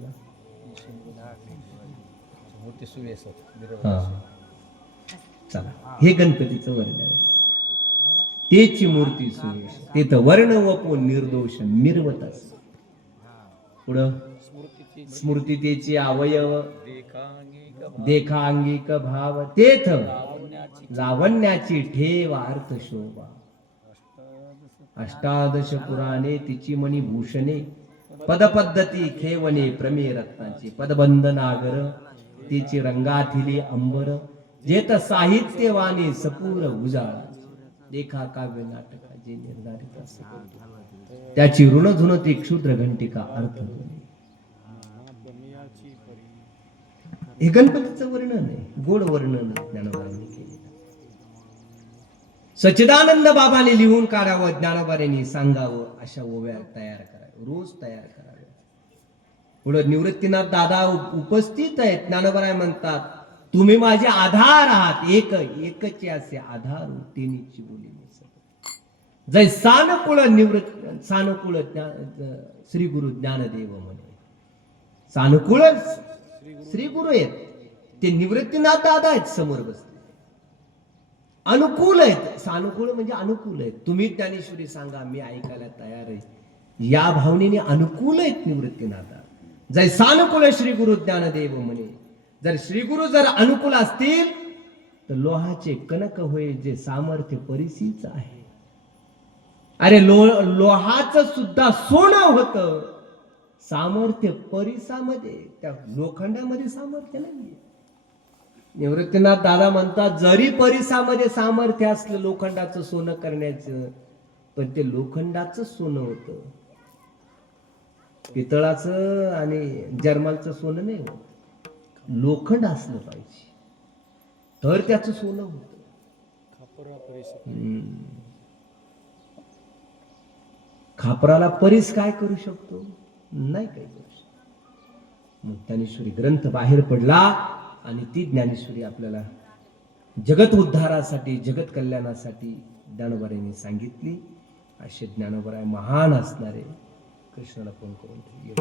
चला, हे गणपतीचं वर्णन आहे. तेची मूर्ती सुरेश, ते तर वर्ण वपून निर्दोष निर्वतस. पुढं स्मृती तेची अवयव देखा अंगिक भाव तेथ लावण्याची ठेव अर्थ शोभा. अष्टादश पुराणे तिची मणी भूषणे पदपद्धती खेवणे प्रमेय रत्नाची पदबंध नागर तिची रंगाथिली अंबर जेत साहित्यवाणी सपूर उजाळा. देखा काव्य नाटका जे निर्धारित असते त्याची ऋणधुनती क्षुद्र घंटिका अर्थ. हे गणपतीचं वर्णन आहे, गोड वर्णन ज्ञानोबांनी केले. सच्चिदानंद बाबाने लिहून काढावं, ज्ञानोबांनी सांगावं, अशा ओव्या तयार कराव्या, रोज तयार कराव्या. पुढे निवृत्तीनाथ दादा उपस्थित आहेत. ज्ञानोबराय म्हणतात, तुम्ही माझे आधार आहात, एकच असे आधार तेनीची बोली जय सानुकूळ निवृत्त सानुकूळ श्री गुरु ज्ञानदेव म्हणे. सानुकूळ श्री गुरु आहेत ते, निवृत्तीनाथ दादा आहेत समोर बसले. अनुकूल आहेत, सानुकूळ म्हणजे अनुकूल आहेत. तुम्ही ज्ञानेश्वरी सांगा, मी ऐकायला तयार आहे, या भावनेने अनुकूल आहेत निवृत्तीनाथ. जय सानुकूल श्री गुरु ज्ञानदेव म्हणे. जर श्री गुरु जर अनुकूल असतील तर लोहाचे कणक होय जे सामर्थ्य परिसीच आहे. अरे लोहाचं सुद्धा सोनं होतं, सामर्थ्य परिसामध्ये, त्या लोखंडामध्ये सामर्थ्य नाहीये. निवृत्तीनाथ दादा म्हणतात जरी परिसामध्ये सामर्थ्य असलं लोखंडाचं सोनं करण्याचं, पण ते लोखंडाचं सोनं होतं, पितळाचं आणि जर्मलचं सोनं नाही होत. लोखंड असलं पाहिजे तर त्याचं सोनं होतं. खापराला परीस काय करू शकतो? नाही काय करू शकतो. मग ज्ञानेश्वरी ग्रंथ बाहेर पडला आणि ती ज्ञानेश्वरी आपल्याला जगत उद्धारासाठी, जगत कल्याणासाठी ज्ञानोबारायांनी सांगितली. असे ज्ञानोबाराय महान असणारे, कृष्णाला फोन करून ठेवले,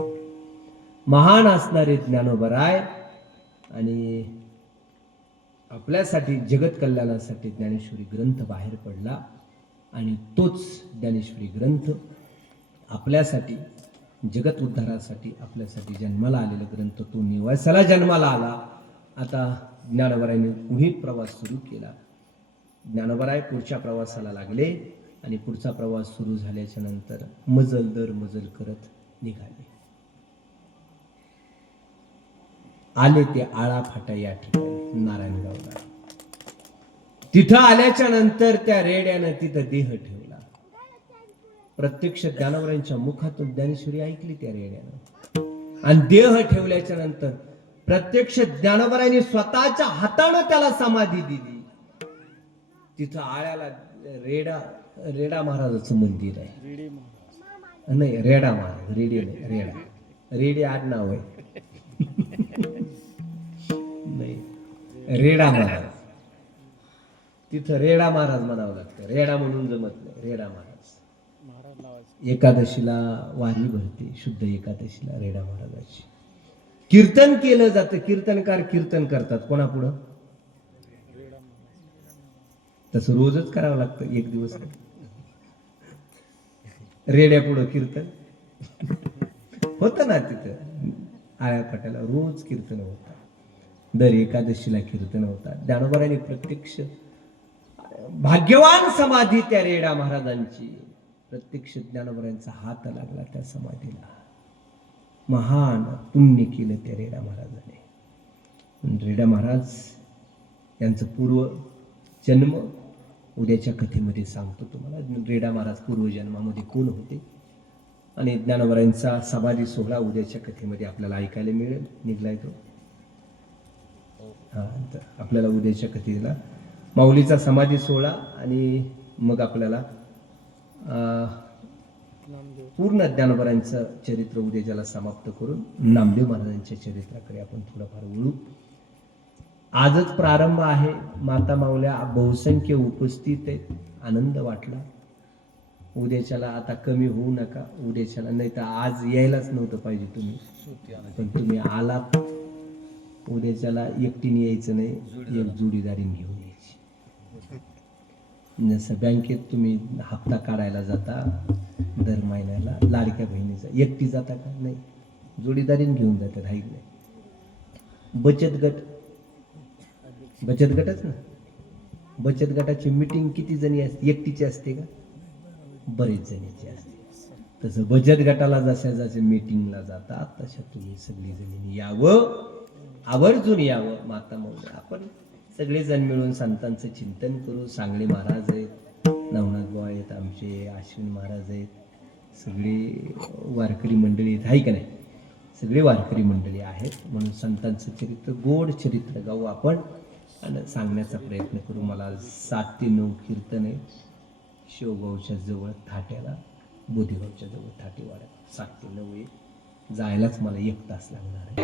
महान असणारे ज्ञानोबाराय आणि आपल्यासाठी जगत कल्याणासाठी ज्ञानेश्वरी ग्रंथ बाहेर पडला. आणि तोच ज्ञानेश्वरी ग्रंथ आपल्यासाठी जगत उद्धारासाठी आपल्यासाठी जन्माला आलेला ग्रंथ, तो निवासाला जन्माला आला. आता ज्ञानोबारायांनी पुढील प्रवास सुरू केला. ज्ञानोबाराय पुढच्या प्रवासाला लागले आणि पुढचा प्रवास सुरू झाल्याच्या नंतर मजल दर मजल करत निघाले. आले ते आळा फाटा या ठिकाणी नारायणगावला. तिथं आल्याच्या नंतर त्या रेड्यानं तिथं देह ठेवला. प्रत्यक्ष ज्ञानोबारायांच्या मुखातून ज्ञानेश्वरी ऐकली त्या रेड्यानं. आणि देह ठेवल्याच्या नंतर प्रत्यक्ष ज्ञानोबारायांनी स्वतःच्या हातानं त्याला समाधी दिली. तिथं आळ्याला रेडा महाराजाचं मंदिर आहे. नाही, रेडा महाराज, रेडी नाही, रेडा. रेडी आडनाव आहे. नाही, रेडा महाराज. तिथं रेडा महाराज म्हणावं लागतं. रेडा म्हणून जमत नाही, रेडा महाराज. एकादशीला वारी भरते, शुद्ध एकादशीला रेडा महाराजाची. कीर्तन केलं जातं, कीर्तनकार कीर्तन करतात कोणापुढं? तसं रोजच करावं लागतं, एक दिवस रेड्या पुढं कीर्तन होतं ना. तिथं आळ्या फाट्याला रोज कीर्तन होतात, दर एकादशीला कीर्तन होतात. ज्ञानोबारायांनी प्रत्यक्ष भाग्यवान समाधी त्या रेडा महाराजांची, प्रत्यक्ष ज्ञानोबारायांचा हात लागला त्या समाधीला. महान पुण्य केलं त्या रेडा महाराजाने. रेडा महाराज यांचं पूर्व जन्म उद्याच्या कथेमध्ये सांगतो तुम्हाला. रेडा महाराज पूर्वजन्मामध्ये कोण होते आणि ज्ञानोबारायांचा समाधी सोहळा उद्याच्या कथेमध्ये आपल्याला ऐकायला मिळेल. निघलाय तो. तर आपल्याला उद्याच्या कथेला माऊलीचा समाधी सोहळा आणि मग आपल्याला पूर्ण ज्ञानोबारायांचं चरित्र उद्याच्याला समाप्त करून नामदेव महाराजांच्या चरित्राकडे आपण थोडंफार वळू. आजच प्रारंभ आहे. माता माऊल्या बहुसंख्य उपस्थित आहेत. आनंद वाटला. उद्याच्याला आता कमी होऊ नका. उद्याच्याला नाही तर आज यायलाच नव्हतं पाहिजे तुम्ही, पण तुम्ही आलात. उद्याच्याला एकटीने यायचं नाही, एक जोडीदारीने घेऊन यायची. जसं बँकेत तुम्ही हप्ता काढायला जाता दर महिन्याला, लाडक्या बहिणीचा एकटी जाता का? नाही, जोडीदारीने घेऊन जातात. हाईक नाही. बचत गटच ना. बचत गटाची मीटिंग किती जणी असते? एकटीची असते का? बरेच जणीची असते. तसं बचत गटाला जसे मीटिंगला जातात तशा तुम्ही सगळी जणींनी यावं, आवर्जून यावं. माता मौली आपण सगळेजण मिळून संतांचं चिंतन करू. सांगली महाराज आहेत, नवनाथ बुवा आहेत, आमचे अश्विन महाराज आहेत, सगळे वारकरी मंडळी आहेत, आहे का नाही? सगळे वारकरी मंडळी आहेत. म्हणून संतांचं चरित्र, गोड चरित्र गाऊ आपण आणि सांगण्याचा प्रयत्न करू. मला 7 ते 9 कीर्तन आहे. शेवगावच्या जवळ थाट्याला, बोधेगावच्या जवळ थाटेवाड्यात 7 ते 9 आहे. जायलाच मला 1 तास लागणार आहे.